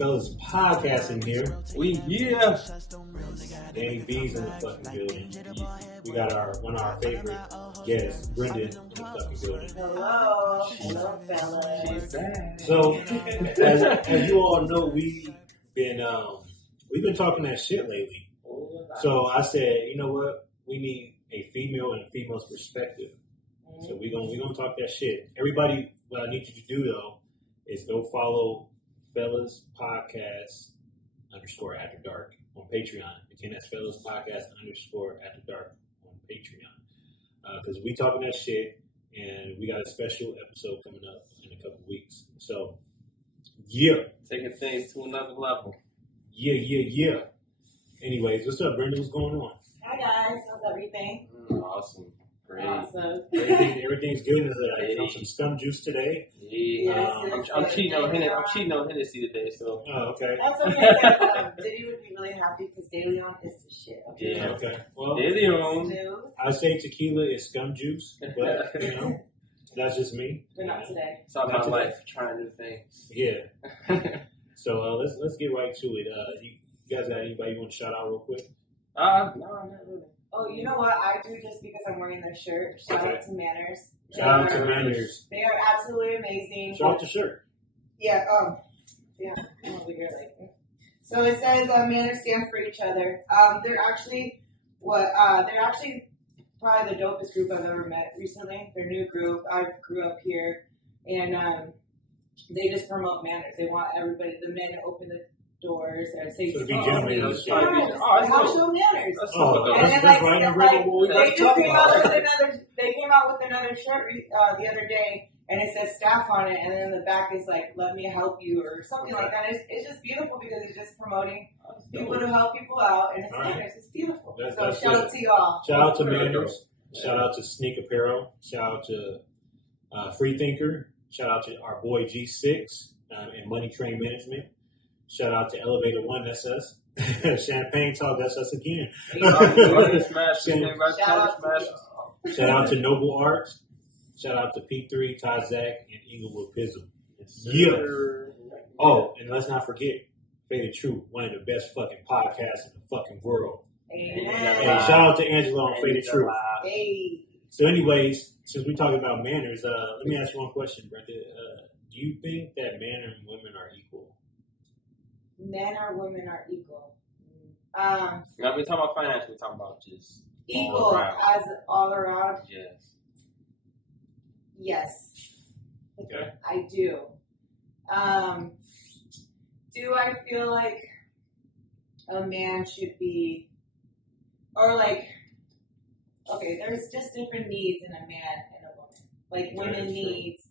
Fellas podcasting here. We here. Dang B's in the fucking building. We got one of our favorite guests, Brenda, in the fucking building. Hello. Hello, fellas. She's back. So, as you all know, we've been talking that shit lately. So I said, you know what? We need a female and a female's perspective. So we're gonna talk that shit. Everybody, what I need you to do though is go follow Fellas Podcast _ After Dark on Patreon. Again, that's Fellas Podcast _ After Dark on Patreon. Because we talking that shit, and we got a special episode coming up in a couple weeks. So, yeah. Taking things to another level. Yeah. Anyways, what's up, Brenda? What's going on? Hi, guys. How's everything? Awesome. Great. Awesome. Everything's good. I found some scum juice today. Yeah. I'm cheating on Hennessy today, so. Oh, okay. That's okay. Diddy would be really happy because De Leon is the shit. Okay. Yeah. Okay. Well, I say tequila is scum juice, but you know, that's just me. But not today. It's all about life, trying new things. Yeah. So let's get right to it. You guys got anybody you want to shout out real quick? No, not really. Oh, you know what? I do just because I'm wearing their shirt. Shout out to Manners. Shout out to Manners. They are absolutely amazing. Shout out to shirt. Yeah. Yeah. I'm over here like. So it says Manners stand for each other. They're actually probably the dopest group I've ever met recently. Their new group. I grew up here, and they just promote manners. They want everybody, the men, to open the doors and say, so be gentlemen. how show manners. And then they came out with another shirt the other day, and it says staff on it, and then the back is like, let me help you, or something like that. It's just beautiful because it's just promoting people to help people out, and it's manners. It's beautiful. So shout out to y'all. Shout out to Manners. Shout out to Sneak Apparel. Shout out to Free Thinker. Shout out to our boy G6 and Money Train Management. Shout out to Elevator One, that's us. Champagne Talk, that's us again. Shout out to Noble Arts. Shout out to P3, Tazak, and Inglewood Pizzle. Yeah. Oh, and let's not forget, Faded True, one of the best fucking podcasts in the fucking world. Amen. Hey, shout out to Angela on Faded True. Hey. So anyways, since we're talking about manners, let me ask you one question, Brenda. Do you think that men and women are equal? Men or women are equal. Now we're talking about finance, we're talking about just equal as all around. Yes. Okay. I do. Do I feel like a man should be, or like, okay, there's just different needs in a man and a woman. Like women needs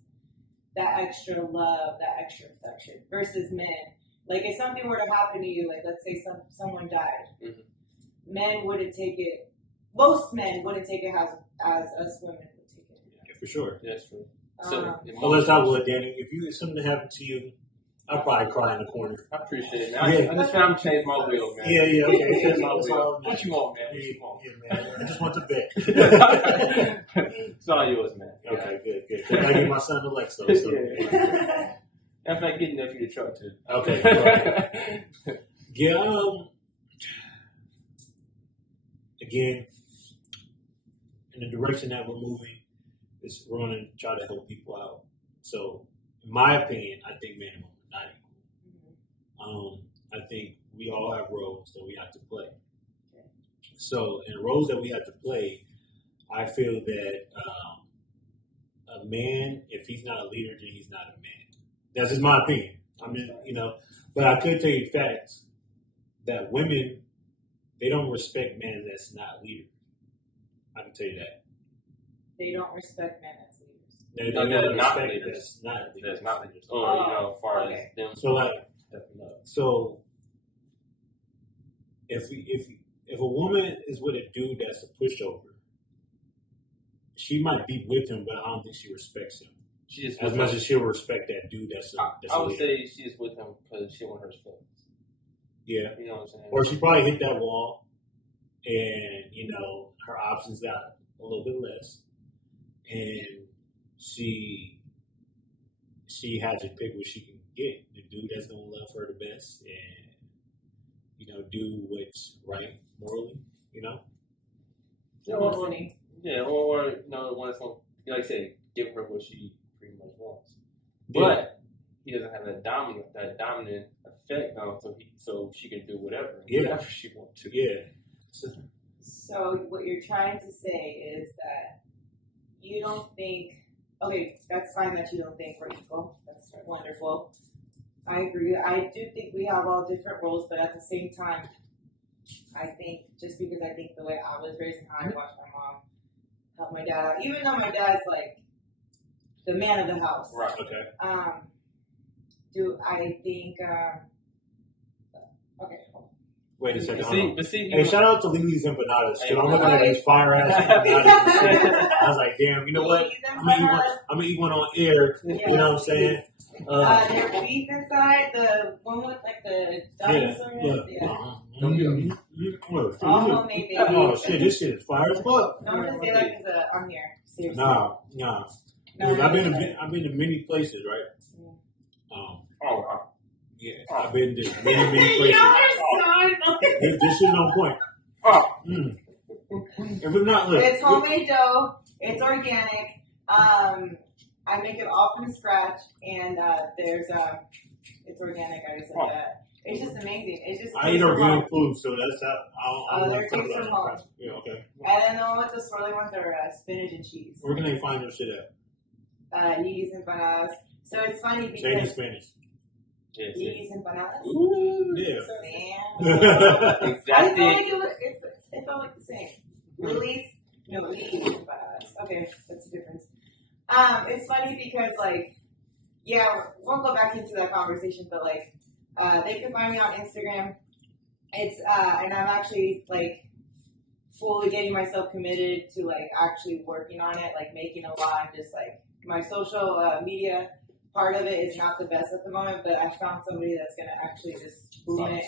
that extra love, that extra affection, versus men. Like if something were to happen to you, like let's say someone died, men wouldn't take it. Most men wouldn't take it as us women would take it. Yeah, for sure. That's true. So, unless I would, Danny, if something happened to you, I'd probably cry in the corner. I appreciate it, man. I just trying to change my wheel, man. Yeah, okay. Change my wheel. What you want, man? What you want? Yeah, man. I just want the bet. It's all yours, man. Okay, good. I give my son the Lex, though. So. In fact, getting there for your truck, too. Okay. Right. Yeah, again, in the direction that we're moving, is we're going to try to help people out. So, in my opinion, I think men and women are not equal. I think we all have roles that we have to play. So, in the roles that we have to play, I feel that a man, if he's not a leader, then he's not a man. That's just my opinion. I mean, but I could tell you facts that women, they don't respect men that's not leaders. I can tell you that. They don't respect men as leaders. They don't respect that's not leaders. That's not leaders. As far as them. So if a woman is with a dude that's a pushover, she might be with him, but I don't think she respects him. She just as much as she'll respect that dude. I would say she's with him because she wants her respect. Yeah, you know what I'm saying. Or she probably hit that wall, and her options got a little bit less, and she has to pick what she can get the dude that's gonna love her the best and do what's right morally. Yeah, or when it's gonna, like I said, give her what she pretty much wants. But he doesn't have that dominant effect on him, so she can do whatever she wants to. Yeah. So what you're trying to say is that you don't think, okay, that's fine that you don't think we're equal. That's wonderful. I agree. I do think we have all different roles, but at the same time, I think just because I think the way I was raised and how I watched my mom help my dad out, even though my dad's like the man of the house. Right. Okay. I think, okay. Wait a second. Hey, shout out to Lili's Empanadas. Hey, I'm looking at these fire ass empanadas. I was like, damn, you know what? I'm gonna eat one on air. Yeah. You know what I'm saying? There's beef inside. The one with like the dinosaur. Homemade, baby. Oh shit, this shit is fire as fuck. I'm gonna say that because I'm here. Seriously. Nah. I've been to many places, right? Wow. Yeah, I've been to many places. This shit is on point. If it's not lit, it's homemade dough. It's organic. I make it all from scratch, and it's organic. I just said that. It's just amazing. It's just. I eat organic food, so that's how. They're tastes from home. Yeah, okay. And then the one with the swirly ones are spinach and cheese. Where can they find your shit at? Lily's Empanadas. So it's funny because. Say it in Spanish. Yes, Lily's Empanadas. Ooh, yeah. Exactly. It felt like the same. Lily's Empanadas. Okay, that's the difference. It's funny because we'll go back into that conversation, but they can find me on Instagram. It's and I'm actually fully getting myself committed to actually working on it, making a lot, just my social media part of it is not the best at the moment, but I found somebody that's gonna actually just boom it.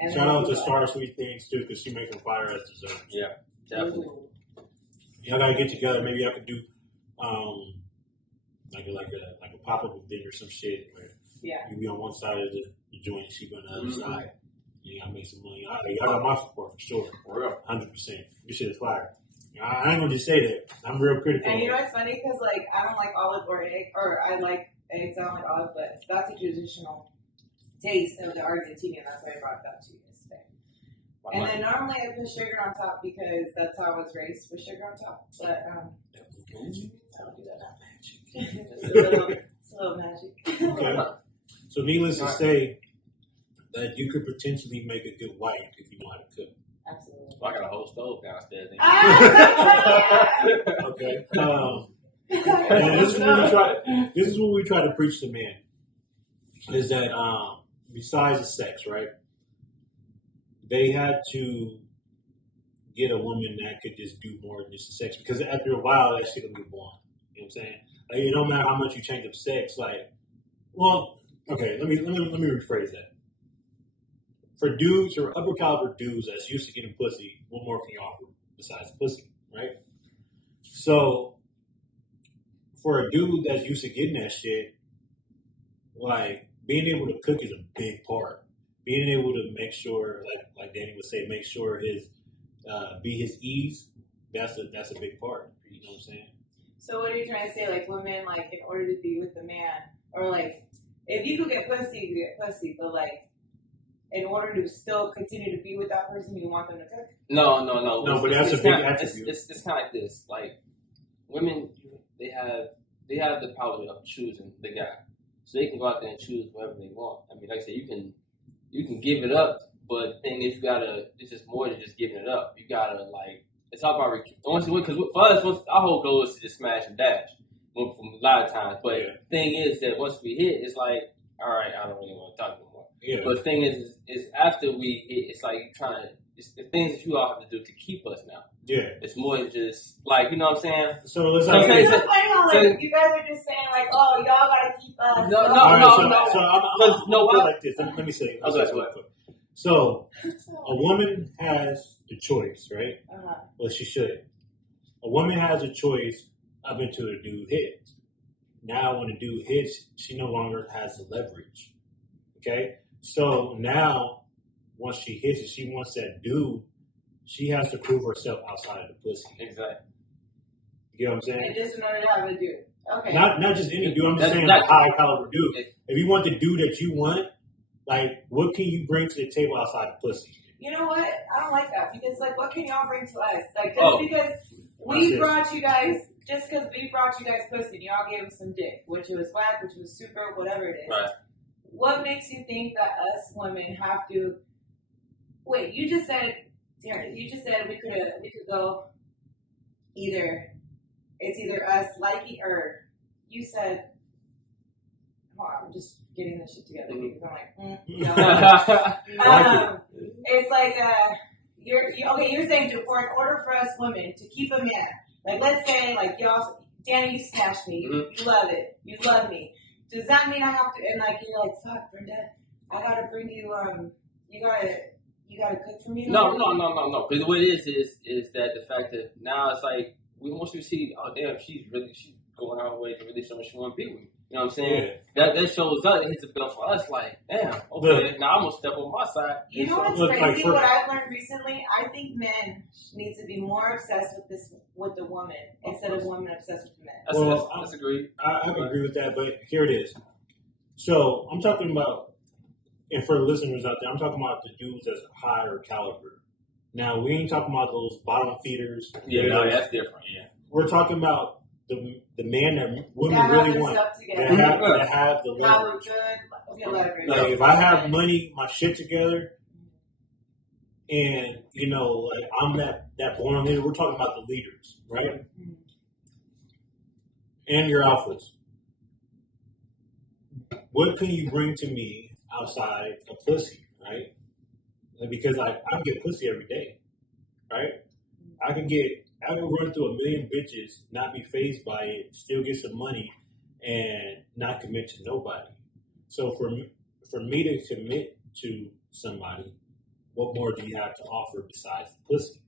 And shout out to Star Sweet Things too, because she makes them fire as dessert. Yeah, definitely. Y'all gotta get together. Maybe I could do like a pop up event or some shit where you be on one side of the joint, she on the other side. Yeah, I make some money. Y'all got my support for sure. 100%. This shit is fire. I ain't gonna just say that. I'm real critical. And you know what's funny? Because I don't like olive or egg, or I like eggs. I don't like olive, but that's a traditional taste of the Argentinian. That's why I brought that to you today. And then normally I put sugar on top because that's how I was raised with sugar on top. But don't do that magic. It's a little magic. Okay. So needless to say, that you could potentially make a good wife if you know how to cook. Absolutely. Well, I got a whole stove downstairs. Okay. And this is what we try to preach to men. Is that besides the sex, right? They had to get a woman that could just do more than just the sex, because after a while that shit will be boring. You know what I'm saying? It don't matter how much you change up sex. Okay, let me rephrase that. For dudes or upper caliber dudes that's used to getting pussy, what more can you offer besides pussy, right? So, for a dude that's used to getting that shit, being able to cook is a big part. Being able to make sure, like Danny would say, make sure be his ease. That's a big part. You know what I'm saying? So what are you trying to say? Women, in order to be with a man, or if you could get pussy, you could get pussy, but in order to still continue to be with that person, you want them to cook? No. No, but that's a big attribute. It's kind of like this. Women, they have the power of choosing the guy, so they can go out there and choose whatever they want. I mean, like I said, you can give it up, but the thing is, it's just more than just giving it up. You gotta it's all about because for us, our whole goal is to just smash and dash from a lot of times. But the thing is that once we hit, it's all right, I don't really want to talk no more. Yeah. But the thing is after we hit, it's it's the things that you all have to do to keep us now. Yeah. It's more than just you know what I'm saying? So let's you guys are just saying oh, y'all gotta keep us. No. So I'm like this. Let me say. So a woman has the choice, right? Well, she should. A woman has a choice up until the dude hits. Now when the dude hits, she no longer has the leverage. Okay? So now, once she hits it, she wants that dude, she has to prove herself outside of the pussy. Exactly. You know what I'm saying? And just in order to have a dude. Okay. Not just any dude, I'm just saying a high caliber dude. If you want the dude that you want, like, what can you bring to the table outside the pussy? You know what? I don't like that because, like, what can y'all bring to us? Like, just because we brought you guys, just because we brought you guys pussy, and y'all gave us some dick, which was whack, which was super, whatever it is. Right. What makes you think that us women have to? Wait, you just said, Darren, we could go either. It's either us liking or you said. Hold on, I'm just getting this shit together because I'm like, no. It's like you're saying in order for us women to keep a man, like let's say like y'all, Danny, you smashed me, you love it, you love me. Does that mean I have to? And like you're like, fuck, Brenda, I gotta bring you. You gotta cook for me. No. Because what it is that the fact that now it's like once you see, oh damn, she's going out of her way to really show she want to be with me. You know what I'm saying? Yeah. That shows up and hits a bell for us. Like, damn, okay, now I'm gonna step on my side. You know what's crazy? What I've learned recently, I think men need to be more obsessed with the woman instead of women obsessed with the men. That's agreed. I agree with that, but here it is. So I'm talking about, and for the listeners out there, I'm talking about the dudes that's higher caliber. Now we ain't talking about those bottom feeders. Yeah, no, that's different. Yeah, we're talking about the man that women really want. That have the leverage. Like if I have money, my shit together, and like I'm that born leader. We're talking about the leaders, right? And your alphas. What can you bring to me outside of pussy, right? Because I get pussy every day, right? I can run through a million bitches, not be fazed by it, still get some money, and not commit to nobody. So for me to commit to somebody, what more do you have to offer besides the pussy?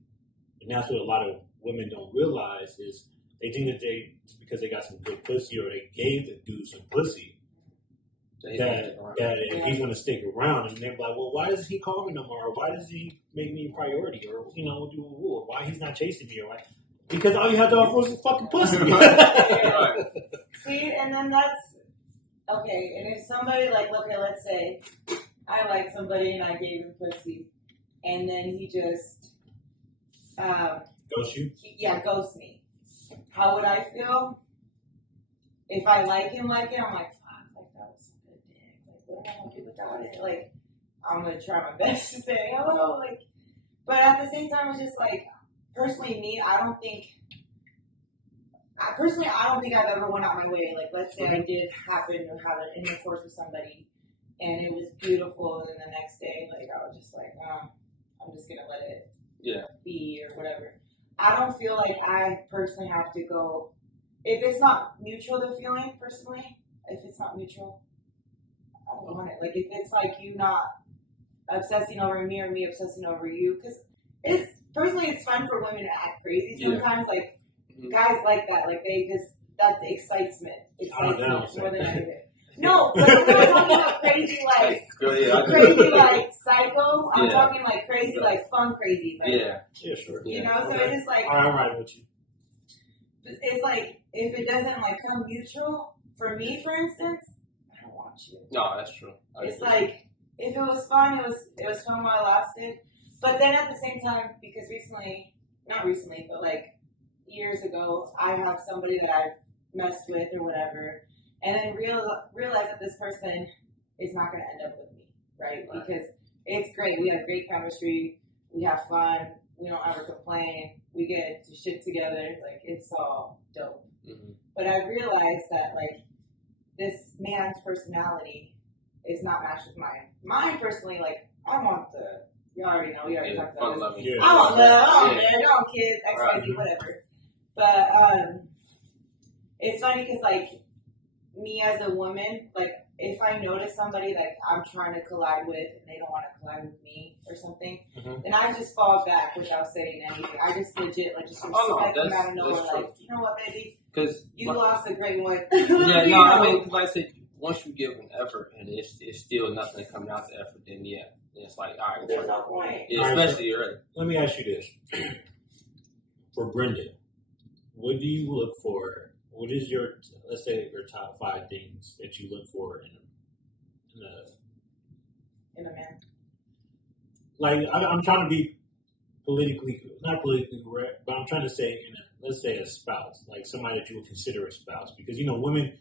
And that's what a lot of women don't realize is they think that because they got some good pussy or they gave the dude some pussy, that he's going to stick around. And they're like, well, why does he call me no more? Or why does he make me a priority? Or, or why he's not chasing me? Or why? Because all you have to offer is a fucking pussy. See, and then that's, okay, and if somebody let's say I like somebody and I gave him pussy, and then he just, ghost you? Ghost me. How would I feel? If I like him, I'm like, what am I gonna do without it? Like, I'm gonna try my best to say hello, but at the same time, it's just like, personally, me, I don't think I've ever went out my way. Like, let's say I did happen to have an intercourse with somebody, and it was beautiful, and then the next day, like, I was just like, I'm just gonna let it be or whatever. I don't feel like I personally have to go, if it's not mutual, the feeling, personally, if it's not mutual, I don't want it. Like, if it's like you not obsessing over me or me obsessing over you, because it's fun for women to act crazy sometimes. Like, guys like that. Like, that excites me more than anything. No, but I'm not talking about crazy like psycho. I'm talking like crazy like fun crazy. Like, yeah, sure. So it's just like, I'm right with you. It's like, if it doesn't like come mutual, for me, for instance, I don't want you. No, that's true. It's like, if it was fun, it was fun while it lasted. But then at the same time, because not recently, but like years ago, I have somebody that I've messed with or whatever, and then realize that this person is not going to end up with me, right? Because it's great. We have great chemistry. We have fun. We don't ever complain. We get to shit together. Like, it's all dope. Mm-hmm. But I realized that, like, this man's personality is not matched with mine. Mine, personally, like, I want you already know, we already talked about this. Yeah. I want love, I want marriage, I want kids, XYZ, whatever. But it's funny because, like, me as a woman, like, if I notice somebody that I'm trying to collide with and they don't want to collide with me or something, then I just fall back without saying anything. I just legit just respect them out of nowhere. Like, you know what, baby? Because you lost a great one. Yeah, no, I mean, because like I said, once you give an effort and it's still nothing coming out the effort, then yeah, it's like, all right, there's no point. Yeah, especially early. Let me ask you this: for Brenda, what do you look for? What is your, let's say, your top 5 things that you look for in a man? Like, I'm trying to be not politically correct, but I'm trying to say, let's say a spouse, like somebody that you would consider a spouse, because women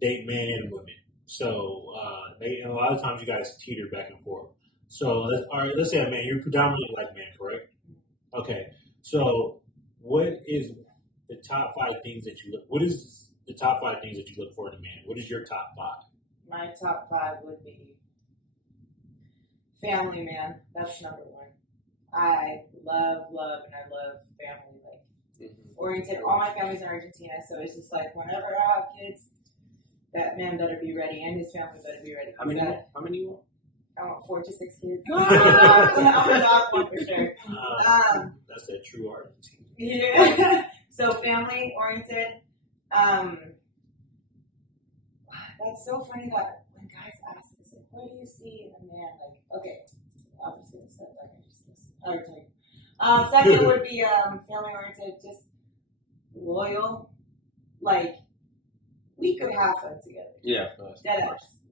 date men and women, so and a lot of times you guys teeter back and forth. So let's say a man, you're predominantly like man, correct? Okay, so what is the top 5 things that you look? What is the top 5 things that you look for in a man? What is your top 5? My top 5 would be family man. That's number 1. I love, and I love family, like oriented. All my family's in Argentina, so it's just like whenever I have kids, that man better be ready, and his family better be ready. How many you want? I want 4 to 6 kids. I'm a dog one for sure. That's that true Argentina. Yeah. So family oriented. That's so funny that when guys ask this, like, what do you see in a man? Like, okay, obviously it's not like I just listen. Second would be family oriented, just loyal. Like, we could have fun together. Yeah, of course.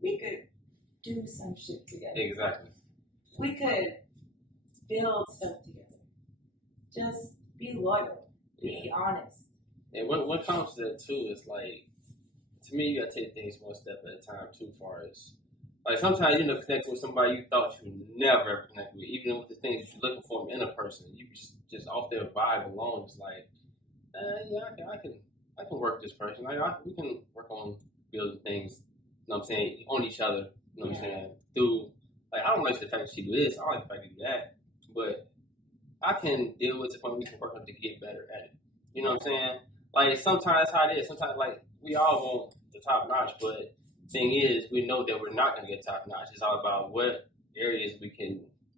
We could do some shit together. Exactly. We could build stuff together. Just be loyal. Be honest. And what comes to that too is like, to me, you gotta take things one step at a time too. Far as like sometimes you connect with somebody you thought you would never ever connect with, even with the things that you're looking for in a person. You just off their vibe alone, it's like, yeah, I can work this person. We can work on building things. You know what I'm saying, on each other. You know what I'm saying, through like I don't like the fact that she do this. I like the fact that she do that, but I can deal with it when we can work on to get better at it. You know what I'm saying? Like sometimes how it is. Sometimes like we all want the top notch, but the thing is, we know that we're not going to get top notch. It's all about what areas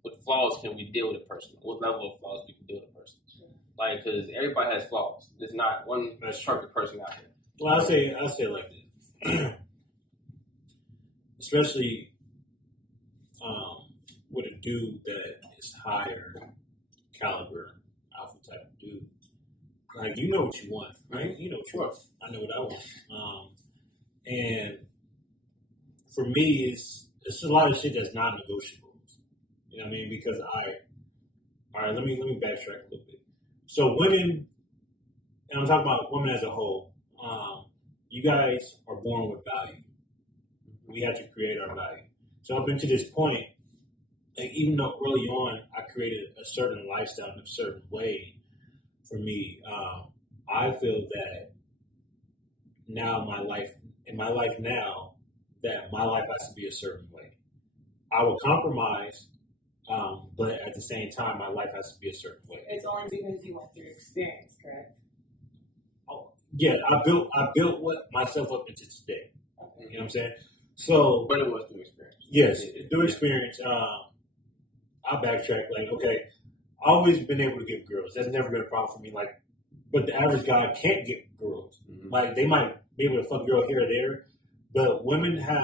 what flaws can we deal with a person, what level of flaws we can deal with a person. Like, because everybody has flaws. There's not one perfect person out there. Well, I'll say it like this, especially with a dude that is higher caliber, alpha type of dude. Like, you know what you want, right? You know what you want. I know what I want. And for me, it's a lot of shit that's not negotiable. You know what I mean? Because all right, let me backtrack a little bit. So women, and I'm talking about women as a whole, you guys are born with value. We have to create our value. So up until this point, like even though early on I created a certain lifestyle in a certain way for me, I feel that now my life now, that my life has to be a certain way. I will compromise, but at the same time, my life has to be a certain way. It's only because you went through experience, correct? Oh, yeah, I built myself up into today. Okay. You know what I'm saying? So, but it was through experience. Yes, through experience. I'll backtrack. Like, okay, I've always been able to get girls. That's never been a problem for me. Like, but the average guy can't get girls. Mm-hmm. Like, they might be able to fuck a girl here or there, but women have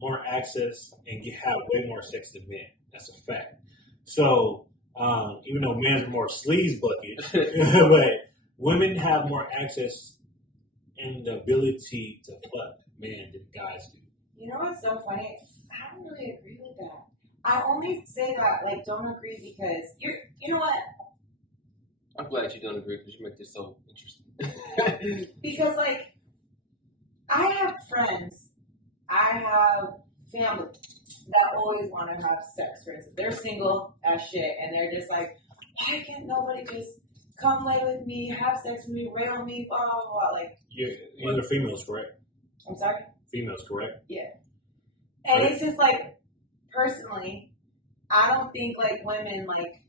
more access and have way more sex than men. That's a fact. So, even though men's are more sleaze bucket, but women have more access and the ability to fuck men than guys do. You know what's so funny? I don't really agree with that. I only say that, like, don't agree because you know what? I'm glad you don't agree because you make this so interesting. Because, like, I have friends, I have family that always want to have sex, for instance. They're single as shit, and they're just like, why can't nobody just come lay with me, have sex with me, rail me, blah, blah, blah. Like, you're the females, correct? I'm sorry? Females, correct? Yeah. And it's just like, personally, I don't think like women like.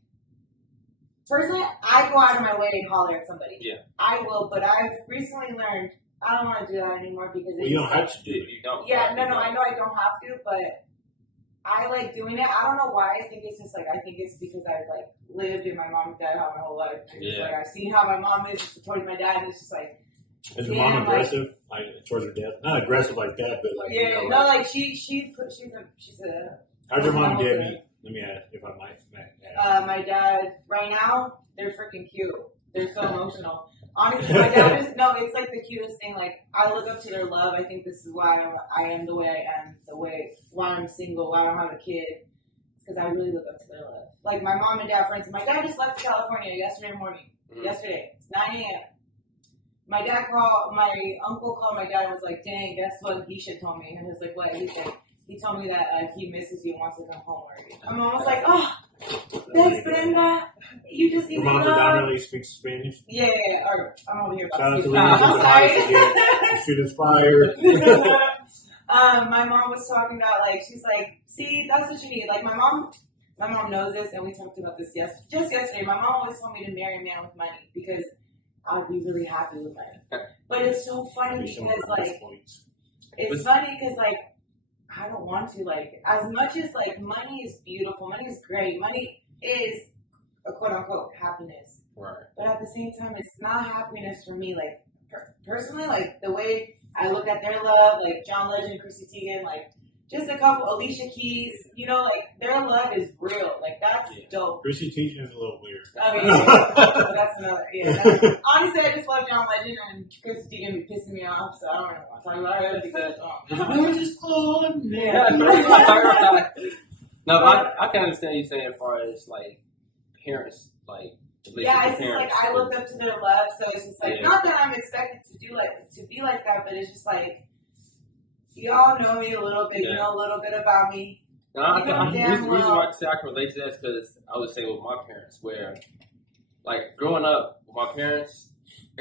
Personally, I go out of my way and holler at somebody. Yeah. I will, but I've recently learned I don't want to do that anymore because Well, you don't have to do it. You don't. yeah, no, I know I don't have to, but I like doing it. I don't know why. I think it's just like I think it's because I've like lived in my mom and dad house my whole life. And it's like I've seen how my mom is towards my dad, and it's just like. Is your mom aggressive, like towards her dad? Not aggressive like that, but like yeah, you know, no, like she's a. How's your mom and dad meet? Let me ask if I might. My dad right now they're freaking cute. They're so emotional. Honestly, my dad is it's like the cutest thing. Like I look up to their love. I think this is why I am the way I am. Why I'm single. Why I don't have a kid. It's because I really look up to their love. Like my mom and dad, for instance, my dad just left California yesterday morning. Yesterday, it's 9 a.m. My uncle called my dad and was like, "Dang, guess what Geisha told me?" And he was like, "What?" He said, he told me that he misses you and wants to come home already. My mom was like, "Oh, thanks, Brenda. You just need to love." Your mom predominantly speaks Spanish? Yeah. Or I'm over here Shout about out to to I'm sorry. The shit is fire. My mom was talking about, like, she's like, see, that's what you need. Like, my mom knows this, and we talked about this just yesterday. My mom always told me to marry a man with money because I'd be really happy with money. But it's so funny because, like, it's funny because, like, I don't want to, like, as much as, like, money is beautiful, money is great, money is a quote-unquote happiness. Right. But at the same time, it's not happiness for me. Like, personally, like, the way I look at their love, like, John Legend, Chrissy Teigen, like, just a couple, Alicia Keys, you know, like, their love is real. Like, that's dope. Chrissy Teigen is a little weird. I mean, that's another, honestly, I just love John Legend, and Chrissy Teigen be pissing me off, so I don't really want to talk about her because, we're just on, No, I can understand you saying as far as, like, parents, like, yeah, it's just like I look up to their love, so it's just like not that I'm expected to be like that, but it's just like y'all know me a little bit, you know a little bit about me. No, the reason why I say I can relate to that is because I would say with my parents, where like growing up with my parents,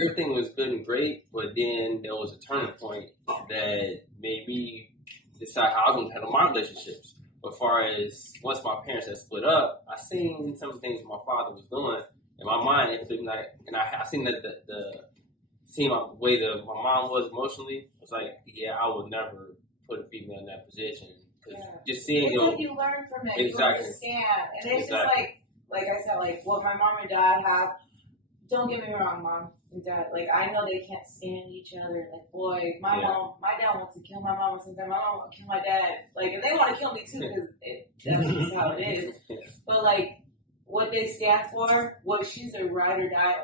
everything was good and great, but then there was a turning point that made me decide how I was going to handle my relationships. But as far as once my parents had split up, I seen some of the things my father was doing. In my mind, it was like, and I seen that the way that my mom was emotionally. I was like, yeah, I would never put a female in that position. Just seeing it's like you learn from it, you understand, and it's just like I said, like what my mom and dad have. Don't get me wrong, mom and dad. Like I know they can't stand each other. Like boy, my dad wants to kill my mom, sometimes my mom wants to kill my dad. Like and they want to kill me too because that's just how it is. But like. What they stand for, she's a ride or die.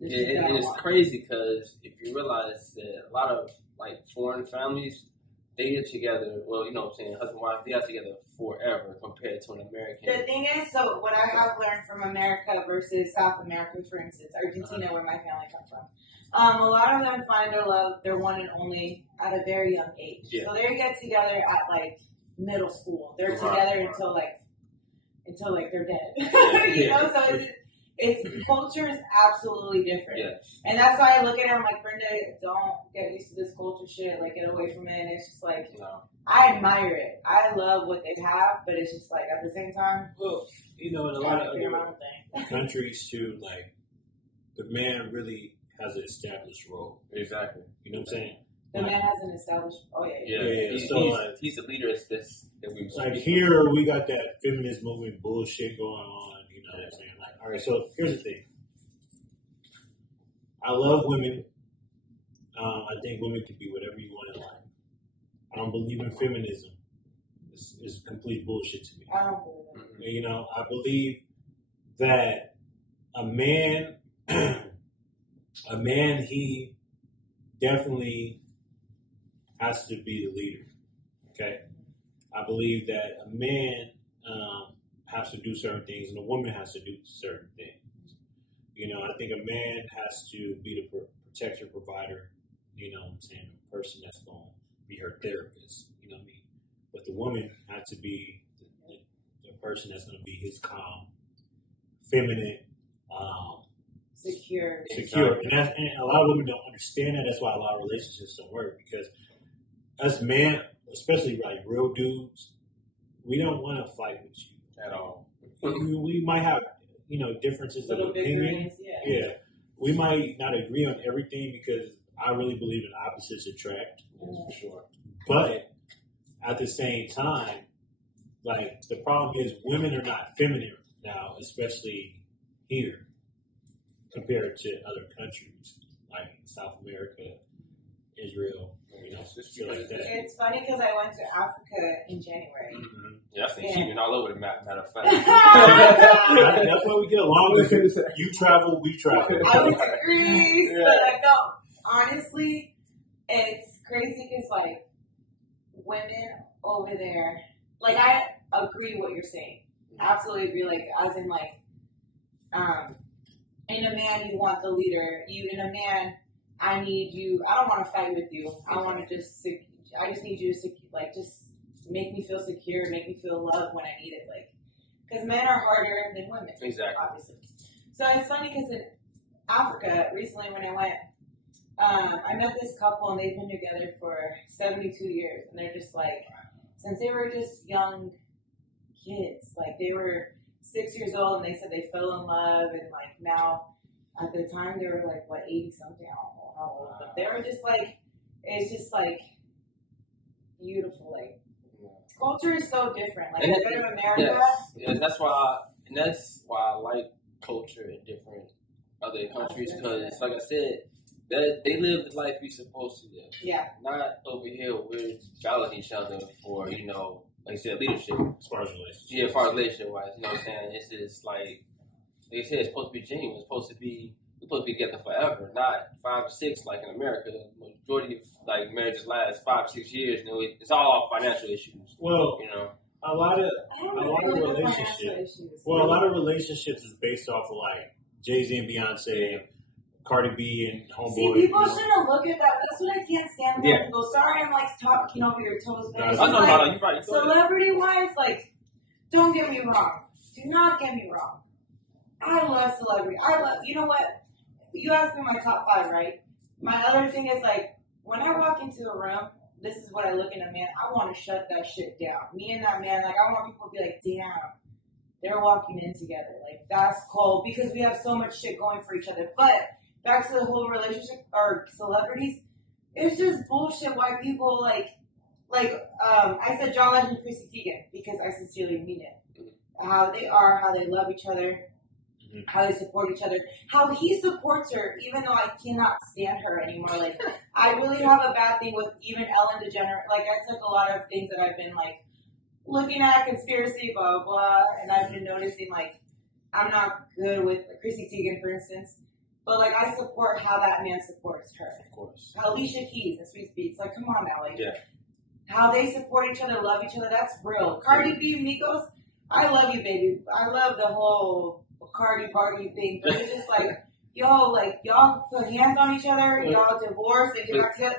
And it's crazy because if you realize that a lot of like foreign families, they get together. Well, you know what I'm saying, husband and wife, they get together forever compared to an American. The thing is, so what I have learned from America versus South America, for instance, Argentina, where my family comes from, a lot of them find their love, their one and only, at a very young age. Yeah. So they get together at like middle school. They're together until they're dead. You know, so it's culture is absolutely different. And that's why I look at it, I'm like, Brenda, don't get used to this culture shit, like get away from it. And it's just like I admire it. I love what they have, but it's just like at the same time, you know, in a lot of other countries too, like the man really has an established role. Exactly. You know what I'm saying? The man has an established. Oh yeah. He's a leader. That we like here we got that feminist movement bullshit going on. You know what I'm saying? Like, all right. So here's the thing. I love women. I think women can be whatever you want in life. I don't believe in feminism. It's complete bullshit to me. I don't believe it. You know, I believe that a man, he definitely has to be the leader. Okay, I believe that a man has to do certain things, and a woman has to do certain things. You know, I think a man has to be the protector, provider. You know what I'm saying? The person that's going to be her therapist. You know what I mean? But the woman has to be the person that's going to be his calm, feminine, secure. And a lot of women don't understand that. That's why a lot of relationships don't work, because us men, especially like real dudes, we don't want to fight with you at all. We might have, you know, differences of opinion. Yeah, we might not agree on everything, because I really believe in opposites attract. For sure. But at the same time, like the problem is women are not feminine now, especially here compared to other countries like South America, Israel, shit like that. It's funny because I went to Africa in January. Mm-hmm. Yeah, I think she's all over the map, matter of fact. That's why we get along. You travel, we travel. I went to Greece, but no, honestly, it's crazy because like women over there, like I agree what you're saying. Absolutely agree. Like as in like, in a man you want the leader. In a man, I need you. I don't want to fight with you. I want to I just need you to like just make me feel secure, make me feel loved when I need it. Like, because men are harder than women. Exactly. Obviously. So it's funny because in Africa recently when I went, I met this couple and they've been together for 72 years, and they're just like, since they were just young kids, like they were 6 years old, and they said they fell in love, and like now, at the time they were like 80 something, I don't know how old, but they were just like, it's just like beautiful. Like culture is so different. Like compared to America, that's why I like culture in different other countries, because like I said, that they live the life we're supposed to live. Yeah. Not over here we're battling each other for, like you said, leadership. As far as relationships. Yeah, as far as relationship wise, you know what I'm saying? It's just like they said, it's supposed to be genuine. We're supposed to be together forever, not 5 or 6 like in America. The majority of like marriages last 5 or 6 years. It's all financial issues. Well, a lot of relationships. Well, a lot of relationships is based off of like Jay-Z and Beyonce, Cardi B and Homeboy. See, people shouldn't look at that. That's what I can't stand when people go, sorry, I'm like talking over your toes, man. You're right. Celebrity wise, like, don't get me wrong. Do not get me wrong. I love celebrity. You know what? You asked me my top 5, right? My other thing is like, when I walk into a room, this is what I look in a man. I want to shut that shit down. Me and that man, like, I want people to be like, damn, they're walking in together. Like, that's cool because we have so much shit going for each other. But back to the whole relationship or celebrities, it's just bullshit why people I said John Legend and Chrissy Teigen because I sincerely mean it. How they are, how they love each other, how they support each other, how he supports her even though I cannot stand her anymore. Like, I really have a bad thing with even Ellen DeGeneres. Like, I took a lot of things that I've been like looking at, conspiracy, blah, blah, and I've been noticing like I'm not good with Chrissy Teigen, for instance. But, like, I support how that man supports her. Of course. How Alicia Keys and Sweet Speaks. Like, come on now. Like, how they support each other, love each other, that's real. Cardi B, Migos, I love you, baby. I love the whole Cardi party thing. But it's just like, yo, like, y'all put hands on each other, y'all divorce, and get back together.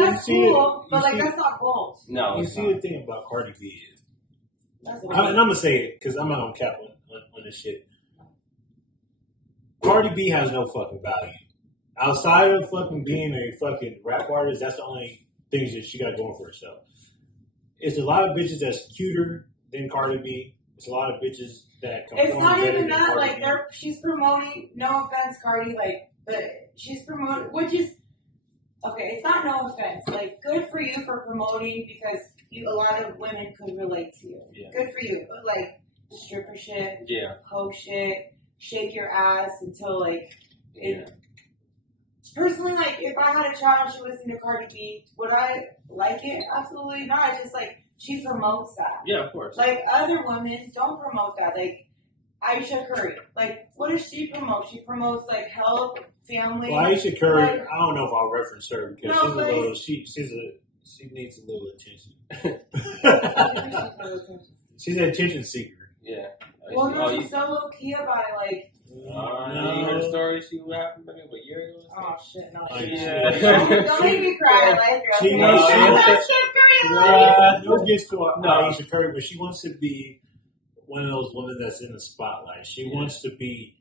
That's cool, but, like, that's not gold. No. You see, the thing about Cardi B is, and I'm going to say it because I'm not going to cap on this shit. Cardi B has no fucking value. Outside of fucking being a fucking rap artist, that's the only things that she got going for herself. It's a lot of bitches that's cuter than Cardi B. It's a lot of bitches that it's not even that, like, she's promoting, no offense, Cardi, like, but she's promoting, which is, okay, it's not no offense. Like, good for you for promoting because a lot of women could relate to you. Yeah. Good for you. But, like, stripper shit, hoe shit, shake your ass until, like, personally, like, if I had a child and she listened to Cardi B, would I like it? Absolutely not. It's just, like, she promotes that. Yeah, of course. Like, other women don't promote that. Like, Aisha Curry. Like, what does she promote? She promotes, like, health, family. Well, Aisha Curry, like, I don't know if I'll reference her because she needs a little attention. She's an attention seeker. Yeah. Well, no, she's so low-key about it, like... No. You heard the story? She what happened maybe a year ago? Oh, shit, no. Don't make me cry. I like her. She gets to Aisha Curry, but she wants to be one of those women that's in the spotlight. She wants to be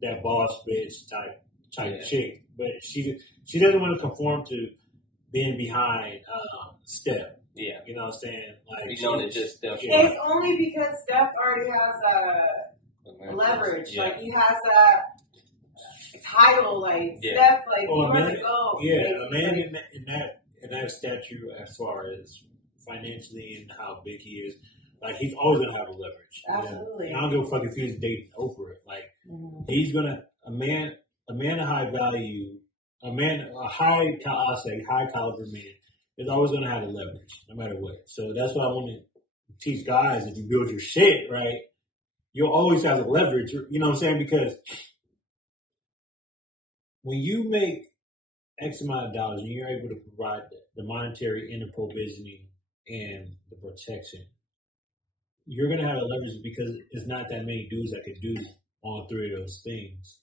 that boss bitch type chick, but she doesn't want to conform to being behind Steph. Yeah, you know what I'm saying? Like, just Steph. It's only because Steph already has leverage. Yeah. Like, he has that title, like Yeah. Steph, like Oh, you a want man, to go. yeah, Like, a man in that stature, as far as financially and how big he is, like he's always gonna have a leverage. absolutely. And I don't give a fuck if he's dating Oprah. Like he's gonna a man of high value, high caliber man is always gonna have a leverage, no matter what. So that's why I want to teach guys: if you build your shit right, you'll always have a leverage. You know what I'm saying? Because when you make X amount of dollars and you're able to provide the monetary and the provisioning and the protection, you're going to have a leverage because it's not that many dudes that could do all three of those things.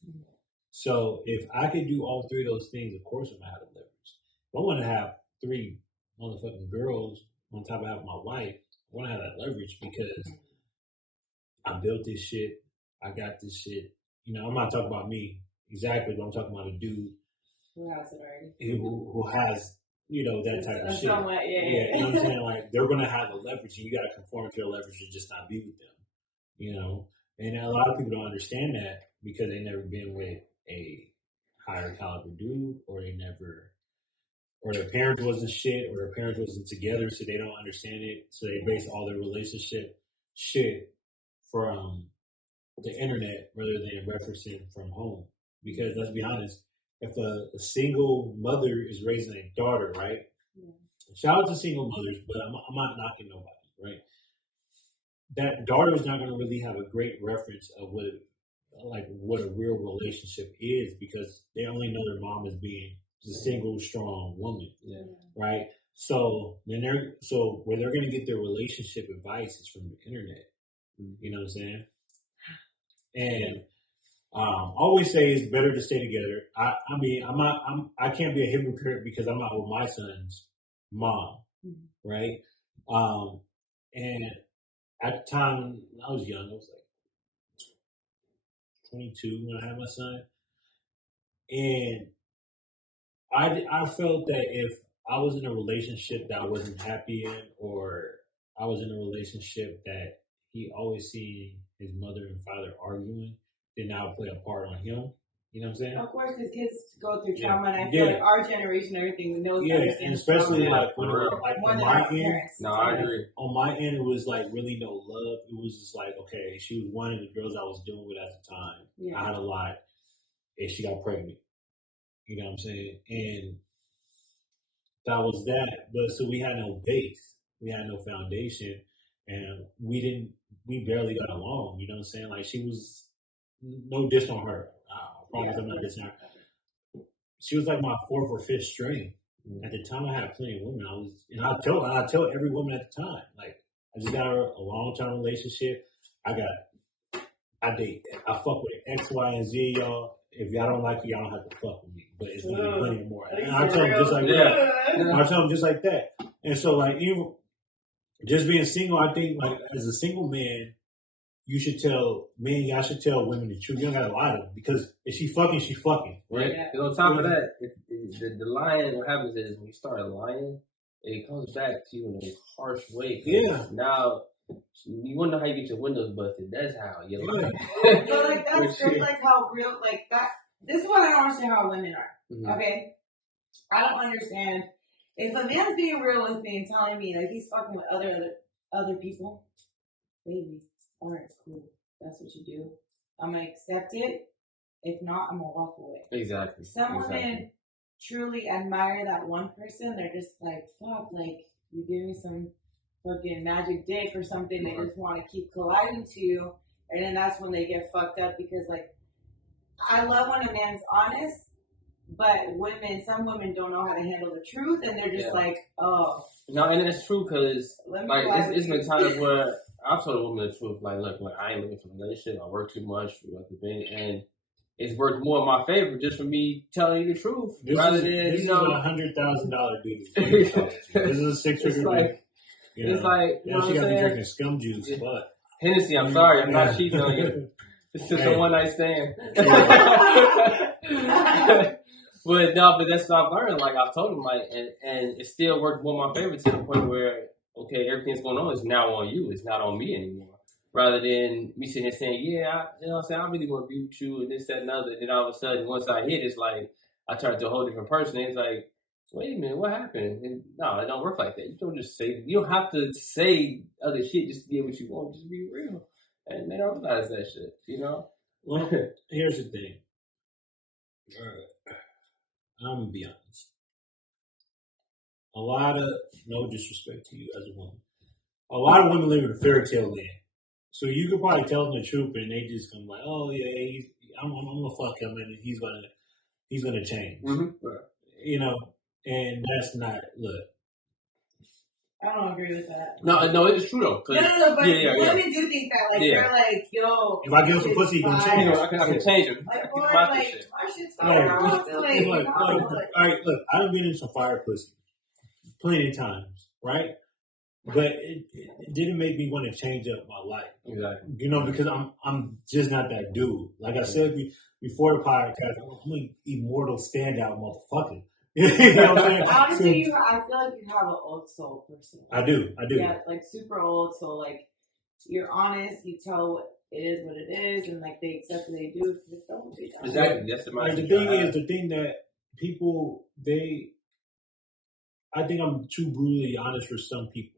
So if I could do all three of those things, of course I'm going to have a leverage. If I want to have 3 motherfucking girls on top of having my wife, I want to have that leverage because I built this shit. I got this shit. You know, I'm not talking about me exactly, but I'm talking about a dude who has it already? who has, you know, that type of shit. Somewhat, Yeah, you know what I'm saying? Like, they're going to have a leverage, and you got to conform to your leverage to just not be with them, you know? And a lot of people don't understand that because they never been with a higher caliber dude, or or their parents wasn't shit, or their parents wasn't together, so they don't understand it. So they base all their relationship shit from the internet rather than referencing from home. Because let's be honest, if a single mother is raising a daughter, right? Yeah. Shout out to single mothers, but I'm not knocking nobody, right? That daughter is not going to really have a great reference of what a real relationship is because they only know their mom as being the single strong woman, right? So where they're going to get their relationship advice is from the internet. You know what I'm saying? And always say it's better to stay together. I mean, I can't be a hypocrite because I'm not with my son's mom, right? And at the time when I was young, I was like 22 when I had my son, and I felt that if I was in a relationship that I wasn't happy in, or I was in a relationship that he always seen his mother and father arguing, then that would play a part on him. You know what I'm saying? Of course, because kids go through trauma, and I feel like our generation, everything knows. And especially like when on my end. No, I agree. On my end, it was like really no love. It was just like, okay, she was one of the girls I was dealing with at the time. Yeah. I had a lot, and she got pregnant. You know what I'm saying? And that was that. But so we had no base, we had no foundation, and we barely got along. You know what I'm saying? Like, she was no diss on her. I promise I'm not dissing her. She was like my 4th or 5th string. At the time, I had plenty of women. I tell every woman at the time, like, I just got a long-term relationship. I date. I fuck with X, Y, and Z, y'all. If y'all don't like it, y'all don't have to fuck with me. But it's gonna be plenty more. And I tell them just like that. I tell them just like that. And so, like, even just being single, I think, like, as a single man, y'all should tell women the truth. You don't gotta lie to them, because if she fucking, she fucking, right? Yeah. And on top of that, the lying, what happens is when you start lying, it comes back to you in a harsh way. Yeah. Now, you wonder how you get your windows busted. That's how you lie. But like, that's just like how real, like that. This is what I don't understand how women are. Mm-hmm. Okay, I don't understand if a man's being real with me and telling me that he's fucking with other people. Baby, alright, cool. That's what you do. I'm gonna accept it. If not, I'm gonna walk away. Exactly. Some women truly admire that one person. They're just like, fuck, like, you give me some fucking magic dick or something. They just want to keep colliding to you, and then that's when they get fucked up, because, like, I love when a man's honest, but some women don't know how to handle the truth, and they're just like, oh. No, and it's true, because like it's been times where I've told a woman the truth, like, look, I ain't looking for a relationship. I work too much, and it's worked more in my favor just for me telling you the truth, rather than this is a $100,000 dude. This is a 6-figure dude. It's like, you know she what got I'm me saying? drinking scum juice, but Hennessy, I'm sorry, I'm not cheating on you. It's just a one night stand. But that's what I've learned. Like, I've told him, like, and it still worked more in my favor, to the point where, okay, everything's going on is now on you. It's not on me anymore. rather than me sitting there saying, yeah, I really want to be with you and this, that, and other. And then all of a sudden, once I hit, it's like I turn to a whole different person. And it's like, wait a minute, what happened? And no, it don't work like that. You don't just say, you don't have to say other shit just to get what you want. Just be real. And they don't realize that shit, you know? Well, here's the thing. I'm going to be honest. A lot of, no disrespect to you as a woman, a lot of women live in a fairy tale land. So you could probably tell them the truth, and they just come like, "Oh yeah, I'm gonna fuck him, and he's gonna change." Mm-hmm. You know, and that's not look. I don't agree with that. No, it is true though. No, but women do think that, like, they're like, yo, if I give him some pussy, he gonna change. I can change him. Like, boy, my shit's fire. All right, look, I've been in some fire pussy plenty of times, right? But it didn't make me want to change up my life. Exactly. You know, because I'm just not that dude. Like I said before the podcast, I'm an immortal standout motherfucker. You know what I'm saying? Honestly, I feel like you have an old soul person. I do. Yeah, like super old soul. Like, you're honest, you tell what it is what it is, and like they accept what they do. Exactly. That's the thing that people, I think I'm too brutally honest for some people.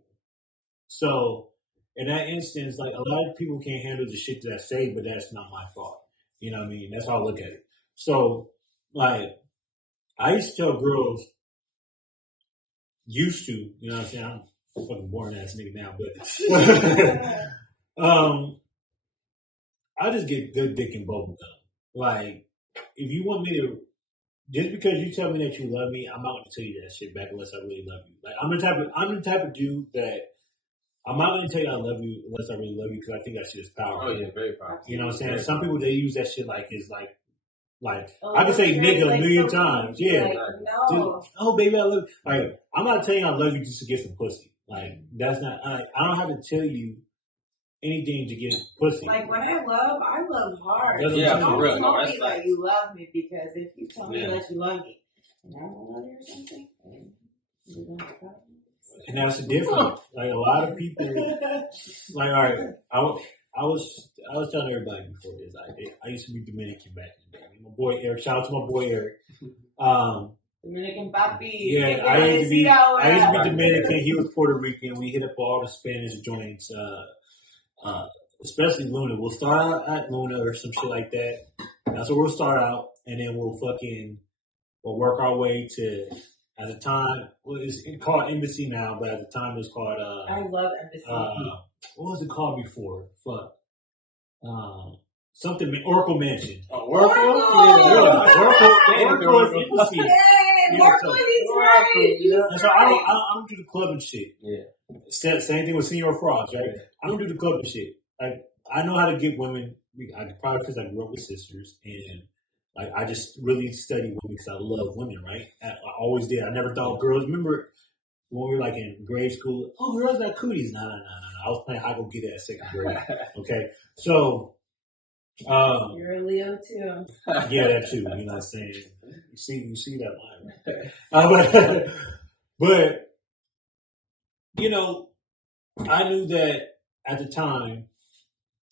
So, in that instance, like, a lot of people can't handle the shit that I say, but that's not my fault. You know what I mean? That's how I look at it. So, like, I used to tell girls, you know what I'm saying? I'm a fucking boring ass nigga now, but, I just get good dick and bubble gum. Like, if you want me to, just because you tell me that you love me, I'm not going to tell you that shit back unless I really love you. Like, I'm the type of dude that I'm not going to tell you I love you unless I really love you because I think that shit is powerful. Oh, yeah, very powerful. You know what I'm saying? Some people, they use that shit like it's like I can say nigga a million times. Yeah. Like, no. Oh, baby, I love you. Like, I'm not telling you I love you just to get some pussy. Like, that's not, I don't have to tell you anything to get pussy. Like, when I love hard. Yeah, for real. Tell me that you love me, because if you tell me that you love me and I don't love you or something, you're going to cut me. And that's the difference. Like, a lot of people, like, all right, I was telling everybody before this. I used to be Dominican back in the day. My boy Eric, shout out to my boy Eric. Dominican papi. Yeah, I used to be Dominican. He was Puerto Rican. We hit up all the Spanish joints, especially Luna. We'll start out at Luna or some shit like that. That's where we'll start out, and then we'll work our way to. At the time, it's called Embassy now, but at the time it was called. I love Embassy. What was it called before? Fuck. Something Oracle Mansion. Oracle is Embassy. Oracle is right. So I don't do the club and shit. Yeah. Same thing with Senior Frogs, right? I don't do the club and shit. Like, I know how to get women. Probably because I grew up with sisters, and like, I just really study women because I love women, right? I always did. I never thought girls. Remember when we were like in grade school? Oh, girls got cooties. No. I was playing high go get it at second grade. Okay, so you're a Leo too. Yeah, that too. You know what I'm saying? You see that line, right? But you know, I knew that at the time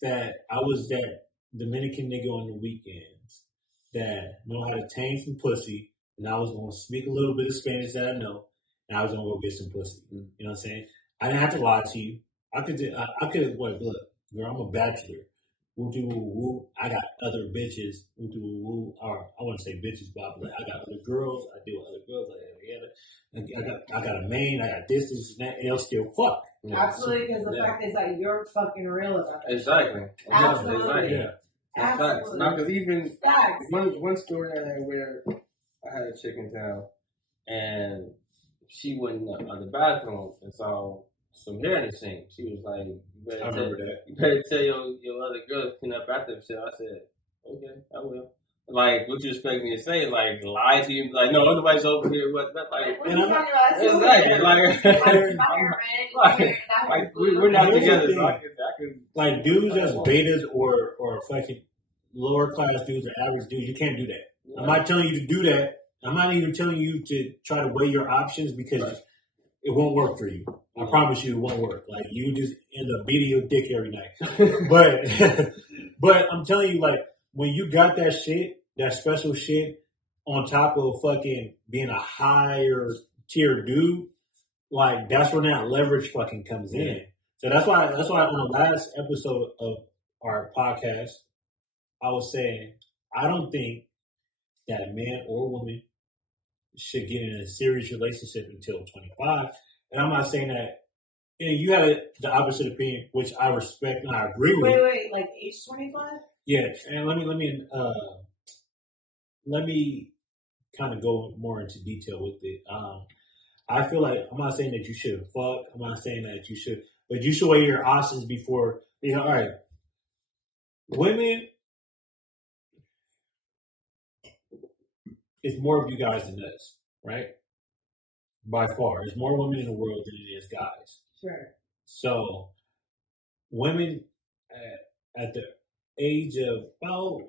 that I was that Dominican nigga on the weekends that know how to tame some pussy, and I was going to speak a little bit of Spanish that I know, and I was going to go get some pussy. You know what I'm saying? I didn't have to lie to you. I could, look, girl, I'm a bachelor. Woo, I got other bitches. Woo, or I want to say bitches, but I got other girls. I deal with other girls. I got a main. I got this, and that, and they'll still fuck. Absolutely, because the fact is that you're fucking real about it. Exactly. Absolutely. Yeah. Absolutely. Now, because even one story I had where I had a chick in town, and she went in the bathroom and saw some hair in the sink. She was like, "You better tell your other girl to clean up after themselves." I said, "Okay, I will." Like, what you expect me to say? Like, lie to you? Like, no, nobody's over here. What are you talking about? Like, we're not together. So I can, like, dudes as betas or fucking lower class dudes or average dudes, you can't do that. Yeah. I'm not telling you to do that. I'm not even telling you to try to weigh your options because it won't work for you. I promise you, it won't work. Like you just end up beating your dick every night. But I'm telling you, like when you got that shit, that special shit, on top of fucking being a higher tier dude, like that's when that leverage fucking comes in. So that's why on the last episode of our podcast, I was saying I don't think that a man or woman should get in a serious relationship until 25. And I'm not saying that. And you had the opposite opinion, which I respect and I agree with. Wait, like age 25? Yeah, and let me kind of go more into detail with it. I feel like I'm not saying that you should fuck. I'm not saying that you should, but you should weigh your options before. All right, women. It's more of you guys than us, right? By far, there's more women in the world than it is guys. Sure. So, women at the age of about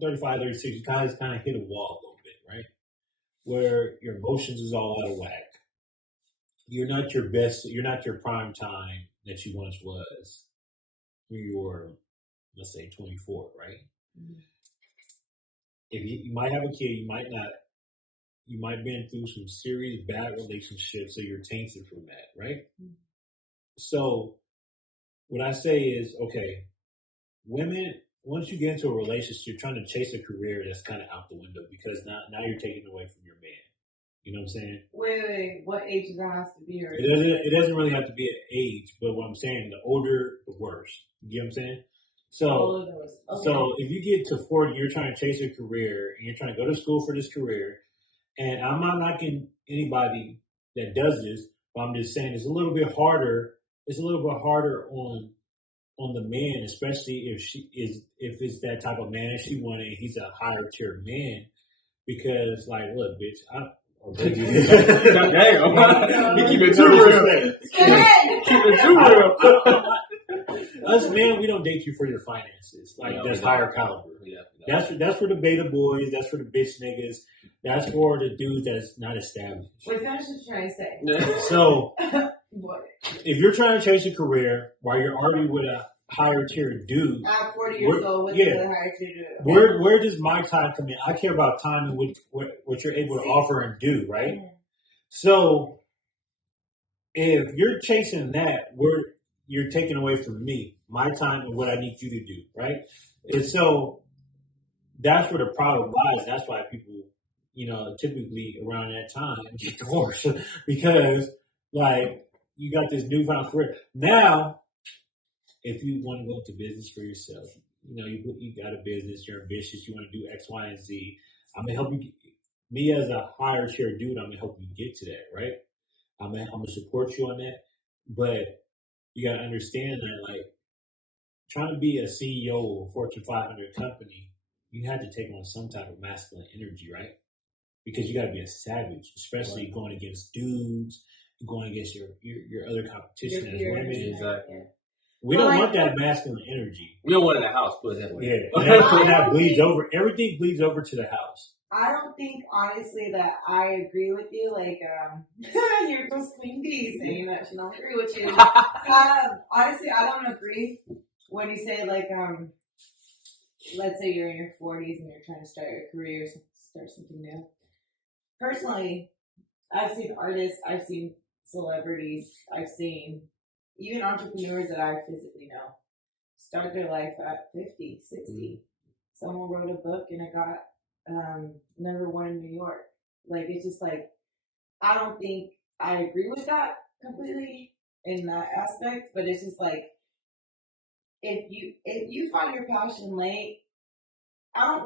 35, 36, you guys kind of hit a wall a little bit, right? Where your emotions is all out of whack. You're not your best. You're not your prime time that you once was when you were, let's say, 24, right? Mm-hmm. If you might have a kid, you might not. You might have been through some serious bad relationships, so you're tainted from that, right? Mm-hmm. So, what I say is, okay, women, once you get into a relationship, you're trying to chase a career that's kind of out the window because now you're taking away from your man. You know what I'm saying? Wait. What age does that have to be? It doesn't really have to be an age, but what I'm saying, the older, the worse. You know what I'm saying? So, so if you get to 40, you're trying to chase a career, and you're trying to go to school for this career, and I'm not knocking anybody that does this, but I'm just saying it's a little bit harder. It's a little bit harder on the man, especially if it's that type of man she wanted, and he's a higher tier man, because like, look, bitch, Damn. You keep it too real. Keep it too real. Us men, we don't date you for your finances. Like that's higher caliber. Yeah, that's for the beta boys. That's for the bitch niggas. That's for the dudes that's not established. Wait, finish what you're trying to say. So, if you're trying to chase a career while you're already with a higher tier dude, I'm 40 years old with a higher tier dude. Where does my time come in? I care about time and what you're able to offer and do, right? Mm-hmm. So, if you're chasing that, you're taking away from me, my time and what I need you to do, right? And so that's where the problem lies. That's why people, typically around that time get divorced because, like, you got this newfound career. Now, if you want to go into business for yourself, you got a business, you're ambitious, you want to do X, Y, and Z. I'm gonna help you. Me as a higher tier dude, I'm gonna help you get to that, right? I'm gonna support you on that, but you gotta understand that, like, trying to be a CEO of a Fortune 500 company, you had to take on some type of masculine energy, right? Because you gotta be a savage, especially going against dudes, going against your other competition as women. Exactly. We don't want that masculine energy. We don't want it in the house, put it that way. Yeah, and that bleeds over. Everything bleeds over to the house. I don't think, honestly, that I agree with you. Like, here goes Queen B saying that she don't agree with you. Honestly, I don't agree when you say, like, let's say you're in your 40s and you're trying to start your career, start something new. Personally, I've seen artists, I've seen celebrities, I've seen even entrepreneurs that I physically know start their life at 50, 60. Mm-hmm. Someone wrote a book and it got #1 in New York. Like, it's just like, I don't think I agree with that completely in that aspect, but it's just like, if you find your passion late, I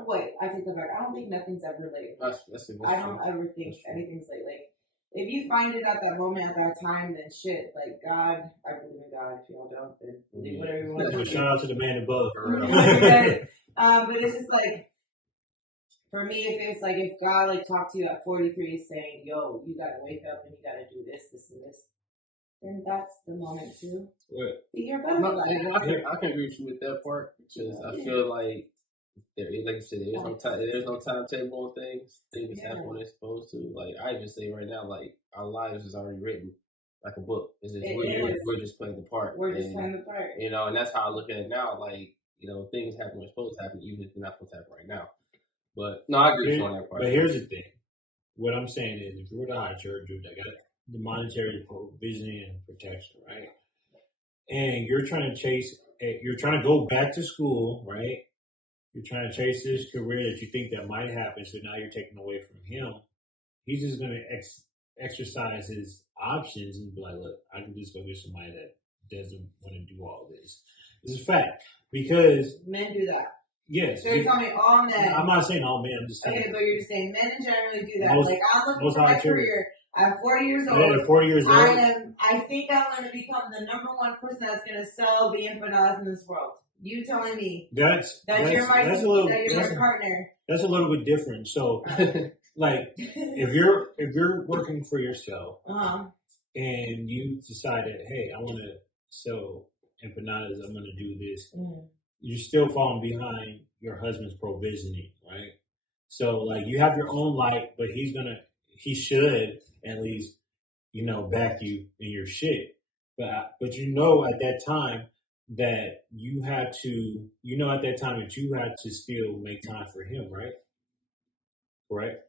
take that back. I don't think nothing's ever late. That's I don't ever think anything's late. Like, if you find it at that moment, at that time, then shit. Like, God, I believe in God. If y'all don't, then do whatever you want to do. Shout out to the man above. But it's just like, for me, if God, like, talked to you at 43 saying, yo, you gotta wake up and you gotta do this, this, and this, then that's the moment to be your best. No, I can agree with you with that part because I feel like, like you said, there's no timetable on things. Things happen when they're supposed to. Like, I even say right now, like, our lives is already written. like a book. It's just, Is. we're just playing the part. We're just playing the part. You know, and that's how I look at it now. Like, you know, things happen when they're supposed to happen, even if they're not supposed to happen right now. But no, I agree on that part. But here's the thing. What I'm saying is, if you were to hire a dude that got the monetary provision and protection, right? And you're trying to go back to school, right? You're trying to chase this career that you think that might happen, so now you're taking away from him. He's just going to exercise his options and be like, look, I can just go get somebody that doesn't want to do all this. This is a fact. Because men do that. Yes. So you're telling me all men. I'm not saying all men, I'm just saying. Okay, but you're just saying men generally do that. Most, like, I'm looking for my career. I'm 40 years old. Yeah, 40 years old. I think I'm going to become the number one person that's going to sell the empanadas in this world. You telling me that you're my partner. That's a little bit different. So, like, if you're working for yourself and you decided, hey, I want to sell empanadas, I'm going to do this, you're still falling behind your husband's provisioning, right? So, like, you have your own light, but he should at least, back you in your shit. But you know at that time that you had to still make time for him, right? Correct?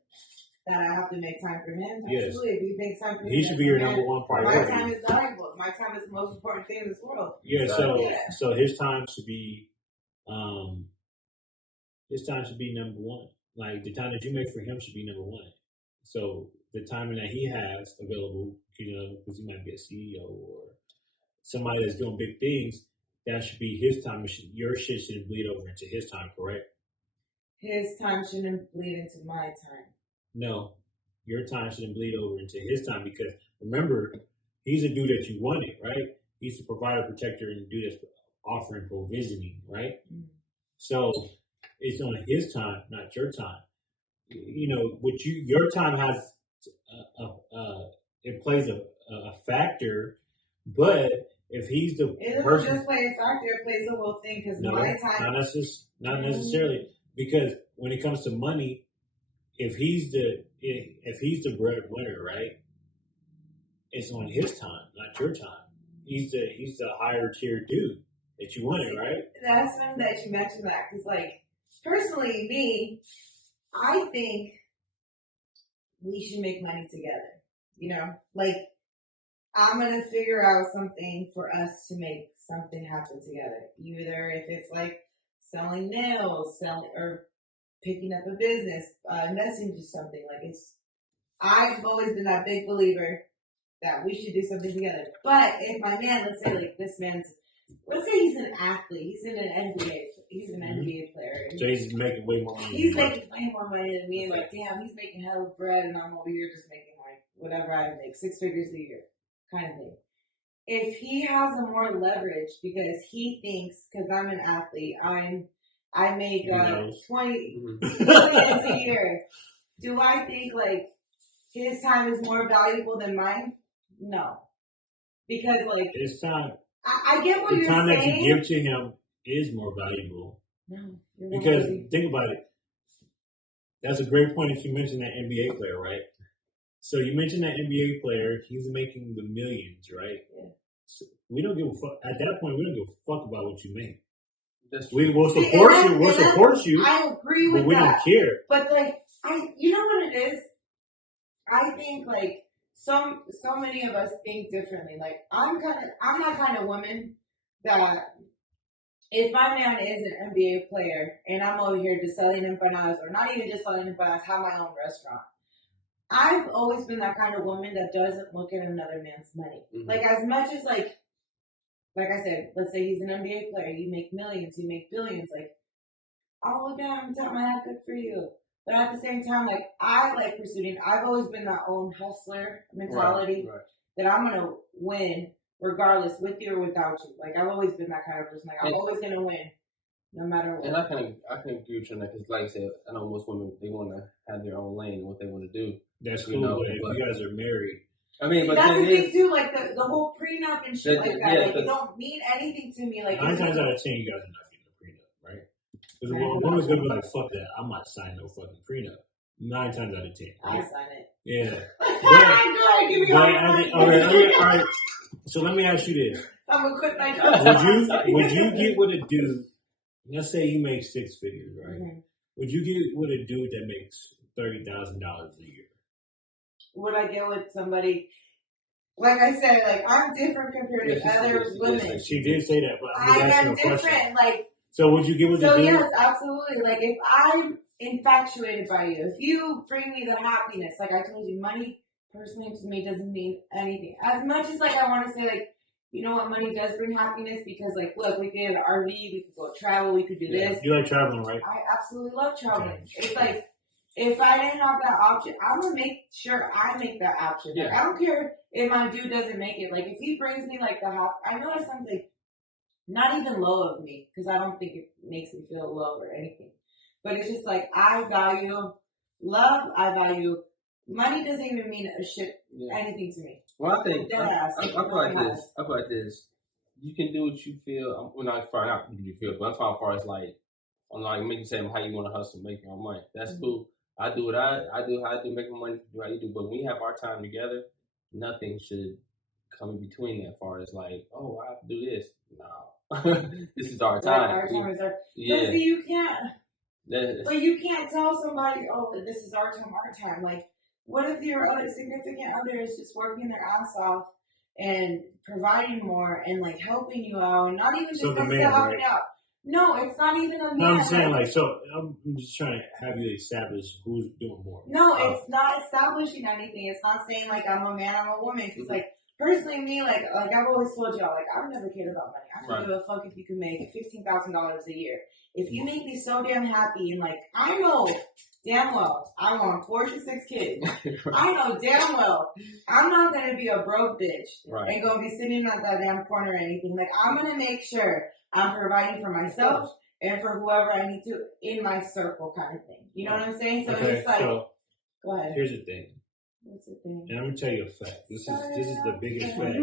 That I have to make time for him? Yes. Absolutely. If you make time for him, he should be your number one priority. My time is valuable. My time is the most important thing in this world. Yeah, so his time should be number one. Like, the time that you make for him should be number one. So the timing that he has available, because he might be a CEO or somebody that's doing big things, that should be his time. Your shit shouldn't bleed over into his time, correct? His time shouldn't bleed into my time. No, your time shouldn't bleed over into his time, because remember, he's a dude that you wanted, right? He's the provider, protector, and the dude that's offering provisioning, right? Mm-hmm. So it's on his time, not your time. Your time has it plays a factor, but if he's the it doesn't just play a factor, it plays the whole thing. Because my time, not necessarily, because when it comes to money, if he's the breadwinner, right, it's on his time, not your time. He's the higher tier dude that you wanted, right? That's funny that you mentioned that, because, like, personally, me, I think we should make money together. Like, I'm going to figure out something for us to make something happen together. Either if it's like selling nails, or picking up a business, investing into something. Like, I've always been that big believer that we should do something together. But if my man, let's say he's an athlete, he's in an NBA. He's an NBA player. So he's making way more money. He's making way more money than me. And like, damn, he's making hell of bread, and I'm over here just making like whatever I make, 6 figures a year, kind of thing. If he has a more leverage because he thinks, because I'm an athlete, I make 20 million a year. Do I think like his time is more valuable than mine? No, because like his time. I get what you're saying. The time that you give to him is more valuable. No, because think about it. That's a great point if you mentioned that NBA player, right? So you mentioned that NBA player, he's making the millions, right? Yeah. So we don't give a fuck. At that point, we don't give a fuck about what you make. We will support you. We'll support you. I agree with that. But we don't care. But like, you know what it is? I think like so many of us think differently. Like, I'm that kind of woman that if my man is an NBA player and I'm over here just selling empanadas, or not even just selling empanadas, have my own restaurant. I've always been that kind of woman that doesn't look at another man's money. Mm-hmm. Like, as much as like I said, let's say he's an NBA player, you make millions, you make billions. Like, I'll look at him and tell my head, good for you. But at the same time, like, I like pursuing. I've always been that own hustler mentality that I'm gonna win regardless, with you or without you. Like, I've always been that kind of person. Like, I'm always gonna win, no matter what. And I can agree with you on that, because, like I said, I know most women, they want to have their own lane and what they want to do. That's cool. But if you guys are married, I mean, but that's the thing too. Like the whole prenup and shit like that. Yeah, like, it don't mean anything to me. Like, 9 times out of 10, you guys are not getting a prenup, right? Because a woman's gonna be like, "Fuck that! I'm not signing no fucking prenup." 9 times out of 10. I'll Right? sign it. Yeah. Give me all your money. All right. So let me ask you this: I'm gonna quit my job. Would you get with a dude? Let's say you make 6 figures, right? Mm-hmm. Would you get with a dude that makes $30,000 a year? Would I get with somebody? Like I said, like I'm different compared to other women. She did say that, but I am different. Question. Like, so would you get with a dude? Yes, absolutely. Like if I'm infatuated by you, if you bring me the happiness, like I told you, money personally to me doesn't mean anything. As much as like I want to say like, you know what, money does bring happiness because like look, we could get an RV, we could go travel, we could do this. You like traveling, right? I absolutely love traveling. Okay. It's like if I didn't have that option, I'm gonna make sure I make that option. Like I don't care if my dude doesn't make it. Like if he brings me like I know it's something not even low of me because I don't think it makes me feel low or anything. But it's just like I value love. I value money. Doesn't even mean a shit anything to me. Well, I think I feel like this. You can do what you feel. Well, not far out what you feel, but as far as like, I'm like making say how you want to hustle, make your own money. That's cool. I do what I do. How I do, make my money. Do how you do. But when we have our time together, nothing should come in between that. Far as like, oh, I have to do this. No, this is our time. Our time is our. Yeah. But see, you can't. But you can't tell somebody, oh, this is our time. Like, what if your other significant other is just working their ass off and providing more and like helping you out and not even just helping out? No, it's not even a man. No, I'm saying like, so I'm just trying to have you establish who's doing more. No, it's not establishing anything. It's not saying like I'm a man, I'm a woman. Because like personally, me, like I've always told y'all, like I've never cared about money. I don't give a fuck if you can make $15,000 a year. If you make me so damn happy and like I know damn well I want 4 to 6 kids. I know damn well I'm not gonna be a broke bitch and gonna be sitting at that damn corner or anything. Like I'm gonna make sure I'm providing for myself and for whoever I need to in my circle kind of thing. You know what I'm saying? So it's like go ahead. Here's the thing. What's the thing? And I'm gonna tell you a fact. This is the biggest fact.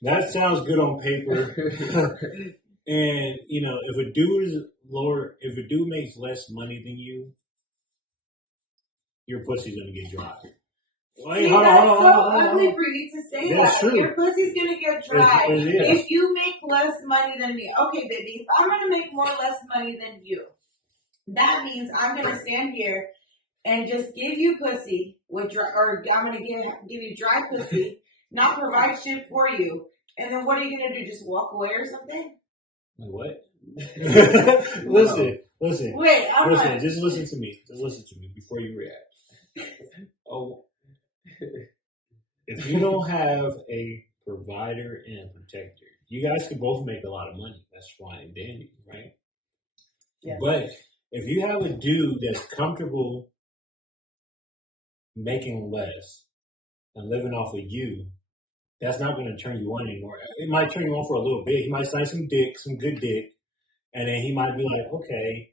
That sounds good on paper. And you know, if a dude makes less money than you, your pussy's gonna get dry. See, that's so ugly for you to say that. True. Your pussy's gonna get dry if you make less money than me. Okay, baby, if I'm gonna make more or less money than you, that means I'm gonna stand here and just give you pussy or I'm gonna give you dry pussy, not provide shit for you, and then what are you gonna do? Just walk away or something? Like what? Listen. Wait, just listen to me. Just listen to me before you react. Oh, if you don't have a provider and a protector, you guys can both make a lot of money. That's fine and dandy, right? Yeah. But if you have a dude that's comfortable making less and living off of you, that's not going to turn you on anymore. It might turn you on for a little bit. He might sign some good dick, and then he might be like, okay,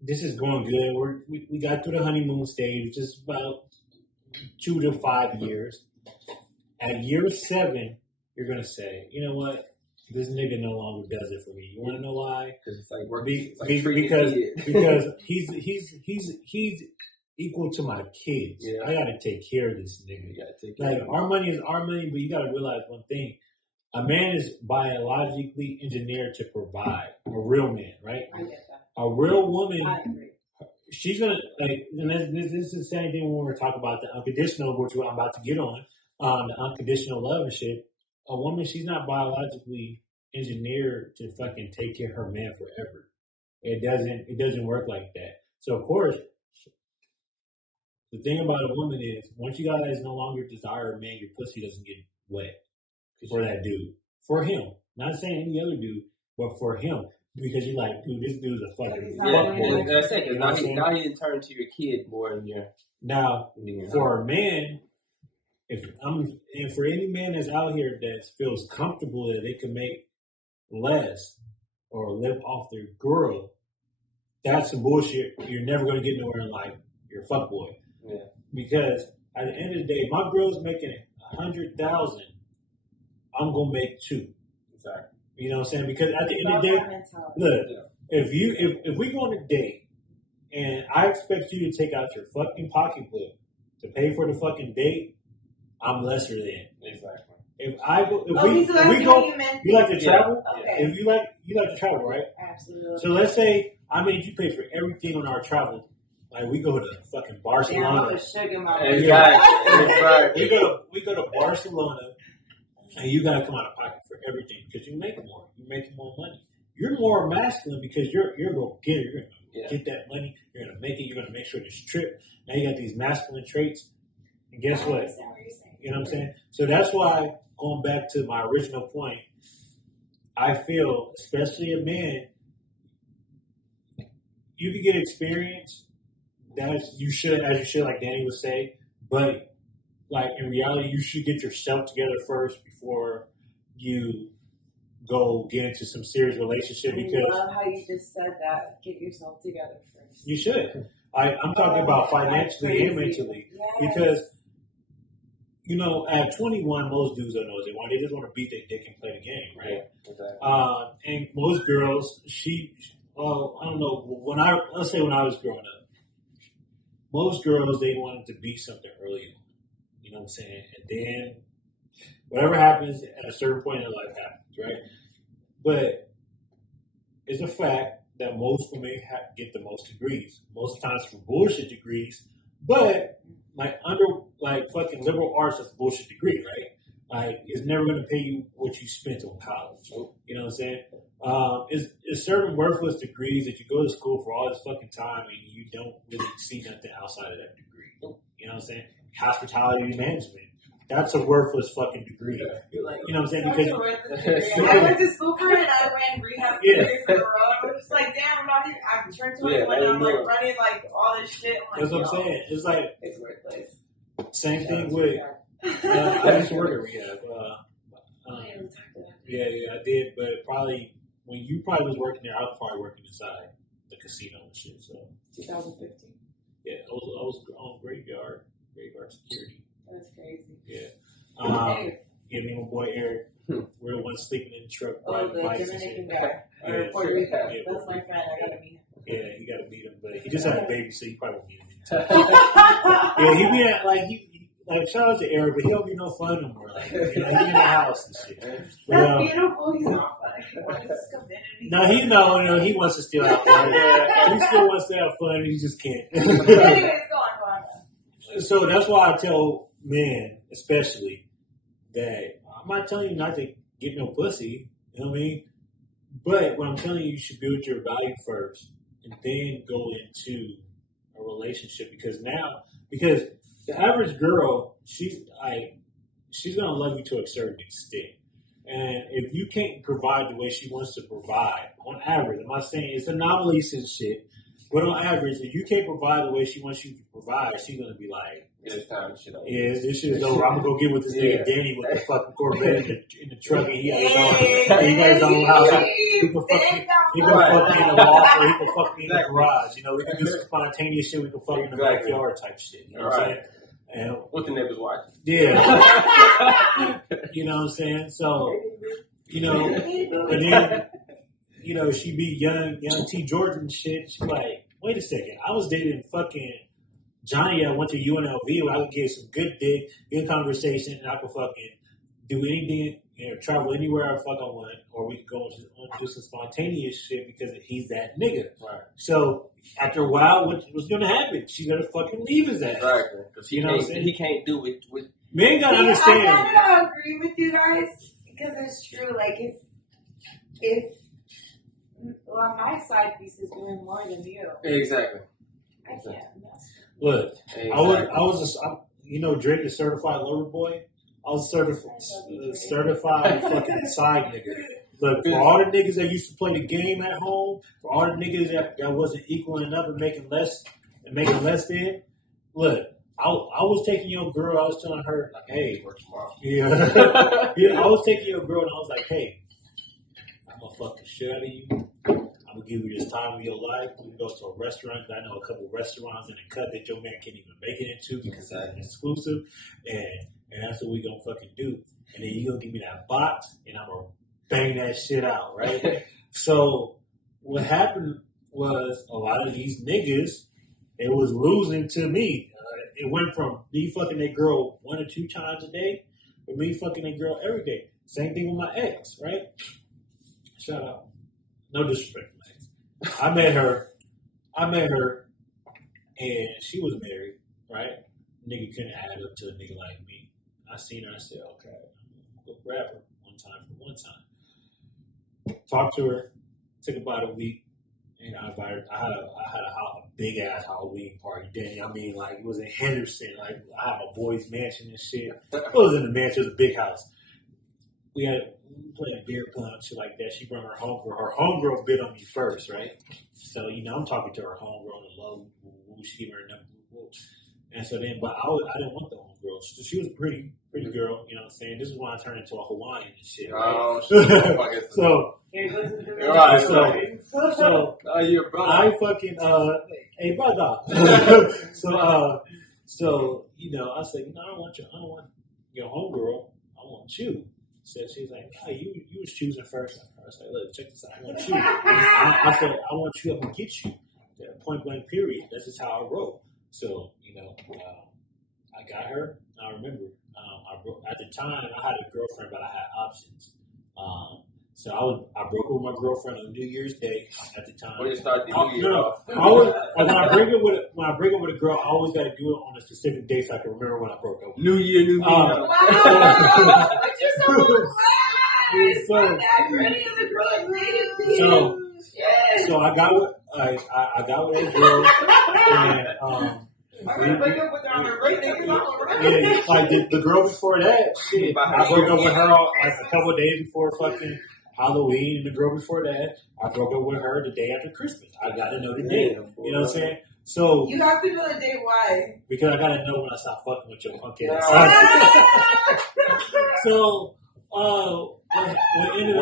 this is going good. We got through the honeymoon stage, which is about 2 to 5 years. At year 7, you're going to say, you know what? This nigga no longer does it for me. You want to know why? Because it's like because he's equal to my kids. Yeah. I gotta take care of this nigga. You gotta take care of our money is our money, but you gotta realize one thing: a man is biologically engineered to provide. A real man, right? I get that. A real woman, she's gonna like. And this is the same thing when we're talking about the unconditional, which I'm about to get on, the unconditional love and shit. A woman, she's not biologically engineered to fucking take care of her man forever. It doesn't work like that. So of course. The thing about a woman is, once you guys no longer desire a man, your pussy doesn't get wet for that dude. For him. Not saying any other dude, but for him. Because you're like, dude, this dude's a fucking fuckboy. That's it. Now you turn to your kid more than your... Now, for a man, and for any man that's out here that feels comfortable that they can make less or live off their girl, that's some bullshit. You're never going to get nowhere in life. You're a fuckboy. Yeah. Because at the end of the day, my girl's making 100,000. I'm gonna make 2. Exactly. You know what I'm saying? Because at the end of the day, look, if we go on a date and I expect you to take out your fucking pocketbook to pay for the fucking date, I'm lesser than. Exactly. If I go, so we go, you like to travel? Okay. If you like to travel, right? Absolutely. So let's say I made you pay for everything on our travel. Like we go to fucking Barcelona. Exactly. We go to Barcelona, and you gotta come out of pocket for everything because you make more. You make more money. You're more masculine because you're gonna get it. You're gonna get that money. You're gonna make it. You're gonna make sure this trip. Now you got these masculine traits, and guess what? You know what I'm saying? So that's why, going back to my original point, I feel, especially a man, you can get experience. As you should, like Danny would say, but like in reality, you should get yourself together first before you go get into some serious relationship. Because I love how you just said that. Get yourself together first. You should. I'm talking about financially and mentally, because you know, at 21, most dudes don't know what they want. They just want to beat their dick and play the game, right? Yeah, exactly. And most girls, I don't know. Let's say when I was growing up, most girls, they wanted to be something early on. You know what I'm saying? And then whatever happens at a certain point in their life happens, right? But it's a fact that most women get the most degrees. Most times for bullshit degrees, but fucking liberal arts is a bullshit degree, right? Like it's never going to pay you what you spent on college. You know what I'm saying? It's certain worthless degrees that you go to school for all this fucking time and you don't really see nothing outside of that degree. You know what I'm saying? Hospitality management. That's a worthless fucking degree. You're like, you know what I'm saying? I went to school for it and I ran rehab for the road. I was just like, damn, I'm not even, I turned 21 and I'm like running like all this shit. That's what I'm saying. It's like, it's a great place. Same thing with, I used to work at rehab. I did, but probably, when you probably was working there, I was probably working inside the casino and shit, so. 2015? Yeah, I was on graveyard security. That's crazy. Yeah. Me and my boy Eric, we're the ones sleeping in the truck. Oh, the Dominican guy. Or Puerto Rico. That's my friend. I gotta meet him. Yeah, you gotta meet him, but he just had a baby, so you probably won't meet him. Yeah, he be at, shout out to Eric, but he don't be no fun no more. Like, he in the house and shit. But, that's beautiful. He's not fun. No, he wants to still have fun. He still wants to have fun, he just can't. Anyways, go on. So that's why I tell men, especially, that I'm not telling you not to get no pussy, you know what I mean? But what I'm telling you, you should build your value first and then go into a relationship because the average girl, she's gonna love you to a certain extent. And if you can't provide the way she wants to provide, on average, I'm not saying it's anomalies and shit, but on average, if you can't provide the way she wants you to provide, she's gonna be like, it's time shit over. Yeah, this shit is over. I'm gonna go get with this nigga Danny with the fucking Corvette in the truck, and he got his own house. He can fuck me in the loft, or he can fuck me in the garage. You know, we can do some spontaneous shit. We can fuck in the backyard type shit. You know what I'm saying? And what the neighbors watching? Yeah. You know what I'm saying? So, you know, but then, you know, she be young T. Jordan shit. She like, wait a second, I was dating fucking Johnny. I went to UNLV where I could get some good dick, good conversation, and I could fucking do anything, travel anywhere I fuck I want, or we could go and do some spontaneous shit because he's that nigga. Right. So after a while, what's gonna happen? She's gonna fucking leave his ass. Exactly. Because he can't do it with. Men gotta understand. I kind of agree with you guys because it's true. Like if my side piece is doing more than you. Exactly. I can't. Look, exactly. I was Drake is certified lover boy. I was certified fucking side nigga. Look, for all the niggas that used to play the game at home, for all the niggas that wasn't equaling up and making less than, look, I was taking your girl. I was telling her like, hey, work tomorrow. Yeah, I was taking your girl and I was like, hey, I'm gonna fuck the shit out of you. I'm gonna give you this time of your life. We can go to a restaurant. I know a couple restaurants in the cut that your man can't even make it into because it's exclusive, and that's what we gonna fucking do. And then you gonna give me that box, and I'm gonna bang that shit out, right? So what happened was a lot of these niggas, it was losing to me. It went from me fucking that girl 1 or 2 times a day to me fucking that girl every day. Same thing with my ex, right? Shout out. No disrespect to my ex. I met her, and she was married, right? Nigga couldn't add up to a nigga like me. I seen her, I said, okay, I'm gonna go grab her one time. Talked to her, took about a week. And I invited. I had a big ass Halloween party. Then I mean, like it was in Henderson. Like I had a boys' mansion and shit. It was in the mansion. It was a big house. We playing beer pong and shit like that. She brought her homegirl. Her homegirl bid on me first, right? So I'm talking to her homegirl on the low. She gave her a number. And so then, but I didn't want the homegirl. She was a pretty girl. You know what I'm saying? This is when I turned into a Hawaiian and shit. Right? Oh, shit. So. So you're a brother. I fucking hey brother. so I said, I don't want your homegirl, I want you. She's like, no, you was choosing first. I was like, look, check this out, I want you. I said, I want you, I'm gonna get you. Point blank period. That's just how I roll. So, I got her. I remember at the time I had a girlfriend, but I had options. So I broke up with my girlfriend on New Year's Day at the time. When you start the New Year off. When I break up with a girl, I always got to do it on a specific day so I can remember when I broke up. New Year, New Me. Wow, but you're so so I got with that girl, and like the girl before that, shit, I broke up with her like a couple of days before fucking Halloween, and the girl before that, I broke up with her the day after Christmas. I got to know the day. You know what I'm saying? So you have to know the day. Why? Because I got to know when I stop fucking with your punk ass. So what ended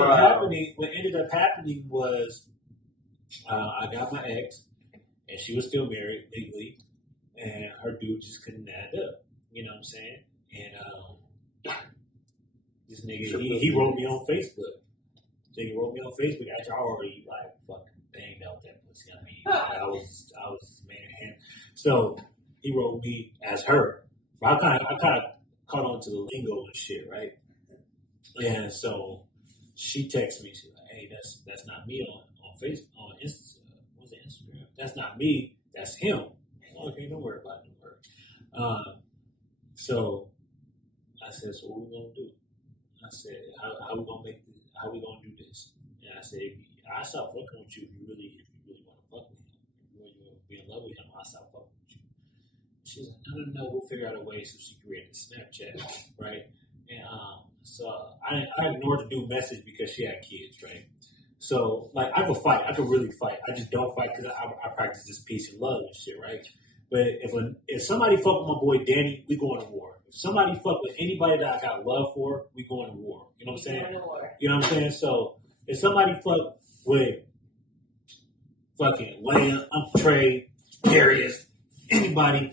up happening was I got my ex, and she was still married legally, and her dude just couldn't add up. You know what I'm saying? And this nigga, he wrote me on Facebook. After I already like fucking banged out that pussy. I mean, I was marrying him. So he wrote me as her. But I kind of caught on to the lingo and shit, right? And so she texted me. She's like, "Hey, that's not me on Facebook, on Instagram. That's not me. That's him." Okay, don't worry about it. Don't worry. So I said, "So what we gonna do?" I said, "How we gonna make this? How we gonna do this?" And I said, "I stop fucking with you if you really want to fuck with him. If you want to be in love with him, I stop fucking with you." She's like, "No, we'll figure out a way." So she created Snapchat, right? And so I ignored the dude message because she had kids, right? So like I could fight, I could really fight. I just don't fight because I practice this peace and love and shit, right? But if somebody fuck with my boy Danny, we going to war. If somebody fuck with anybody that I got love for, we going to war. You know what I'm saying? You know what I'm saying? So if somebody fuck with fucking Lane, Uncle Trey, Darius, anybody,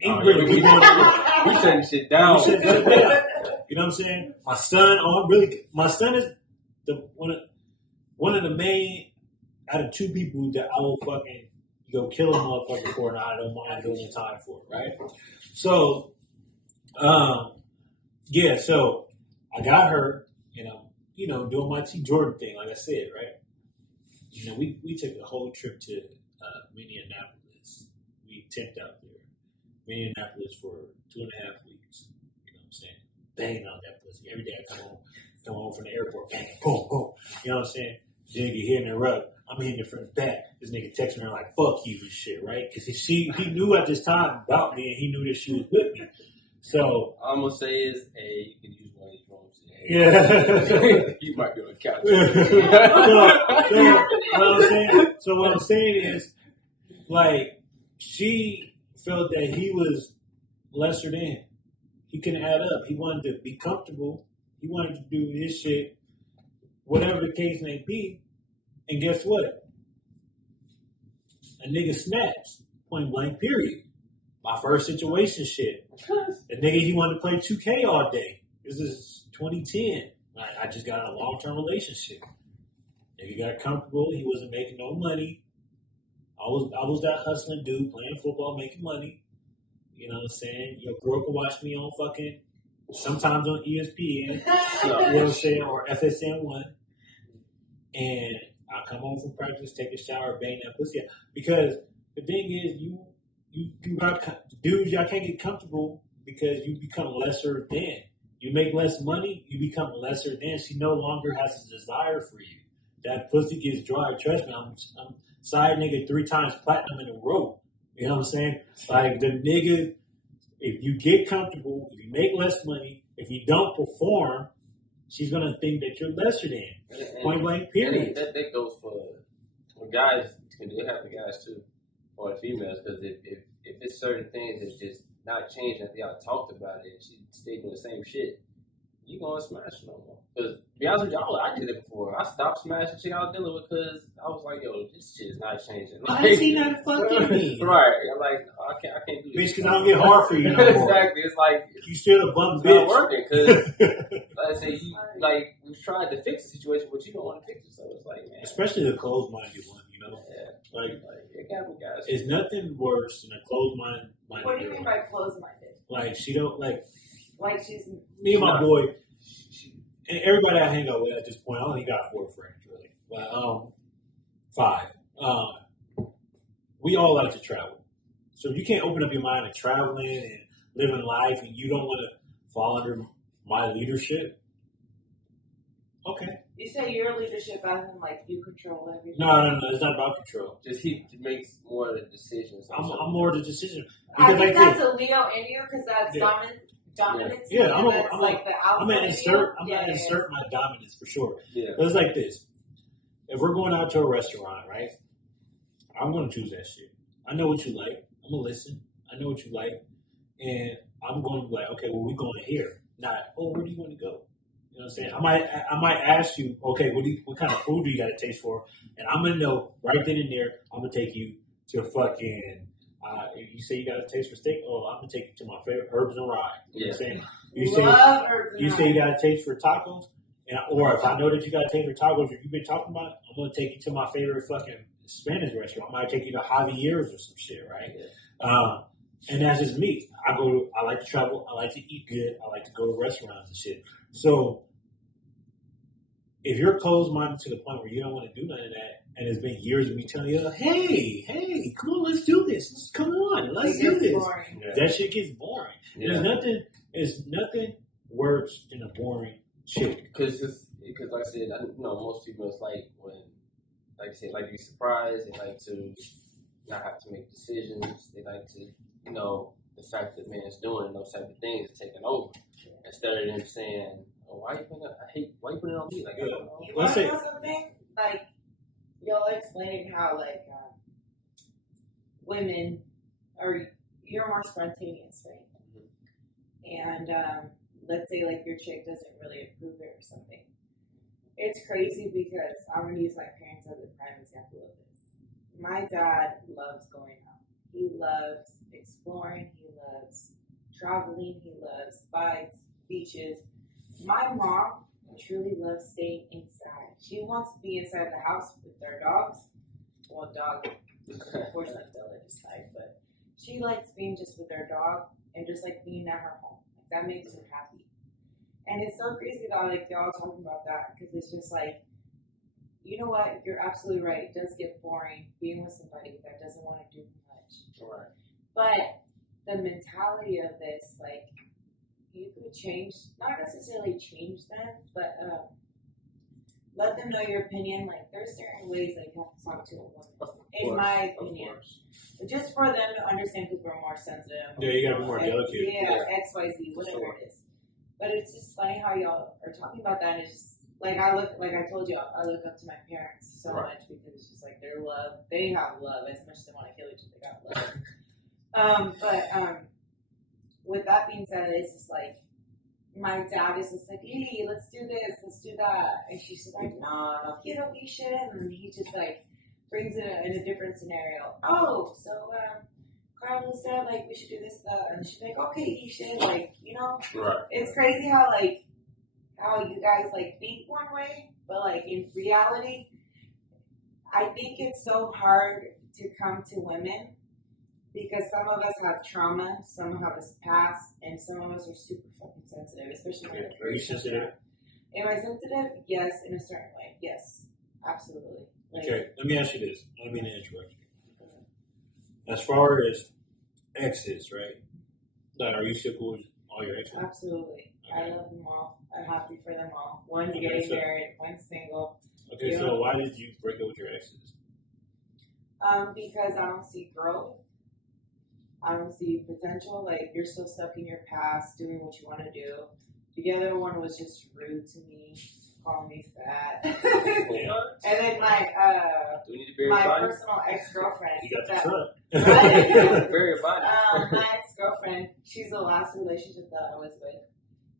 anybody, we going to war. We shutting shit down. You know what I'm saying? My son is one of the main out of 2 people that I will fucking go kill a motherfucker for, and I don't mind doing the time for it, right? So, so I got her, and I'm, doing my T. Jordan thing, like I said, right? We took a whole trip to Minneapolis. We temped out there. Minneapolis for 2.5 weeks. You know what I'm saying? Banging out that pussy. Every day I come home from the airport, banging, boom, boom. You know what I'm saying? Then you hear in the rub, I'm hitting it from the back. This nigga texting her like, "Fuck you" and shit, right? Because he knew at this time about me, and he knew that she was with me. So all I'm gonna say is, hey, you can use one of these rooms. Yeah. You might be on the couch. So what I'm saying is, like, she felt that he was lesser than. He couldn't add up. He wanted to be comfortable. He wanted to do his shit, whatever the case may be. And guess what? A nigga snaps. Point blank, period. My first situation shit. The nigga, he wanted to play 2K all day. This is 2010. I just got in a long-term relationship. Nigga got comfortable. He wasn't making no money. I was that hustling dude playing football, making money. You know what I'm saying? Your girl could watch me on fucking sometimes on ESPN. You know what I'm saying? Or FSN1. And I come home from practice, take a shower, bang that pussy out. Because the thing is, you got dudes, y'all can't get comfortable because you become lesser than. You make less money, you become lesser than. She no longer has a desire for you. That pussy gets dry. Trust me, I'm side nigga 3 times platinum in a row. You know what I'm saying? Like the nigga, if you get comfortable, if you make less money, if you don't perform, she's gonna think that you're lesser than. Point blank, period. That goes for guys. Can do it have the guys too, or the females, because if it's certain things that's just not changing, that y'all talked about it, and she stayed doing the same shit, you gonna smash no more. Because to be honest with y'all, I did it before. I stopped smashing shit I was dealing with because I was like, yo, this shit is not changing. Why is he not fucking me? Right. I'm like, I can't do this. Bitch, because I don't get hard for you no more. Exactly. It's like You still a bum it's bitch. not working because like I say, we've tried to fix the situation, but you don't want to fix it. So it's like, man, Especially the closed-minded one, you know? yeah, Like, it got me, guys. it's nothing worse than a closed-minded What do you mean by closed-minded? Like, she don't, like, Like she's me and my boy, and everybody I hang out with at this point, I only got 4 friends, really. But, 5. We all like to travel. So if you can't open up your mind to traveling and living life and you don't want to fall under my leadership, okay. You say your leadership as in like you control everything. No, it's not about control. Just he makes more of the decisions. I'm more the decision. I Because think like that's this, a Leo in you because that's dominance. Yeah, and I'm like the alpha gonna in insert. you. I'm gonna insert my dominance for sure. Yeah. But it's like this: if we're going out to a restaurant, right? I'm gonna choose that shit. I know what you like. I'm gonna listen. I know what you like, and I'm going to be like, okay, well, we're going here. Not, where do you want to go? You know what I'm saying? I might ask you, okay, what kind of food do you got to taste for? And I'm gonna know right then and there. I'm gonna take you to fucking. You say you got a taste for steak? Oh, I'm gonna take you to my favorite herbs and rye. You know what I'm saying? Love herbs and You say rye. you got a taste for tacos, or if I know that you got a taste for tacos, or you've been talking about it, I'm gonna take you to my favorite fucking Spanish restaurant. I might take you to Javier's or some shit, right? Yeah. And that's just me. I like to travel. I like to eat good. I like to go to restaurants and shit. So if you're closed-minded to the point where you don't want to do none of that, and it's been years of me telling you, hey, come on, let's do this. Come on, let's do this. Boring. That shit gets boring. Yeah. There's nothing worse than a boring chick. Because like I said, most people it's like when, like I said, like to be surprised. They like to not have to make decisions. They like to, the fact that man's doing those type of things is taking over instead of them saying, "Oh, why you putting it on me?" Like, Yeah. You Let's want to say- know something? Like, y'all explaining how, like, women you're more spontaneous, right? And let's say, like, your chick doesn't really approve it or something. It's crazy because I'm going to use my parents as a prime example of this. My dad loves going out. He loves exploring. He loves traveling. He loves bikes, beaches. My mom truly loves staying inside. She wants to be inside the house with their dogs. Well, dog, unfortunately, they'll let us die, but she likes being just with her dog and just like being at her home. Like, that makes her happy. And it's so crazy that like y'all talking about that because it's just like, you know what? You're absolutely right. It does get boring being with somebody that doesn't want to do much. Right. But the mentality of this, like, you could change, not necessarily change them, but let them know your opinion. Like, there's certain ways that you have to talk to a woman, in my opinion. Just for them to understand people are more sensitive. Yeah, you gotta be more delicate. Yeah, XYZ, whatever it is. But it's just funny how y'all are talking about that. And it's just, like I told you, I look up to my parents so much because it's just like their love. They have love as much as they want to kill each other. They got love. But with that being said, it's just like my dad is just like, hey, let's do this, let's do that, and she's just like, no, you shouldn't. And he just like brings it in a different scenario. Oh, so Carlos said like we should do this, that, and she's like, okay, you should, like, Right. It's crazy how you guys like think one way, but like in reality, I think it's so hard to come to women because some of us have trauma, some have us past, and some of us are super fucking sensitive, especially when Are you sensitive? Am I sensitive? Yes, in a certain way. Yes, absolutely. Like, Okay, let me ask you this. I don't mean to interrupt you. As far as exes, right? Like, are you still cool with all your exes? absolutely. I love them all. I'm happy for them all. One's Okay, getting so- married, one's single. Okay, so why did you break up with your exes? Because I don't see growth. I don't see potential. Like, you're still stuck in your past, doing what you want to do. The other one was just rude to me, calling me fat. And then my Do we need to bury my your body? personal ex-girlfriend. You got the that- truck. Right? Bury your body. My ex-girlfriend, she's the last relationship that I was with.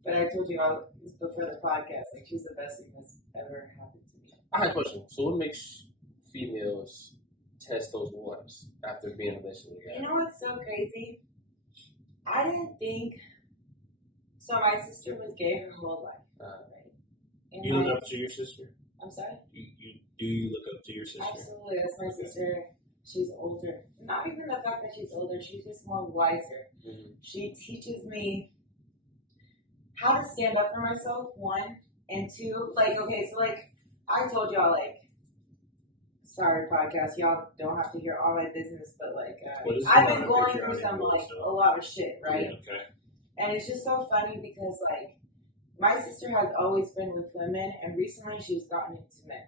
But I told you before the podcast, like, she's the best thing that's ever happened to me. I have a question. So what makes females test those waters after being in a relationship with a You guy? know what's so crazy? I didn't think. So my sister was gay her whole life, right? And You look up to your sister? I'm sorry. Do you look up to your sister? Absolutely, that's my sister. She's older. Not even the fact that she's older. She's just more wiser. Mm-hmm. She teaches me how to stand up for myself. One and two, like okay, so like I told y'all, like. Sorry, podcast. Y'all don't have to hear all my business, but like Well, this is I've not been a going picture through of some you, like so- a lot of shit, right? Okay. And it's just so funny because like my sister has always been with women, and recently she's gotten into men.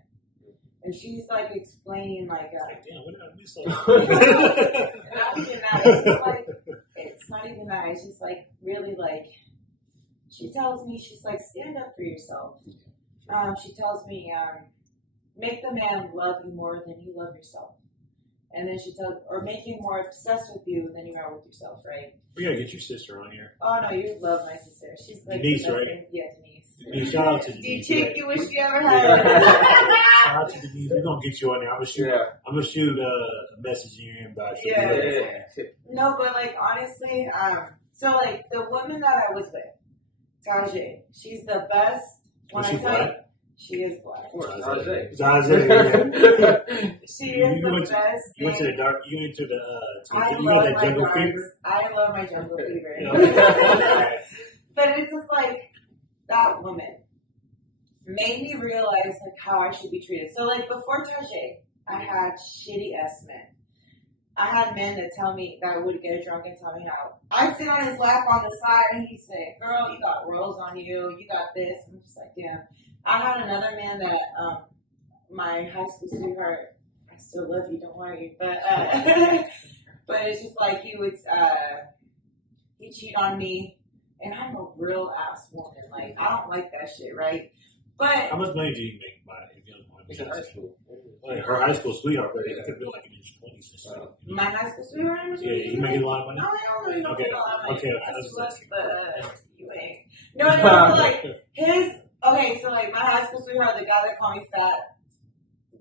And she's like explaining like Damn, what did I miss on not even that. It's just like it's not even that. It's just like really like she tells me she's like stand up for yourself. She tells me make the man love you more than you love yourself. And then she tells, or make him more obsessed with you than you are with yourself, right? We gotta get your sister on here. Oh no, you love my sister. She's like Denise, the best right? thing- Yeah, Denise. Denise, shout out to The Denise. chick Yeah. you wish you ever Shout had. out to Denise. We're gonna get you on there. I'm gonna shoot a message in your inbox. Yeah. No, but like honestly, so like the woman that I was with, Tajay, she's the best. When Was I she tell you, black? she is black. Zaze. Yeah. She is You the went to- best. You went to thing. the dark. You went to the. I You love got that my jungle dogs. fever. I love my jungle fever. Yeah. But it's just like that woman made me realize like how I should be treated. So like before Tajay, I had shitty ass men. I had men that tell me that would get drunk and tell me how I'd sit on his lap on the side and he'd say, "Girl, you got rolls on you. You got this." I'm just like, damn. I had another man that my high school sweetheart. I still love you, don't worry, but but it's just like he would he cheat on me. And I'm a real ass woman. Like, I don't like that shit, right? But How much money do you make by if you don't mind? It's in high school. Like her high school sweetheart, but it could be like in his 20s or something. my high school sweetheart was Yeah, you making a lot of money? No, I don't really Okay, make a lot of money. okay, I that's just left, asking. but you ain't. No, so like, his, okay, so like, my high school sweetheart, the guy that called me fat.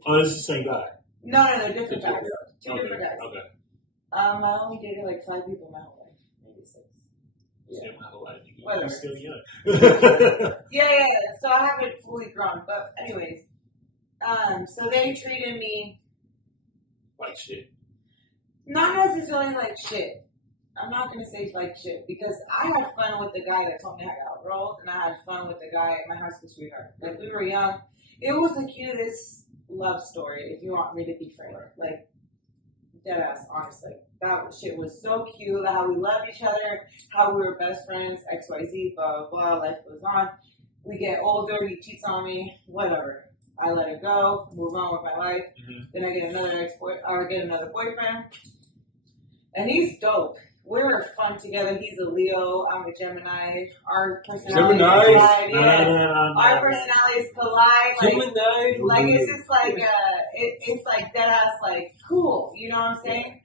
Oh, this is the same guy. No, different guys. Two Okay, different guys. okay. I only dated like 5 people my whole life. Maybe 6. Same my whole life. Whatever. You're still young. Yeah. So I haven't fully grown. But anyways, so they treated me Like shit. not necessarily like shit. I'm not gonna say like shit because I had fun with the guy that told me I got rolled, and I had fun with the guy, my high school sweetheart. Like we were young. It was the cutest love story, if you want me to be frank. Like dead ass, honestly. That shit was so cute. How we loved each other, how we were best friends, XYZ, blah blah blah. Life goes on. We get older. He cheats on me. Whatever. I let it go. Move on with my life. Mhm. Then I get another boyfriend, and he's dope. We're fun together. He's a Leo. I'm a Gemini. Our personalities Gemini? collide. No, Yeah. no, no, Our no. personalities collide. Like, Gemini. like it's just like it's like dead ass like cool. You know what I'm saying?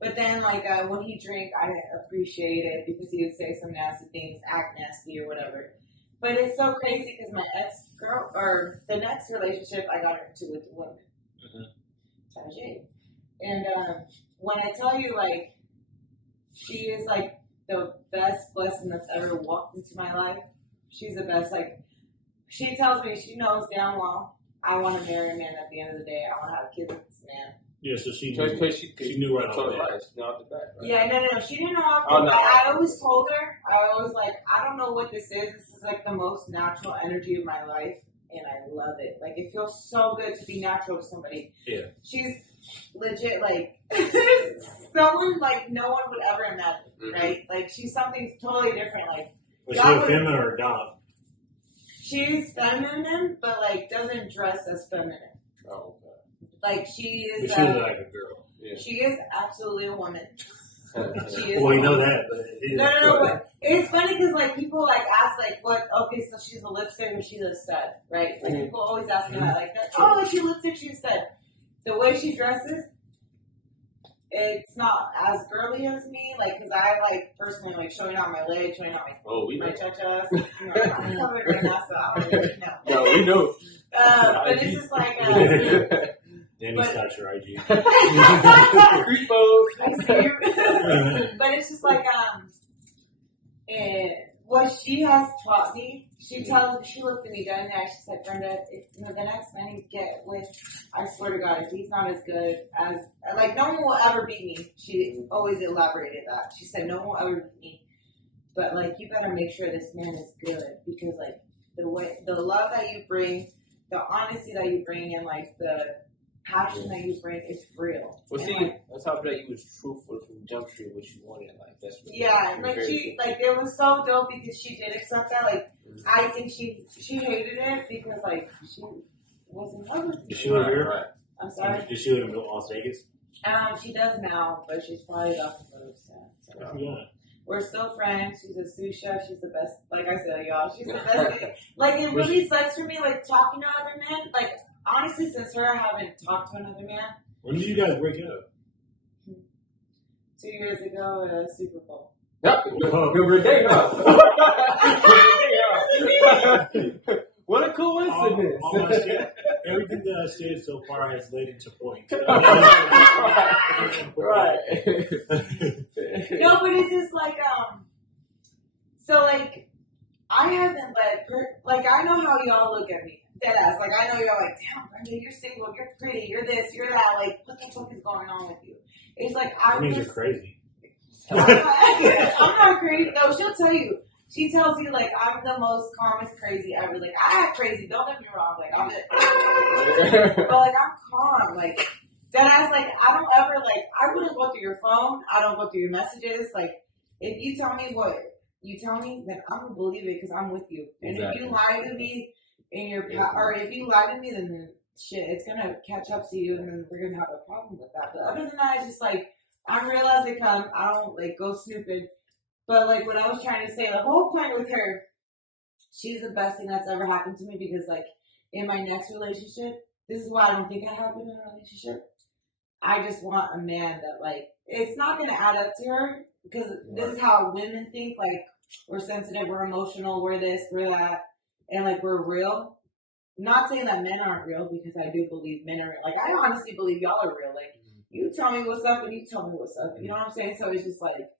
But then like when he drank, I appreciate it because he would say some nasty things, act nasty or whatever. But it's so crazy because my ex-girl or the next relationship I got into with the woman, Tajay, and when I tell you like she is like the best blessing that's ever walked into my life. She's the best. Like she tells me she knows damn well I want to marry a man at the end of the day. I want to have kids with this man. Yeah, so she She knew right so off the bat. right, not the back. Right? Yeah, no. She didn't know off Oh, the no. bat. I always told her, I don't know what this is. This is like the most natural energy of my life, and I love it. Like, it feels so good to be natural to somebody. Yeah. She's legit, like, someone, like, no one would ever imagine, right? Like, she's something totally different. Like, Was she a feminine or a dom? she's feminine, but, like, doesn't dress as feminine. Oh, okay. Like, she But is, she was like a girl. Yeah. she is absolutely a woman. She is Well, you a know woman. that, but it is. No, but it's funny because like people like ask like what? Okay, so she's a lipstick or she's a stud, right? Like people always ask me that, like that. Oh, like she's lipstick, she's a stud. The way she dresses, it's not as girly as me, like because I like personally like showing out my legs, showing out my cha-chas. You know, I'm covered right now, so I don't really know. No, we know. But it's just like. Danny starts your IG. Creepo. But it's just like and what she has taught me. She looked at me down there. She said, "Brenda, the next man you get with, I swear to God, if he's not as good as like no one will ever beat me." She always elaborated that. She said, "No one will ever beat me, but like you better make sure this man is good because like the love that you bring, the honesty that you bring, and like the passion that you bring is real." Well, and see, like, on top of that, you was truthful from Jump Street what you wanted. Like that's what yeah, and like she, like it was so dope because she did accept that. Like I think she hated it because like she wasn't in love with me. Did she live here? Right. I'm sorry. Did she live in Las Vegas? She does now, but she's probably about to move soon. So. Yeah. We're still friends. She's a sous chef. She's the best. Like I said, y'all, she's the best. Like it really sucks for me. Like talking to other men. Like honestly, since her, I haven't talked to another man. When did you guys break up? 2 years ago at a Super Bowl. Yep. Good day, What a coincidence. Everything that I said so far has led into point. Right. No, but it's just like so like I haven't like I know how y'all look at me. Deadass. Like I know y'all like, damn, Brenda, you're single, you're pretty, you're this, you're that. Like, what the fuck is going on with you? It's like That means you're crazy. I'm not crazy. No, she'll tell you. She tells you like I'm the most calmest crazy ever. Like I act crazy. Don't get me wrong. Like I'm just, but like I'm calm. Like deadass. Like I don't ever like I wouldn't go through your phone. I don't go through your messages. Like if you tell me what you tell me, then I'm gonna believe it because I'm with you. And Exactly. if you lie to me in your or if you lie to me, then shit, it's gonna catch up to you, and then we're gonna have a problem with that. But other than that, it's just like I'm real as they come. I don't like go stupid. But like what I was trying to say, the whole point with her, she's the best thing that's ever happened to me because like in my next relationship, this is why I don't think I have been in a relationship. I just want a man that like it's not gonna add up to her because this is how women think. Like we're sensitive, we're emotional, we're this, we're that, and like we're real. Not saying that men aren't real because I do believe men are real. Like I honestly believe y'all are real. Like you tell me what's up and you tell me what's up. You know what I'm saying? So it's just like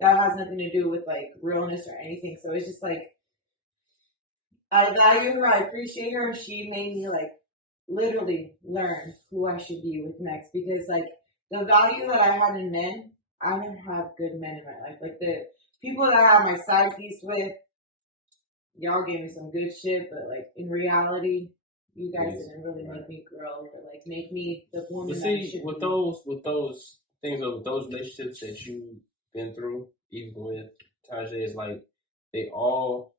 that has nothing to do with like realness or anything. So it's just like I value her, I appreciate her. She made me like literally learn who I should be with next because like the value that I had in men, I didn't have good men in my life. Like the people that I had my side piece with, y'all gave me some good shit, but like in reality, you guys didn't really make me grow or like make me the woman. But see, with those things, with those relationships that you've been through, even with Tajay, is like they all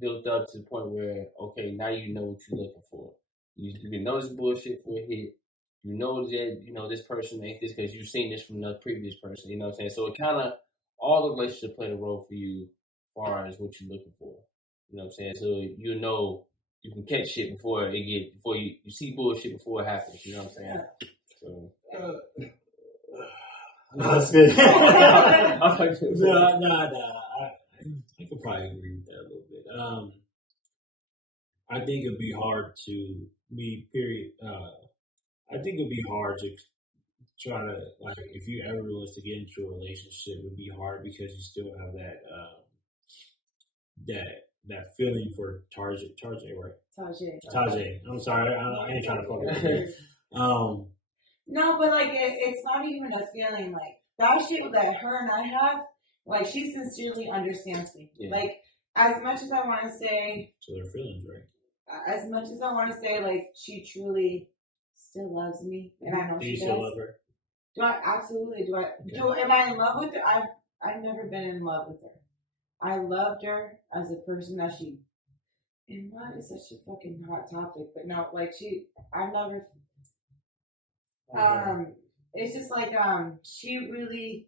built up to the point where okay, now you know what you're looking for. You know this bullshit for a hit. You know that this person ain't this because you've seen this from the previous person. You know what I'm saying? So it kind of all the relationships played a role for you, as far as what you're looking for. You know what I'm saying? So you know you can catch shit before you see bullshit before it happens. You know what I'm saying? So. No, that's good. No. I could probably agree with that a little bit. I think it'd be hard to be I think it'd be hard to try to like if you ever was to get into a relationship, it'd be hard because you still have that that feeling for Tarjay, right? Tajay. Tajay. I'm sorry, I ain't trying to fuck with her. No, but like it's not even a feeling. Like that shit that her and I have, like she sincerely understands me. Yeah. Like as much as I want to say, so their feelings, right? as much as I want to say, like she truly still loves me, and I know Do she you does. still love her? Do I absolutely? Do I? Okay. Am I in love with her? I've never been in love with her. I loved her as a person that she. And what is such a fucking hot topic? But no, like I've never. It's just like she really,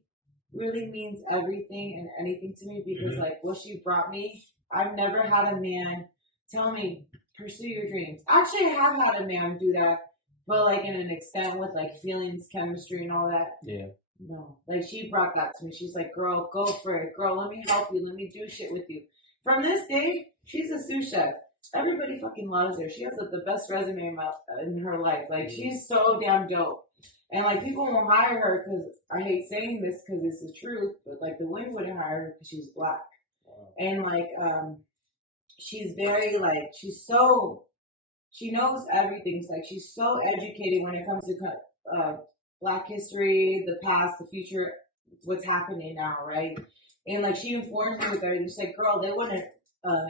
really means everything and anything to me because like what she brought me. I've never had a man tell me pursue your dreams. Actually, I have had a man do that, but like in an extent with like feelings, chemistry, and all that. Yeah. No, like she brought that to me. She's like, girl, go for it. Girl, let me help you. Let me do shit with you. From this day, she's a sous chef. Everybody fucking loves her. She has the best resume in her life. Like, she's so damn dope. And, like, people won't hire her because, I hate saying this because it's the truth, but, like, the women wouldn't hire her because she's black. Wow. And, like, she's very, like, she knows everything. Like, she's so educated when it comes to black history, the past, the future, what's happening now, right? And, like, she informed me with everything. She's like, girl, they wouldn't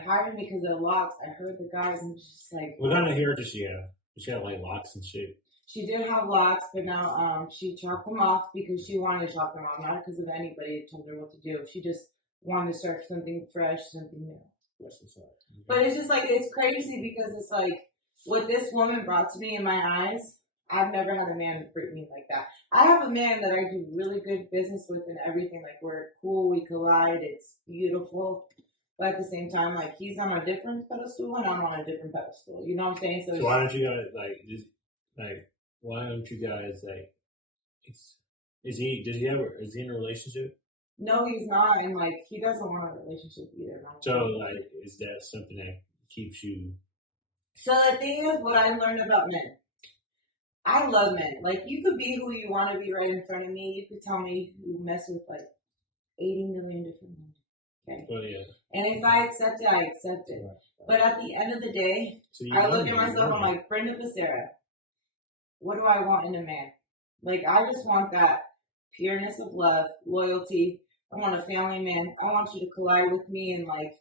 hire me because of the locks. I heard the guys, and she's like, what kind of hair does she have? Does she have, like, locks and shit? She did have locks, but now she chopped them off because she wanted to chop them off, not because of anybody told her what to do. She just wanted to start something fresh, something new. That's what's up. But it's just like, it's crazy because it's like, what this woman brought to me in my eyes, I've never had a man treat me like that. I have a man that I do really good business with and everything. Like, we're cool, we collide, it's beautiful. But at the same time, like, he's on a different pedestal and I'm on a different pedestal. You know what I'm saying? So why don't you guys, like, just, like, why don't you guys, like, is he in a relationship? No, he's not. And, like, he doesn't want a relationship either. So, like, is that something that keeps you? So the thing is, what I learned about men. I love men. Like, you could be who you want to be right in front of me. You could tell me you mess with, like, 80 million different men. Okay? Oh, yeah. And if I accept it, I accept it. But at the end of the day, I look at myself, I'm like, Brendacita, what do I want in a man? Like, I just want that pureness of love, loyalty. I want a family man. I want you to collide with me and, like,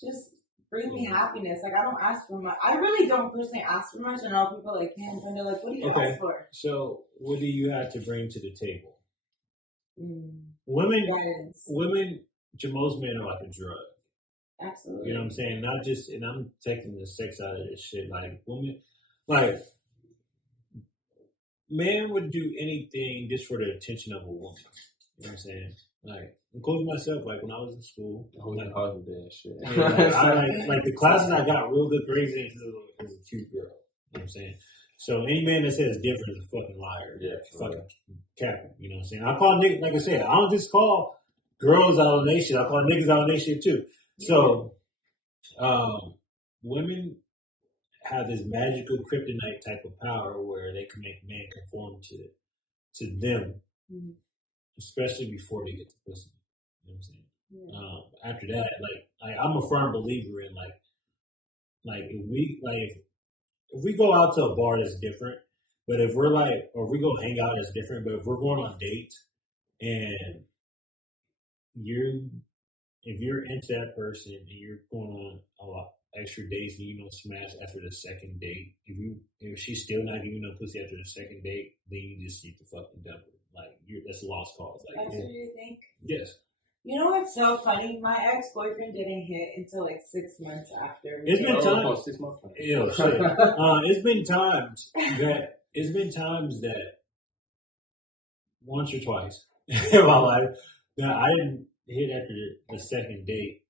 just bring me happiness. Like, I don't ask for much. I really don't personally ask for much. I know people like, man, Brenda, like, what do you ask for? So, what do you have to bring to the table? Women, to most men are like a drug. Absolutely. You know what I'm saying? Not just, and I'm taking the sex out of this shit. Like, women, like, men would do anything just for the attention of a woman. You know what I'm saying? Like, including myself, like when I was in school. Like, that shit. Yeah, like the classes I got real good grades in was a cute girl. You know what I'm saying? So any man that says different is a fucking liar. Yeah. Fucking capping. You know what I'm saying? I call niggas, like I said, I don't just call girls out on their shit. I call niggas out on their shit too. So, women have this magical kryptonite type of power where they can make men conform to them, especially before they get the pussy. You know what I'm saying? Yeah. After that, like I'm a firm believer in like if we go out to a bar that's different, but if we're like, or if we go hang out that's different, but if we're going on dates and if you're into that person and you're going on a lot extra dates and you don't smash after the second date, if she's still not giving no pussy after the second date, then you just need to fucking dump her. Like, that's a lost cause. Like, that's what you think? Yes. You know what's so funny? My ex-boyfriend didn't hit until like 6 months after. It's been times. 6 months. Ew, shit. It's been times that once or twice in my life that I didn't hit after the second date.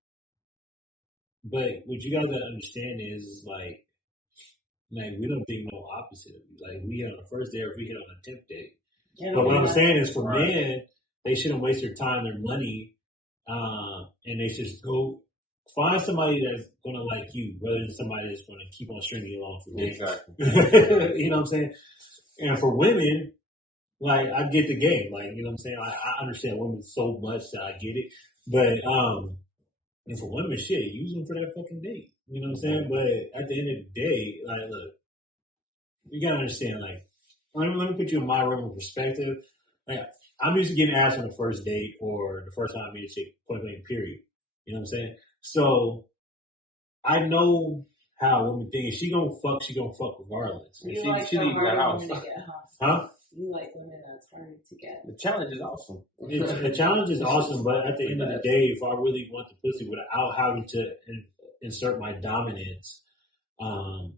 But what you guys gotta understand is like we don't think no opposite of you. Like, we hit on the first date or we hit on a 10th date. But what I'm saying is, for men, they shouldn't waste their time, their money, and they should go find somebody that's gonna like you, rather than somebody that's gonna keep on stringing you along for days. Exactly. You know what I'm saying? And for women, like, I get the game. Like, you know what I'm saying? I understand women so much that I get it. But And for women, shit, use them for that fucking date. You know what I'm saying? But at the end of the day, like, look, you gotta understand, like, let me put you in my room of perspective. Like, I'm used to getting asked on the first date or the first time I meet a chick, point blank, period. You know what I'm saying? So I know how women think. If she gonna fuck regardless. You She- like she the leave the harder house. women to get, huh? Huh? You like women that's harder to get. The challenge is awesome. The challenge is awesome, but at the end of the day, if I really want the pussy without having to insert my dominance, I'm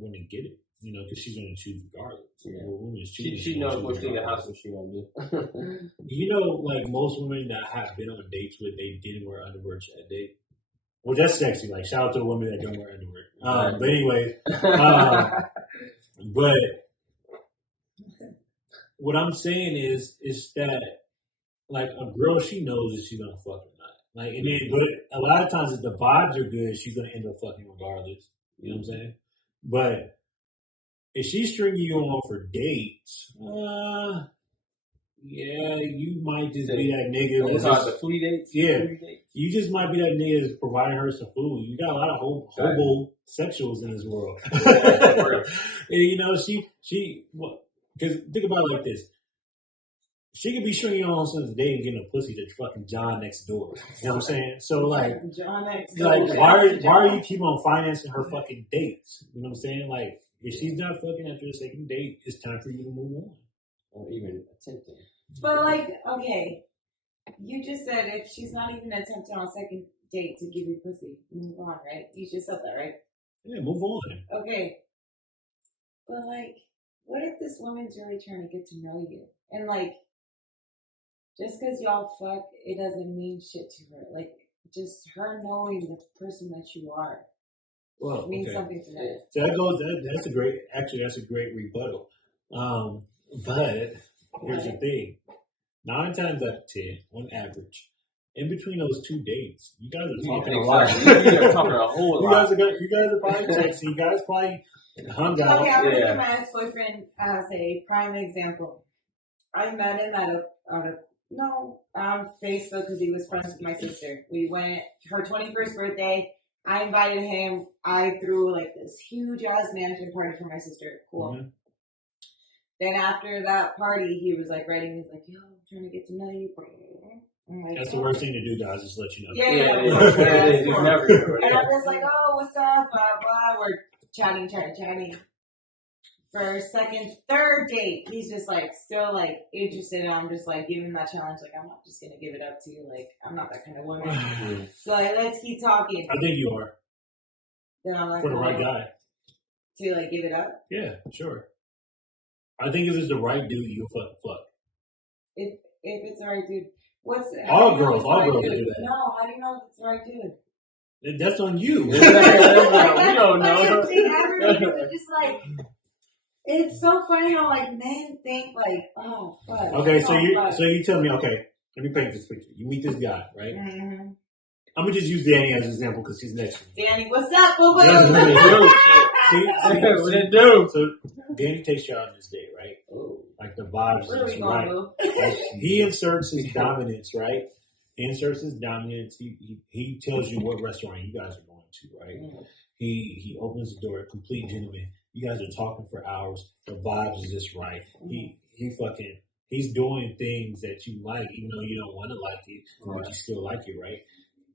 going to get it. You know, because she's going to choose regardless. Yeah. Well, women is choosing, She knows what thing the house what she gonna do. You know, like most women that have been on dates with, they didn't wear underwear to that date. Well, that's sexy. Like, shout out to the women that don't wear underwear. But anyway, but what I'm saying is that, like, a girl, she knows if she's gonna fuck or not. Like, and then, but a lot of times, if the vibes are good, she's gonna end up fucking regardless. You know what I'm saying? But if she's stringing you on for dates, yeah, you might just be that nigga. It's that's- the foodie dates. Yeah. Foodie dates. You just might be that nigga that's providing her some food. You got a lot of hobo sexuals in this world. And, you know, because think about it like this. She could be stringing on since day and getting a pussy to fucking John next door. You know what I'm saying? So, like, John next why are you keep on financing her fucking dates? You know what I'm saying? Like, if she's not fucking after the second date, it's time for you to move on. Or even attempting. But like, okay, you just said if she's not even attempting on a second date to give you pussy, move on, right? You just said that, right? Yeah, move on. Okay. But like, what if this woman's really trying to get to know you? And like, just because y'all fuck, it doesn't mean shit to her. Like, just her knowing the person that you are Well, means okay. something to her. So that's a great rebuttal. But here's the thing: 9 times out of 10, on average, in between those 2 dates, you guys are talking a lot. You are talking a whole lot. You guys are probably texting. You guys probably hung out. Okay, I'm gonna give my ex-boyfriend as a prime example. I met him on Facebook because he was friends with my sister. We went her 21st birthday. I invited him. I threw like this huge ass mansion party for my sister. Cool. Mm-hmm. Then after that party, he was like writing. He's like, "Yo, I'm trying to get to know you." I'm like, That's the worst thing to do, guys. Just let you know. Yeah. It's never good. And I'm just like, "Oh, what's up?" Blah blah. We're chatting. For second, third date, he's just like still like interested. And I'm just like giving him that challenge. Like, I'm not just gonna give it up to you. Like, I'm not that kind of woman. So like, let's keep talking. I think you are Then I'm like, for the right guy. to like give it up. Yeah, sure. I think if it's the right dude, you'll fuck. If it's the right dude, All girls will do that. No, how do you know if it's the right dude? That's on you. We don't know. Everybody's just like, it's so funny how like men think like, oh fuck. Okay, so you tell me. Okay, let me paint this picture. You meet this guy, right? Mm-hmm. I'm gonna just use Danny as an example because he's next to me. Danny, what's up, boo boo? What it do? So Danny takes you out on this date, right? Like the vibes Where are we is going, right. boo? Like, he inserts his dominance, right? He inserts his dominance. He tells you what restaurant you guys are going to, right? Mm-hmm. He opens the door, a complete gentleman. You guys are talking for hours. The vibes is just right. He's doing things that you like, even though you don't want to like it, but you still like it, right?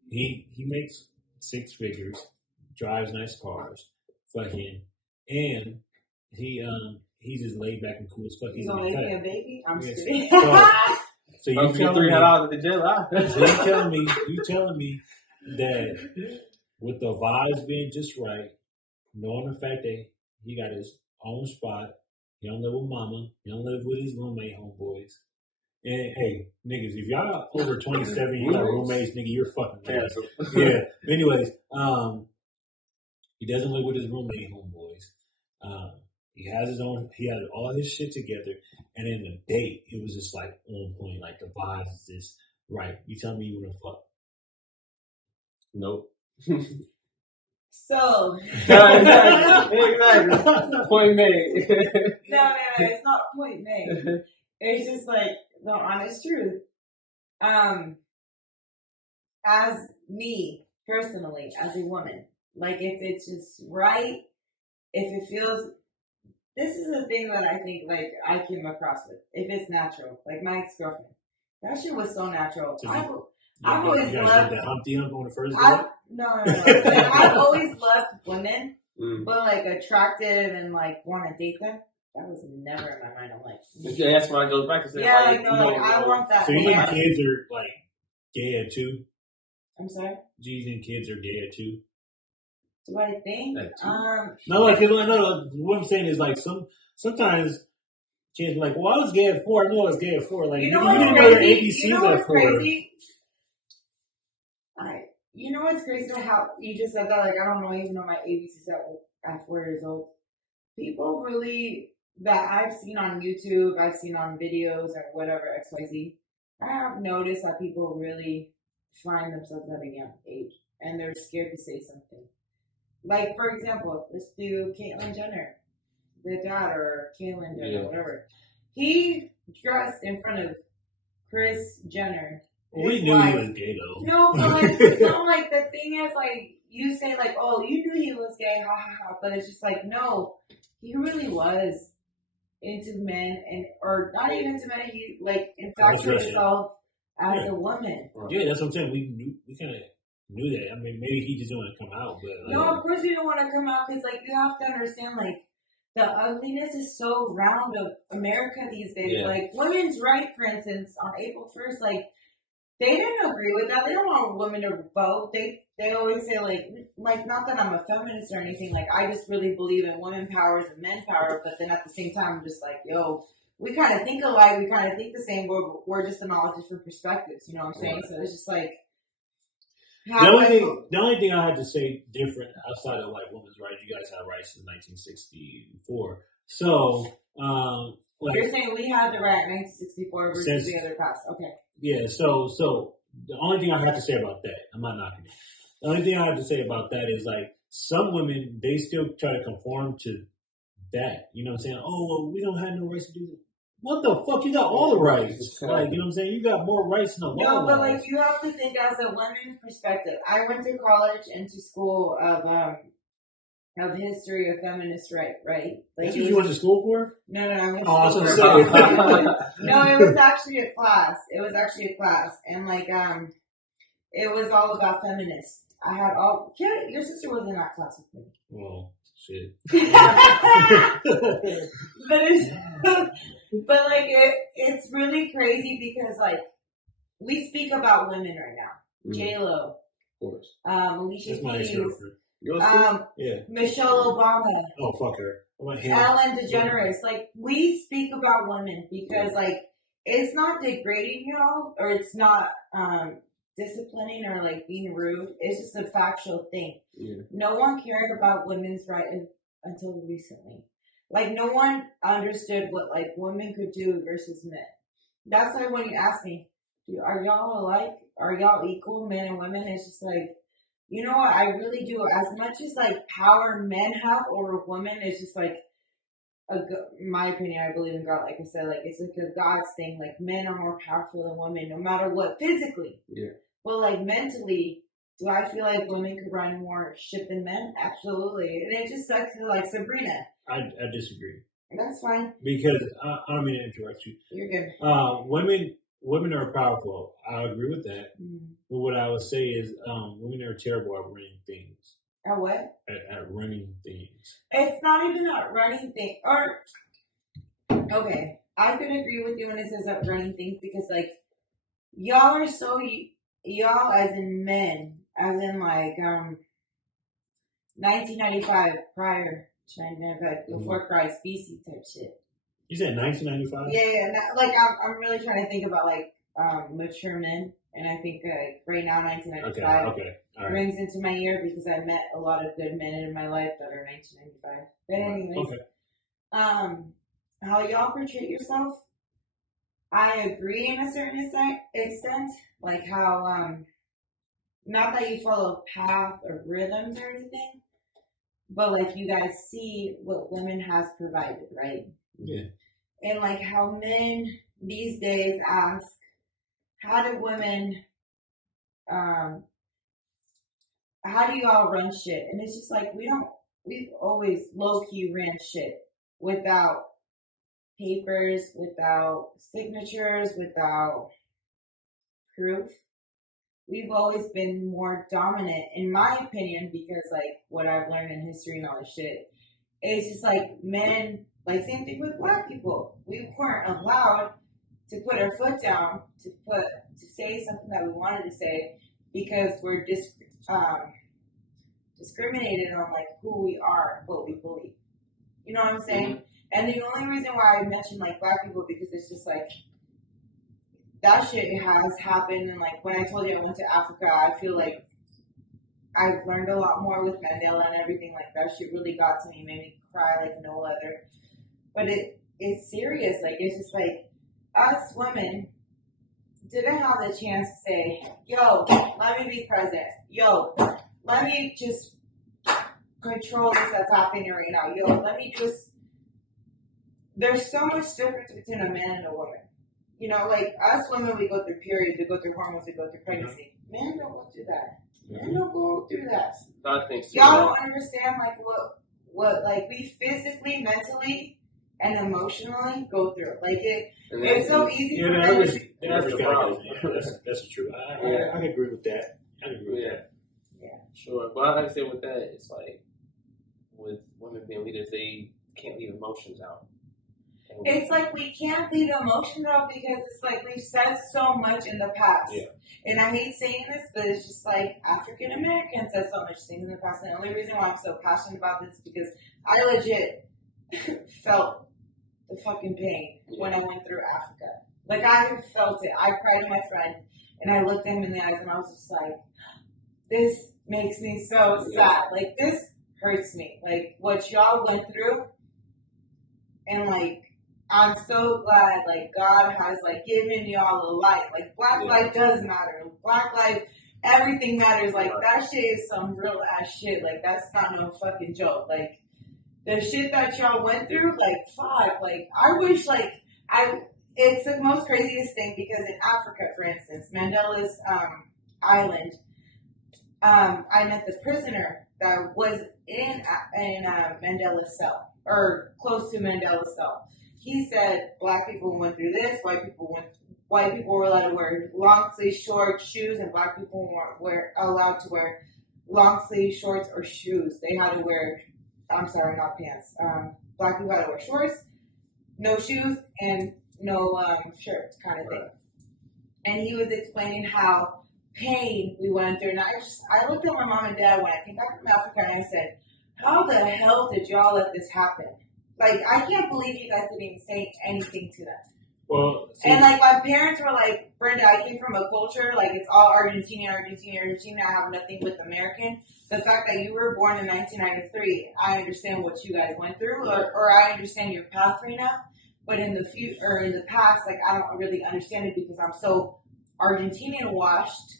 He makes 6 figures, drives nice cars, fucking, and he's just laid back and cool as fuck. You gonna make me a baby? I'm Yes. kidding. So you I'm getting telling me, $300 at the jail. so you telling me that with the vibes being just right, knowing the fact that he got his own spot, he don't live with mama, he don't live with his roommate homeboys. And hey, niggas, if y'all over 27, you got roommates, nigga, you're fucking canceled. Yeah. Anyways, he doesn't live with his roommate homeboys. He has all his shit together, and in the date, it was just like on point, like the vibes is just right. You tell me you wanna fuck? Nope. So Exactly. Point made. no, it's not point made. It's just like the honest truth. as me personally, as a woman, like if it's just right, if it feels. This is the thing that I think like I came across with. If it's natural, like my ex-girlfriend, that shit was so natural. I've always you guys loved. did the Humpty Hump on the first I date? no. Like, I've always loved women, Mm. but like attractive and like want to date them. That was never in my mind. I'm like, Yeah, that's why it goes back to saying, yeah, like, like, you like don't I know. want that. So you think man. kids are like gay at 2? I'm sorry. Do you think kids are gay at 2? Do I think? At 2? No, like no. What I'm saying is like sometimes kids are like, well, I was gay at 4. I knew I was gay at 4. Like You you know what's didn't know your crazy? ABCs You know what's at 4. crazy? You know what's crazy? How you just said that? Like I don't know even know my ABCs at 4 years old. People really that I've seen on YouTube, I've seen on videos or whatever XYZ. I have noticed that people really find themselves at a young age and they're scared to say something. Like for example, let's do Caitlyn Jenner, the dad or Caitlyn Jenner, whatever. He dressed in front of Kris Jenner. We knew he was gay though. No, but like, no, like the thing is, like you say, like, oh, you knew he was gay, ha ha ha. But it's just like, no, he really was into men, and or not even into men. He like infatuated himself as a woman. Yeah, that's what I'm saying. We kind of knew that. I mean, maybe he just didn't want to come out, but like, No, of course you don't want to come out because, like, you have to understand, like, the ugliness is so round of America these days. Yeah. Like, women's right, for instance, on April 1st, like, they didn't agree with that. They don't want women to vote. They always say, like, not that I'm a feminist or anything. Like, I just really believe in women powers and men power. But then at the same time, I'm just like, yo, we kind of think alike. We kind of think the same. We're just in all different perspectives. You know what I'm saying? So it's just like. The only thing I had to say different outside of like women's rights, you guys had rights since 1964. So, like, you're saying we had the right in 1964 versus the other past. Okay. Yeah. So the only thing I have to say about that, I'm not knocking it. The only thing I have to say about that is like some women they still try to conform to that. You know what I'm saying? Oh, well, we don't have no rights to do that. What the fuck? You got all the rights. Like, you know what I'm saying? You got more rights than a lot. No, but like you have to think as a woman's perspective. I went to college and to school of history of feminist right? Like, that's what you went to school for? No, I went to Oh, school I'm for so sorry. No, it was actually a class. And like it was all about feminists. I had all. Your sister was in that class with me. Well, shit. but like it's really crazy because like we speak about women right now. J-Lo, of course, Alicia That's my Keys, ex-girlfriend. Yeah. Michelle Obama, Oh, fuck her. What about him? Ellen DeGeneres. Like we speak about women because like it's not degrading y'all or it's not disciplining or like being rude. It's just a factual thing. Yeah. No one cared about women's rights until recently. Like no one understood what like women could do versus men. That's why when you ask me, are y'all alike? Are y'all equal, men and women? It's just like, you know what? I really do. As much as like power men have over women, it's just like, in my opinion, I believe in God. Like I said, like it's like a God's thing. Like men are more powerful than women, no matter what, physically. Yeah. But like mentally, do I feel like women could run more shit than men? Absolutely. And it just sucks to like Sabrina. I disagree. That's fine. Because I don't mean to interrupt you. You're good. Women are powerful. I agree with that. Mm-hmm. But what I would say is women are terrible at running things. At what? At running things. It's not even at running things. Okay, I could agree with you when it says at running things because like y'all are so y'all as in men, as in like 1995 prior to 1995 before Christ BC type shit. You said 1995? Yeah. Like I'm really trying to think about like mature men, and I think right now 1995 All right. rings into my ear because I met a lot of good men in my life that are 1995. But anyways, how y'all portray yourself, I agree in a certain extent. Like how not that you follow path or rhythms or anything, but like you guys see what women has provided, right? Yeah. And like how men these days ask, how do women how do y'all run shit? And it's just like, we've always low-key ran shit without papers, without signatures, without proof. We've always been more dominant, in my opinion, because like what I've learned in history and all this shit. It's just like men, like same thing with black people. We weren't allowed to put our foot down, to say something that we wanted to say, because we're discriminated on like who we are, what we believe. You know what I'm saying? Mm-hmm. And the only reason why I mentioned like black people, because it's just like that shit has happened. And like when I told you I went to Africa, I feel like I've learned a lot more with Mandela and everything. Like that shit really got to me, made me cry like no other. But it's serious. Like it's just like us women didn't have the chance to say, yo, let me be president. Yo, let me just control this that's happening right now. Yo, let me just... There's so much difference between a man and a woman. You know, like us women, we go through periods, we go through hormones, we go through pregnancy. Men don't go through that. Men don't go through that. I think so. Y'all don't understand like what like we physically, mentally, and emotionally go through. Like it's so easy for men. That's true. I agree with that. Yeah, sure. But like I said, with that, it's like with women being leaders, they can't leave emotions out. It's like we can't leave emotions out because it's like we've said so much in the past. Yeah. And I hate saying this, but it's just like African Americans said so much things in the past. And the only reason why I'm so passionate about this is because I legit felt the fucking pain when I went through Africa. Like I felt it. I cried to my friend and I looked him in the eyes and I was just like, this makes me so sad. Like this hurts me. Like what y'all went through, and like I'm so glad like God has like given y'all a life. Like black life does matter. Black life, everything matters. Like that shit is some real ass shit. Like that's not no fucking joke. Like the shit that y'all went through, like fuck. Like I wish like it's the most craziest thing because in Africa, for instance, Mandela's island, I met the prisoner that was in Mandela's cell, or close to Mandela's cell. He said black people went through this, white people were allowed to wear long sleeve short shoes, and black people weren't allowed to wear long sleeve shorts or shoes. They had to wear, I'm sorry, not pants. Black people had to wear shorts, no shoes, and no shirts, kind of thing. And he was explaining how pain we went through. And I looked at my mom and dad when I came back from Africa and I said, how the hell did y'all let this happen? Like, I can't believe you guys didn't even say anything to them. Well, and like my parents were like, Brenda, I came from a culture, like it's all Argentina. I have nothing with American. The fact that you were born in 1993, I understand what you guys went through, or I understand your path right now. But in the future, or in the past, like I don't really understand it because I'm so Argentinian washed,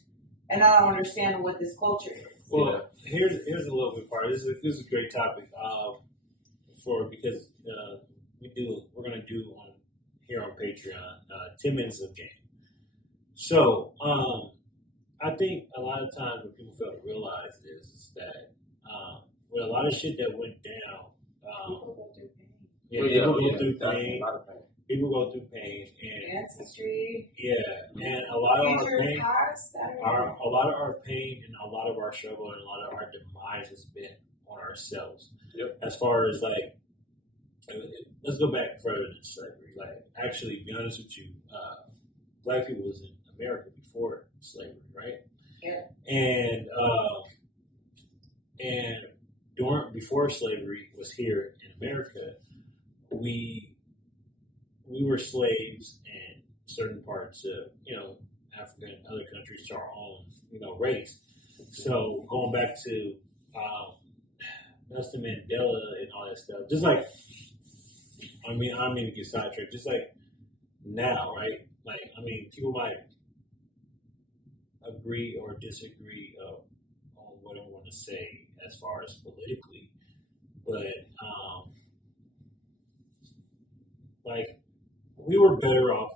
and I don't understand what this culture is. Well, here's a little bit part. This is a great topic because we're gonna do on here on Patreon 10 minutes of game. So I think a lot of times what people fail to realize is that with a lot of shit that went down, people go through pain. People go through pain and ancestry. Yeah, and a lot of our pain and a lot of our struggle and a lot of our demise has been on ourselves. Yep. As far as like, let's go back further than slavery. Like, actually, to be honest with you, black people was in America before slavery, right? Yeah. And before slavery was here in America, we were slaves in certain parts of, Africa and other countries to our own, race. So going back to Nelson Mandela and all that stuff, just like, I don't mean to get sidetracked, just like now, right? Like, people might agree or disagree on what I want to say as far as politically, but we were better off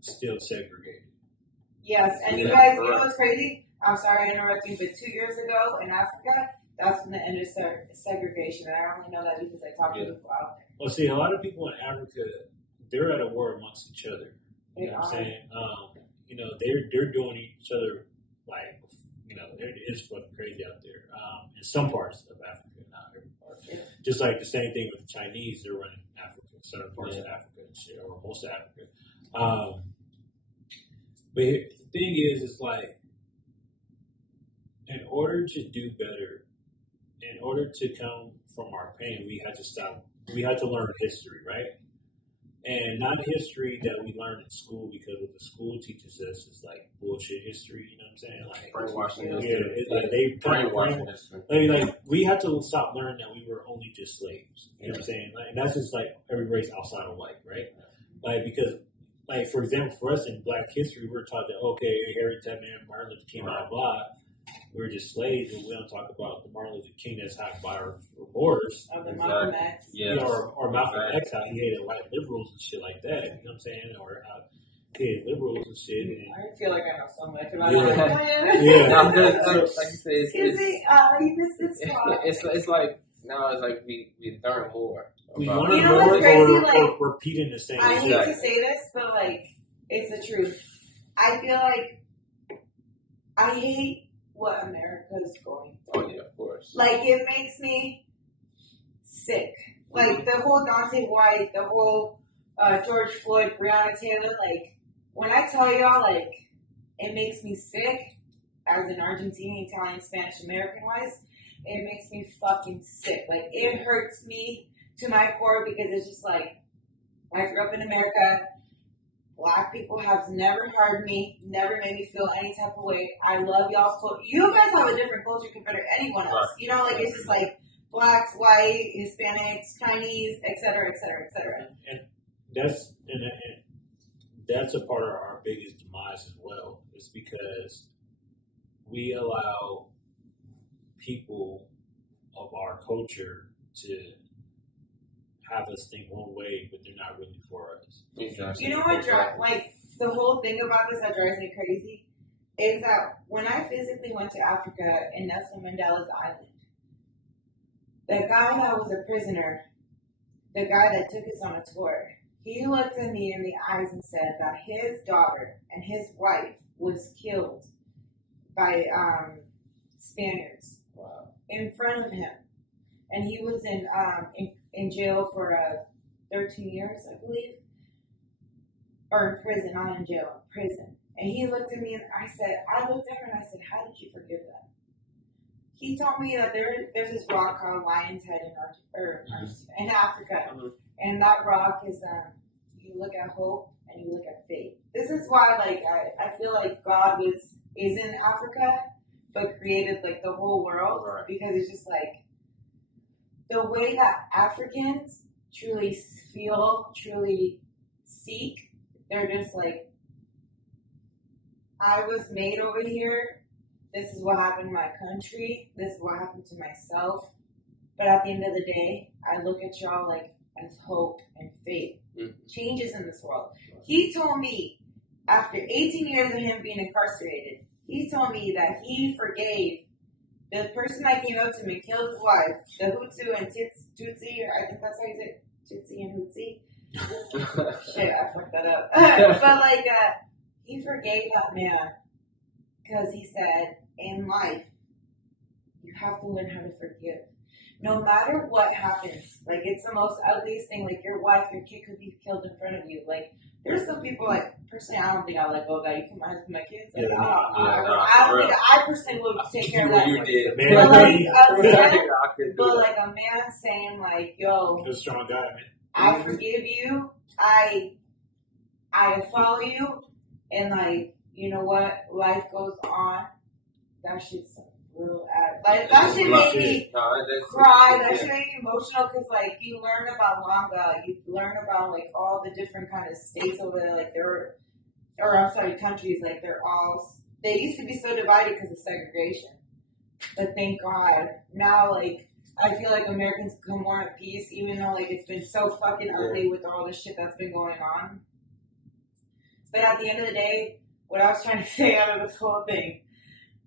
still segregated. Yes, and you guys, you know what's crazy? I'm sorry I interrupted you, but 2 years ago in Africa, that's when the end of segregation. And I only know that because I talk to people out there. Well, see, a lot of people in Africa, they're at a war amongst each other. You know what I'm saying? You know, they're doing each other like, you know, it is fucking crazy out there. In some parts of Africa, not every part. Yeah. Just like the same thing with the Chinese, they're running Africa, certain parts of Africa and shit, or most of Africa. But the thing is like, in order to do better, in order to come from our pain, we had to learn history, right? And not history that we learn in school, because what the school teaches us is like bullshit history, you know what I'm saying? Like brainwashing yeah, it's like they brainwashing history. like we have to stop learning that we were only just slaves. You know what I'm saying? Like, and that's just like every race outside of white, right? Like because like for example, for us in Black history, we're taught that okay, Harry Tubman, Martin Luther King, blah blah. We're just slaves, and we don't talk about the Martin Luther King that's hacked by our borders. Or the Malcolm X. Yeah, or Malcolm X, how he hated white liberals and shit like that. You know what I'm saying? Or how he hated liberals and shit. And, I feel like I know so much about yeah. Like you say, it's like now it's like we learn more. We about learn You know more what's crazy? or Like, repeating the same I hate shit. to say this, but like, it's the truth. I feel like I hate what America is going through. Oh yeah, of course. Like, it makes me sick. Like, the whole Dante White, the whole George Floyd, Breonna Taylor, like, when I tell y'all, like, it makes me sick as an Argentinian, Italian, Spanish, American-wise, it makes me fucking sick. Like, it hurts me to my core because it's just like, I grew up in America. Black people have never harmed me, never made me feel any type of way. I love y'all's culture. You guys have a different culture compared to anyone else. You know, like it's just like blacks, white, Hispanics, Chinese, etc., etc., etc. And that's a part of our biggest demise as well. Is because we allow people of our culture to have us think one way, but they're not really for us. Exactly. You know what, like, the whole thing about this that drives me crazy is that when I physically went to Africa in Nelson Mandela's island, the guy that was a prisoner, the guy that took us on a tour, he looked at me in the eyes and said that his daughter and his wife was killed by Spaniards in front of him. And he was in jail for 13 years, I believe. Or in prison, not in jail, prison. And he looked at me and I looked at him and I said, how did you forgive that? He told me that there's this rock called Lion's Head in Africa. And that rock is, you look at hope and you look at faith. This is why, like, I feel like God is in Africa, but created, like, the whole world. Right. Because it's just, like, the way that Africans truly feel, truly seek, they're just like, I was made over here. This is what happened to my country. This is what happened to myself. But at the end of the day, I look at y'all like as hope and faith. Changes in this world. He told me, after 18 years of him being incarcerated, he told me that he forgave the person that came up to him and killed his wife, the Hutu and Tutsi, or I think that's how you say it, Tutsi and Hutsi. Shit, I fucked that up. But like, he forgave that man because he said, in life, you have to learn how to forgive. No matter what happens, like it's the most ugliest thing. Like your wife, your kid could be killed in front of you. Like there's some people. Like personally, I don't think I'll let go of that. You put my husband, my kids. Like, I personally would take care of that. You did, But like a man saying like, "Yo, you're a strong guy, man. I forgive you. I follow you, and like you know what, life goes on." That shit's real ass. Like that shit made me cry. That shit made me emotional because like you learn about Longa, you learn about like all the different kind of states over there. Like countries. Like they used to be so divided because of segregation. But thank God now, like I feel like Americans become more at peace, even though like it's been so fucking ugly with all the shit that's been going on. But at the end of the day, what I was trying to say out of this whole thing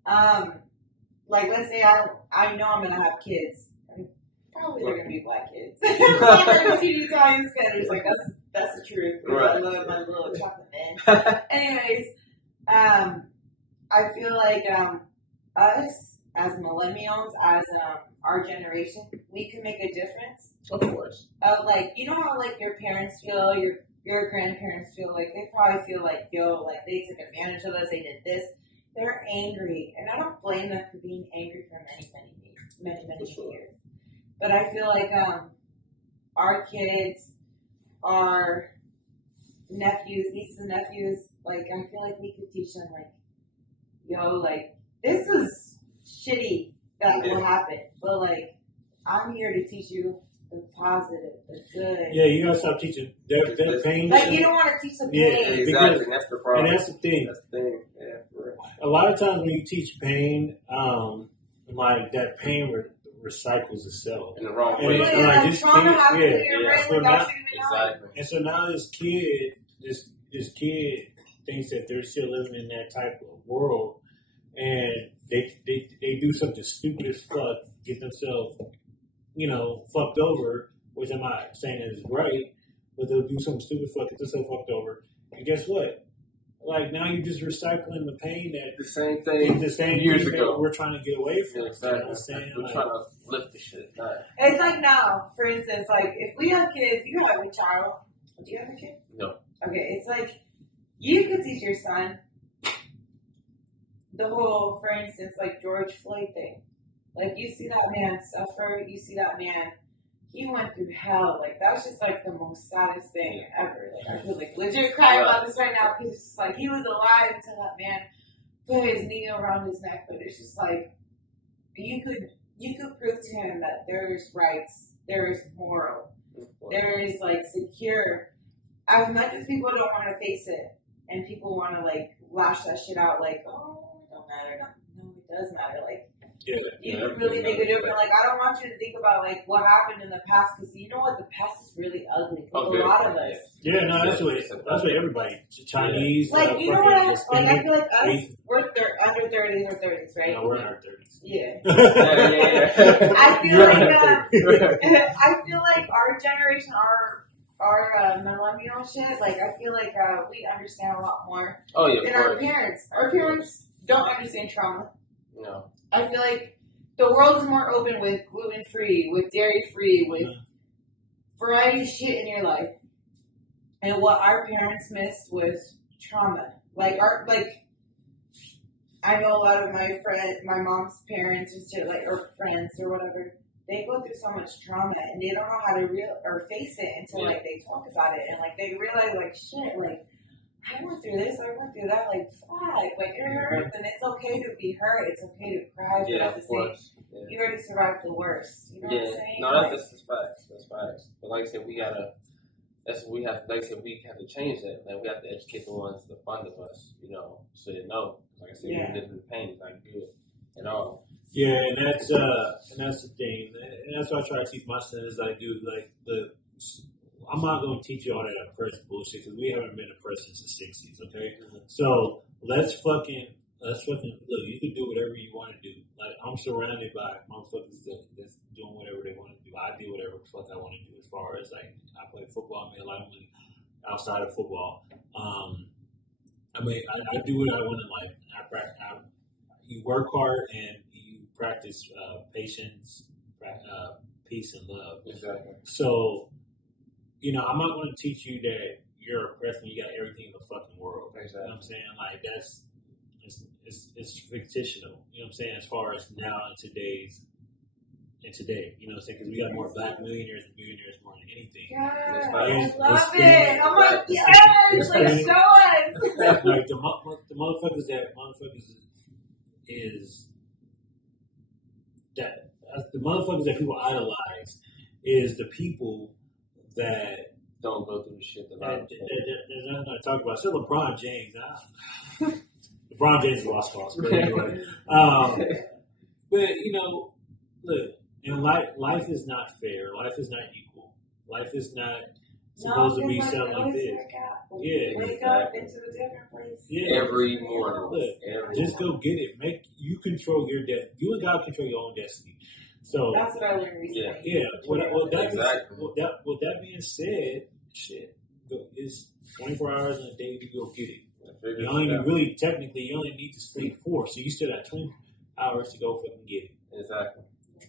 Like, let's say I know I'm gonna have kids. And probably they're gonna be black kids. I'm gonna teach Italian Spanish. Like that's the truth. Right. I love my little chocolate man. Anyways, I feel like us as millennials, as our generation, we can make a difference. Of course. Of like, you know how like your parents feel, your grandparents feel, like they probably feel like, yo, like they took advantage of us, they did this. They're angry, and I don't blame them for being angry for many years. But I feel like our kids, our nephews, nieces and nephews, like I feel like we could teach them like, yo, like this is shitty that will happen, but like I'm here to teach you the positive, the good. Yeah, you gotta stop teaching that pain. Like you don't want to teach the pain. Yeah, Exactly. That's the problem. And that's the thing. That's the thing. Yeah, for real. A lot of times when you teach pain, like that pain recycles itself. In the wrong And way. it's like this kid, So Exactly. and so now this kid thinks that they're still living in that type of world, and they do something stupid as fuck, get themselves, fucked over, which I'm not saying is right, but they'll do something stupid fuck, get themselves fucked over, and guess what? Like now you're just recycling the pain that The same thing the same years thing ago. that we're trying to get away from. Yeah, exactly. You know what I'm saying? We're Like, trying to lift the shit back. It's like now, for instance, like if we have kids, you have a child. Do you have a kid? No. Okay, it's like you could teach your son the whole, for instance, like George Floyd thing. Like you see that man suffer, you see that man, he went through hell. Like that was just like the most saddest thing ever. Like I feel like legit crying about this right now because it's just like he was alive until that man put his knee around his neck. But it's just like you could prove to him that there is rights, there is moral, there is like secure. As much as people don't want to face it, and people want to like lash that shit out, like, oh, it don't matter. No, it does matter. Like, you can really make a difference. Like, I don't want you to think about like what happened in the past, because you know what, the past is really ugly for a lot of us. Yeah, no, that's what everybody, Chinese, Like, you know what? I Hispanic, feel like us, we're under 30s or 30s, right? no, we're in our 30s. Yeah. Yeah. I feel like I feel like our generation, our millennial shit, like I feel like we understand a lot more than our parents. Our parents don't understand trauma. No. I feel like the world is more open with gluten free, with dairy free, with variety of shit in your life. And what our parents missed was trauma. I know a lot of my mom's parents and shit, like, or friends or whatever, they go through so much trauma and they don't know how to face it until like they talk about it and like they realize like shit, like I went through this, I went through that, like fuck, like it hurts and it's okay to be hurt, it's okay to cry, but at the same you already survived the worst. You know what I'm saying? No, that's facts. That's facts. But like I said, we have to change that. Like we have to educate the ones that fund of us, so they know. Like I said, we live in the pain, like good and all. Yeah, and that's the thing, and that's what I try to teach my son as I do. Like I'm not going to teach you all that oppressed bullshit because we haven't been oppressed since the '60s. Okay, so let's fucking look. You can do whatever you want to do. Like I'm surrounded by motherfuckers that's doing whatever they want to do. I do whatever the fuck I want to do. As far as like I play football, I made a lot of money outside of football. I do what I want in life. You work hard and you practice patience, peace, and love. Exactly. So, I'm not going to teach you that you're oppressed when you got everything in the fucking world. Exactly. You know what I'm saying? Like it's fictional. You know what I'm saying? As far as now and today, you know what I'm saying? Because we got more black millionaires and billionaires more than anything. Yes, Like, I love it. I'm like, yes, like show us. Like the motherfuckers the motherfuckers that people idolize is the people that don't go through the shit that I'm not talking about. So LeBron James, LeBron James is lost cause, but anyway. But look, and life is not fair. Life is not equal. Life is not supposed to be it's something like this. Yeah, Wake up into a different place. Yeah. Every morning. Look, just go get it. You control your destiny. You and God control your own destiny. So that's what I learned recently. Yeah. With that being said, shit, it's 24 hours in a day to go get it. You only need to sleep 4, so you still got 20 hours to go fucking get it. Exactly.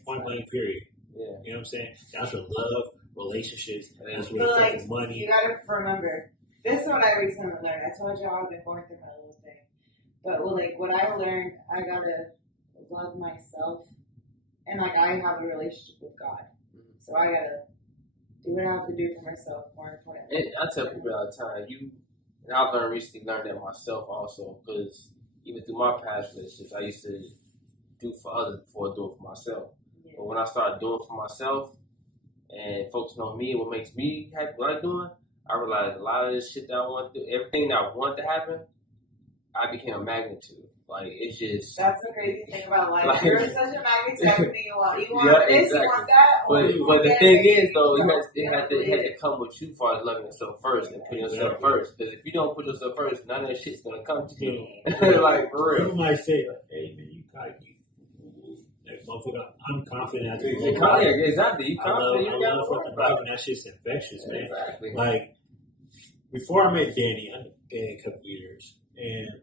Point blank, period. Yeah. You know what I'm saying? That's what love, relationships, that's But what like, fucking money. you gotta remember, this is what I recently learned. I told y'all I've been going through my little thing. But what I learned, I gotta love myself. And I have a relationship with God. So I gotta do what I have to do for myself, more importantly. I tell people all the time, and I've recently learned that myself also, because even through my past relationships, I used to do for others before I do it for myself. Yeah. But when I started doing it for myself and focusing on me and what makes me happy, what I'm doing, I realized a lot of this shit that I want to do, everything that I want to happen, I became a magnet to. It's just... That's the crazy thing about life. You're such a magnet to everything you want. You want this, exactly. You want that. But the thing is, though, it had to come with you as far as loving yourself first and putting yourself first. Because if you don't put yourself first, none of that shit's going to come to you. For real. People might say, hey, man, you cocky. I'm confident. Exactly. You confident. I love fucking life, and that shit's infectious, man. Exactly. Before I met Danny, I've been a couple years, and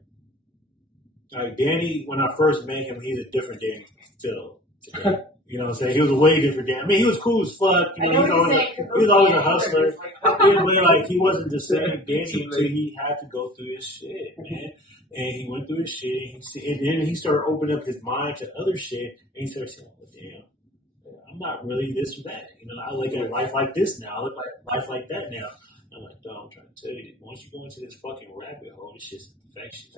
Danny, when I first met him, he's a different Danny still today. You know what I'm saying? He was a way different Danny. I mean, he was cool as fuck. You know, he was always a hustler. He wasn't the same Danny until he had to go through his shit, man. And he went through his shit, and then he started opening up his mind to other shit, and he started saying, "Oh, damn, I'm not really this or that. You know, I look at life like this now. I look at life like that now." I'm like, dog, I'm trying to tell you, once you go into this fucking rabbit hole, it's just infectious.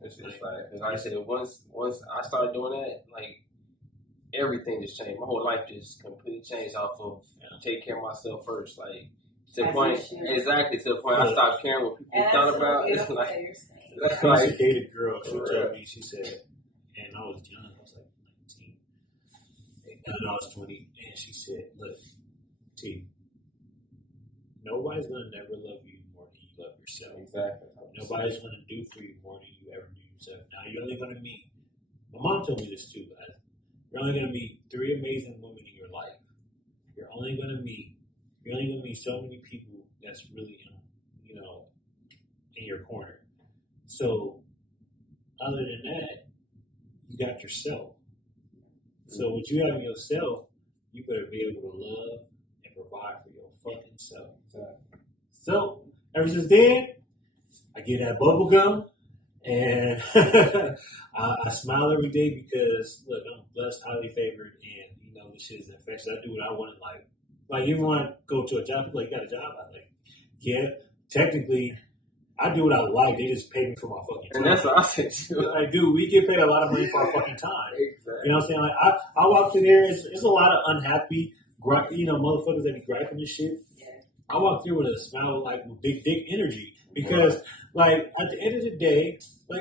It's just because I said, once I started doing that, everything just changed. My whole life just completely changed off of taking care of myself first. To the point, I stopped caring what people thought about. It's I used to date a girl. She told me, she said, and I was young, I was 19, and I was 20, and she said, look, T, nobody's going to never love you more than you love yourself. Exactly. Nobody's going to do for you more than you ever do yourself. Now, you're only going to meet, my mom told me this too, guys. You're only going to meet 3 amazing women in your life. You're only going to meet so many people that's really, in your corner. So, other than that, you got yourself. So, what you have in yourself, you better be able to love and provide for your fucking self. So, ever since then, I get that bubble gum, and I smile every day because, look, I'm blessed, highly favored, and, this shit is infectious. I do what I want in life. You want to go to a job, people you got a job? I'm like, yeah, technically, I do what I like. They just pay me for my fucking time. And that's what I said too. Dude, we get paid a lot of money for our fucking time. Exactly. You know what I'm saying? I walk through there, it's a lot of unhappy, motherfuckers that be griping and shit. Yeah. I walk through with a smile, with big dick energy. Because, at the end of the day,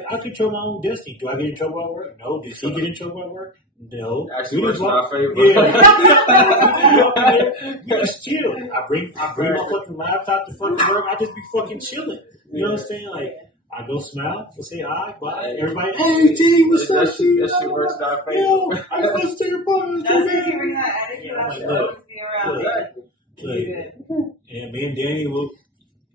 I control my own destiny. Do I get in trouble at work? No. Did he get in trouble at work? No. Actually, works in our favor. Yeah. You just chill. I bring my fucking laptop to fucking work. I just be fucking chilling. You know what I'm saying? I go smile, we'll say hi, bye. Everybody, hey, T, what's up, T? That shit works in our favor. I just to your phone. That's if you bring that attitude. I should always be around. And me and Danny will,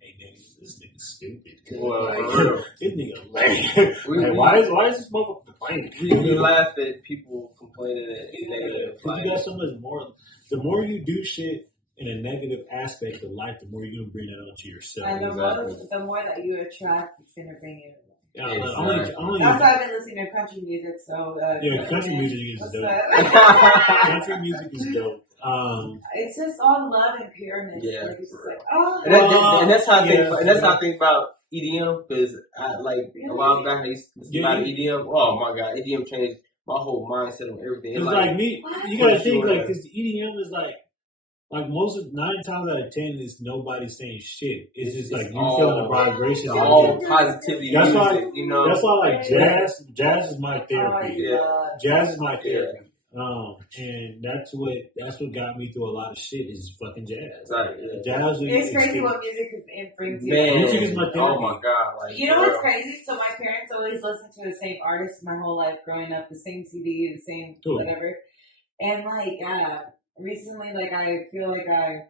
hey, Danny, this nigga's stupid. This nigga lame. Why is this motherfucker complaining? We laugh at people complaining at negative. You got so much more. The more you do shit in a negative aspect of life, the more you're going to bring that onto yourself. And the more that you attract, it's going to bring it. Yeah, that's why I've been listening to country music. So country music is dope. Country music is dope. It's just all love and pureness. Yeah, it's just and that's how I think about EDM, because a while back I used to listen about EDM. Oh my god, EDM changed my whole mindset on everything. It's like me. You gotta think because the EDM is most of 9 times out of 10 is nobody saying shit. It's just you feeling the vibration. All positivity. That's music, why. That's why jazz is my therapy. Oh, jazz is my therapy. And that's what got me through a lot of shit is fucking jazz. Right. Jazz It's crazy what music brings you. Man, Music is my oh therapy. my god! Like, You know what's crazy? So my parents always listened to the same artists my whole life growing up, the same CD, the same Cool. whatever. And recently, I feel like I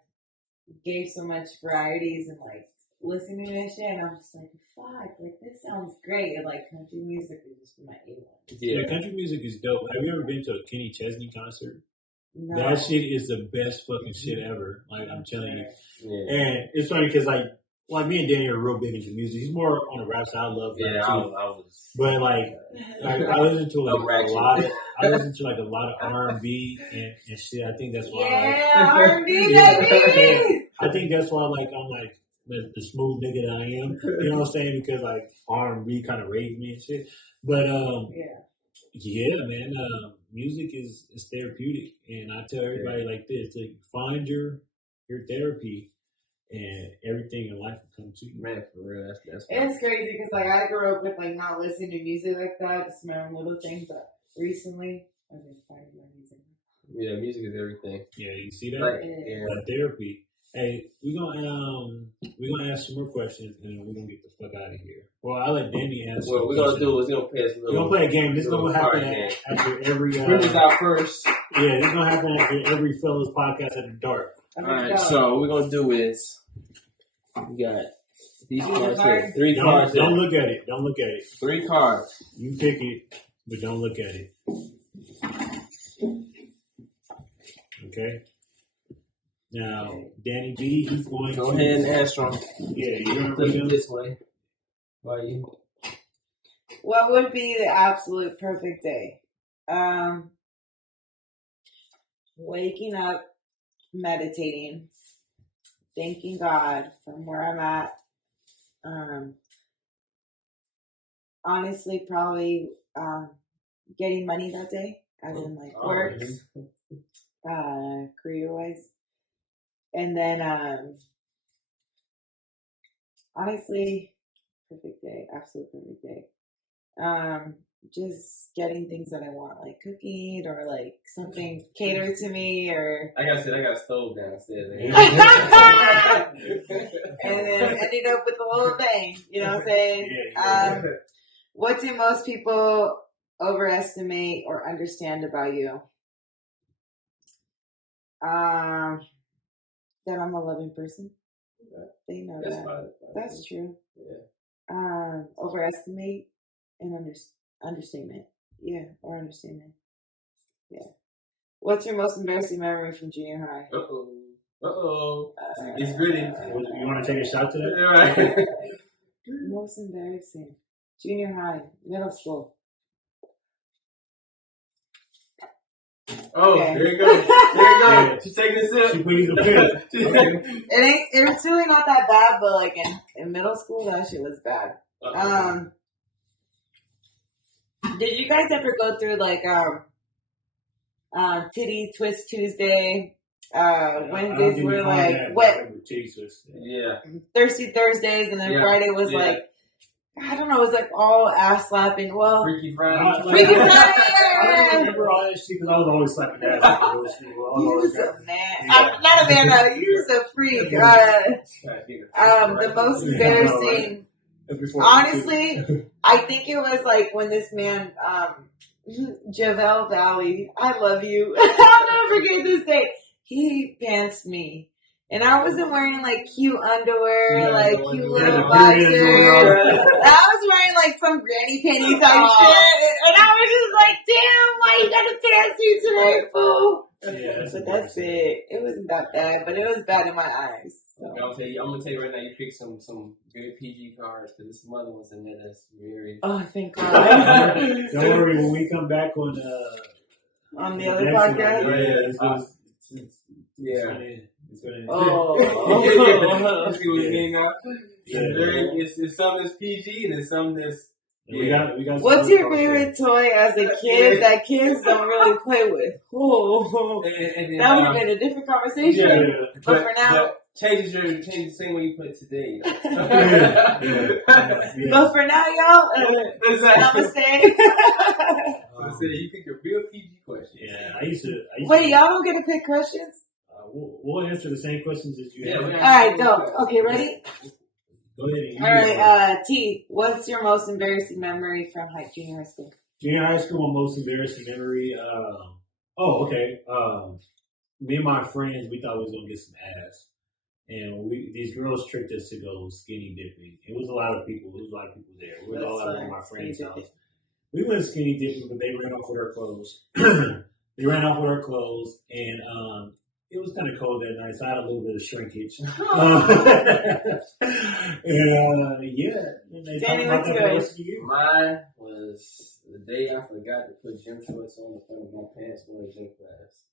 gave so much varieties and listening to this shit, and I'm just like, fuck, this sounds great. And country music is just my A1. Yeah, country music is dope. Have you ever been to a Kenny Chesney concert? No. That shit is the best fucking shit ever. I'm telling you. Yeah. And it's funny because me and Danny are real big into music. He's more on the rap side. I love Yeah, rap I too. was. But I listen to a lot of a lot of R&B and shit. I think that's why. Yeah, R&B, baby. I think that's why I'm the smooth nigga that I am. You know what I'm saying? Because R&B kind of raised me and shit. But yeah, man. Music is therapeutic, and I tell everybody like this: find your therapy, and everything in life will come to you. Man, for real, that's. It's crazy because I grew up with not listening to music like that, just my own little thing. But recently, I've been finding my music. Yeah, music is everything. Yeah, you see that? Yeah. Therapy. Hey, we're gonna ask some more questions, and then we're gonna get the fuck out of here. Well, I'll let Danny ask. What we're gonna do is we're gonna play a game. This is gonna happen after every. Bring us out first. Yeah, this is gonna happen after every fellas podcast at the dark. All right, so what we're gonna do is we got these cards here. 3 cards. Don't look at it. Don't look at it. 3 cards. You pick it, but don't look at it. Okay. Now, Danny B, he's going Go to... ahead and answer them. Yeah, you're going to Flip read it them. this way. Why you? What would be the absolute perfect day? Waking up, meditating, thanking God from where I'm at. Honestly, probably getting money that day, as in work, career-wise. And then, honestly, perfect day, absolute perfect day. Just getting things that I want, like cooking or something catered to me, or I got a stove downstairs. and then ending up with a little bang. You know what I'm saying? What do most people overestimate or understand about you? That I'm a loving person. They know that. That's true. Yeah. Overestimate and understatement. Yeah, or understatement. Yeah. What's your most embarrassing memory from junior high? It's gritty. You want to take a shot to that? Right. Most embarrassing. Junior high, middle school. Oh, Okay. there you go. There you go. Yeah. She's taking a sip. She put you to bed. It's really not that bad, but in middle school, that shit was bad. Did you guys ever go through Titty Twist Tuesday? Wednesdays were wet, Yeah. Thirsty Thursdays, and then Friday was I don't know, it was all ass slapping. Well, Freaky Friday. Freaky Friday! I don't remember all that shit because I was always slapping ass. You're just a man. I'm not a man, no. You're just a freak. The most embarrassing, honestly, I think it was when this man, Javel Valley, I love you. I'll never forget this day. He pantsed me. And I wasn't wearing cute underwear, cute little boxers. I was wearing some granny panty type shit. And I was just damn, why you gotta pants me today, fool? Yeah, But that's it. It wasn't that bad, but it was bad in my eyes. So. I'm gonna tell you right now. You picked some good PG cards because this mother was in there that's very. Oh, thank God. Don't worry, when we come back on the other podcast. It's gonna Oh. It's some that's PG and it's some that's. We got. What's your favorite toy as a kid that kids don't really play with? Oh, that would have been a different conversation. Yeah. But for now, change the same way you put it today. But for now, y'all, namaste. said you pick a real PG question. Yeah, I used to Wait, y'all don't get to pick questions? we'll answer the same questions as you have. All right, dope. Okay, ready? Go ahead. All right, T, what's your most embarrassing memory from junior high school? Junior high school, my most embarrassing memory. Okay. Me and my friends, we thought we was gonna get some ass, and these girls tricked us to go skinny dipping. It was a lot of people. There. We was all out at my friend's house. We went skinny dipping, but they ran off with our clothes. And it was kind of cold that night, so I had a little bit of shrinkage. And they Danny, talked about what's that for the yours? rest of the year. Mine was the day I forgot to put gym shorts on the front of my pants going to gym class.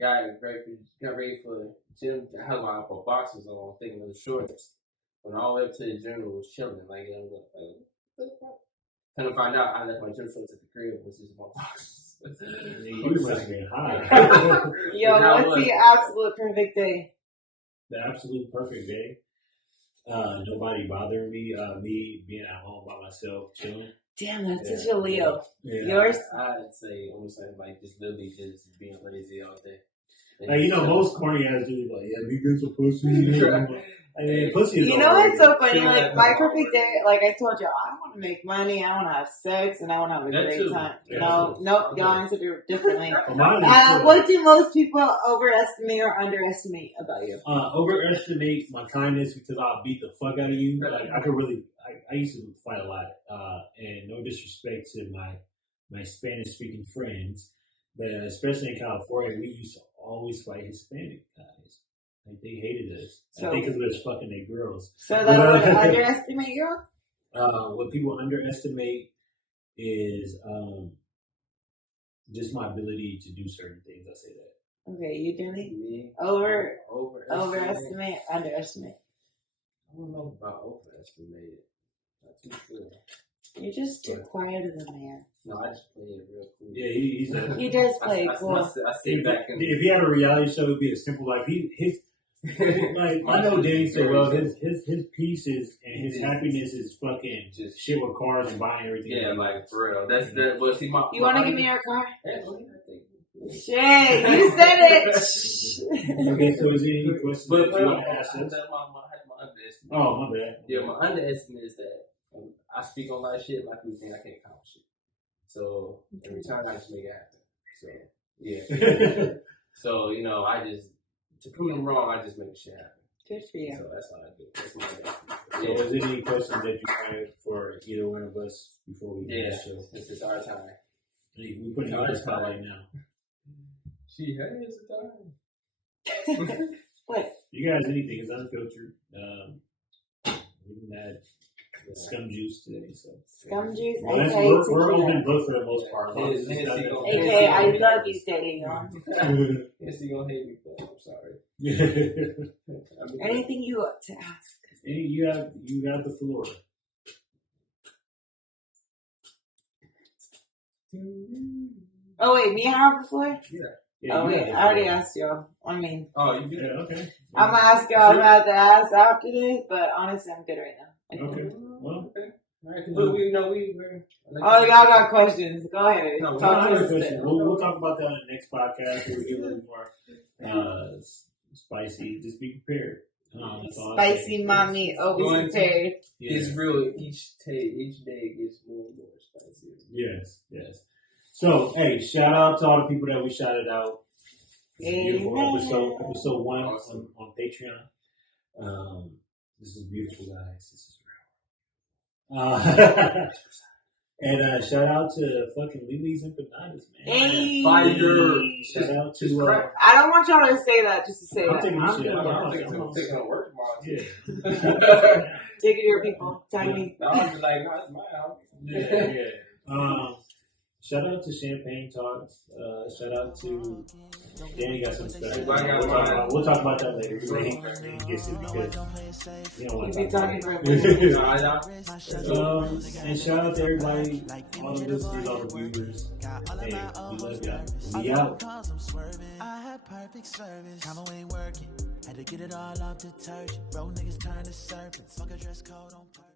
Got ready for gym. I had my boxers on, thinking of the shorts. When all the way up to the gym, it was chilling. Like, what the fuck? Kind of find out I left my gym shorts at the crib, which is my boxers. You must have been high. Yo, what's the absolute perfect day? The absolute perfect day. Nobody bothering me. Me being at home by myself, chilling. Damn, that's such a Leo. Yeah. Yours? I'd say almost like just literally just being lazy all day. Like, most corny ass dudes like, yeah, we get some pussy. I mean, pussy is You know what's so funny? Like, my perfect day, like I told you, I want to make money, I want to have sex, and I want to have a great time. Nope, y'all answered it differently. What do most people overestimate or underestimate about you? Overestimate my kindness because I'll beat the fuck out of you. Like, I used to fight a lot, and no disrespect to my Spanish speaking friends, but especially in California, we used to always fight Hispanic guys. Like, they hated us. I think because we was fucking their girls. So that would underestimate you? What people underestimate is just my ability to do certain things. I say that. Okay, you Danny? Me? Overestimate, underestimate. I don't know about overestimated. Not too sure. You're just too quiet of a man. No, I just play it real cool. Yeah, he does play cool. I sit back and if he had a reality show, it'd be a simple life. Like, I know Danny so well. His peace is and his happiness is fucking just shit with cars and buying everything. Yeah, like for real. That's that. But see, you want to give me your car? Yeah, Shit, you said it. Okay, so is there any questions that you want to ask us? My underestimate. Oh, my bad. Yeah, my underestimate is that I speak on a lot of shit. My people think I can't accomplish shit. So in return, I just make it happen. So yeah. So I just to prove them wrong, I just make shit happen. Good for you. So that's what I do. That's my underestimate. So is there any questions that you have for either one of us before we do the show? This is our time. We put you on the spotlight now. She has a time. What? You guys, anything is unfiltered. We didn't add scum juice today, so scum juice. Well, we're open book for the most part. Okay, I love you, Daddy. Yes, you gonna hate me, but I'm sorry. Anything you want to ask? You got the floor. Oh wait, me have the floor? Yeah, oh wait, I already asked y'all. I mean, you did. Okay. I'm gonna ask y'all about the ass after this, but honestly, I'm good right now. Okay. Well, okay. Oh, y'all got questions. Go ahead. No, we'll talk about that on the next podcast. We'll get a little more spicy. Just be prepared. Spicy mommy, always prepared. It's real. Each day gets more and more spicy. Yes. So, hey, shout out to all the people that we shouted out. Beautiful episode 1 on Patreon. This is beautiful, guys. This is real. And shout out to fucking Lilies and Bananas, man. Hey. Shout out to. I don't want y'all to say that just to say I'm that. I'm taking a work tomorrow. Yeah. Take it to your people. Tiny. I was like, how's my house? Yeah. Shout out to Champagne Talks. Shout out to Danny got some stuff. We'll talk about that later. He gets it because you don't want to talk about it. And shout out to everybody, all the listeners, all the viewers. Hey, we love y'all. We out. I had perfect service. Combo ain't working. Had to get it all off detergent. Bro, niggas turn to serpents. Fuck a dress code on purpose.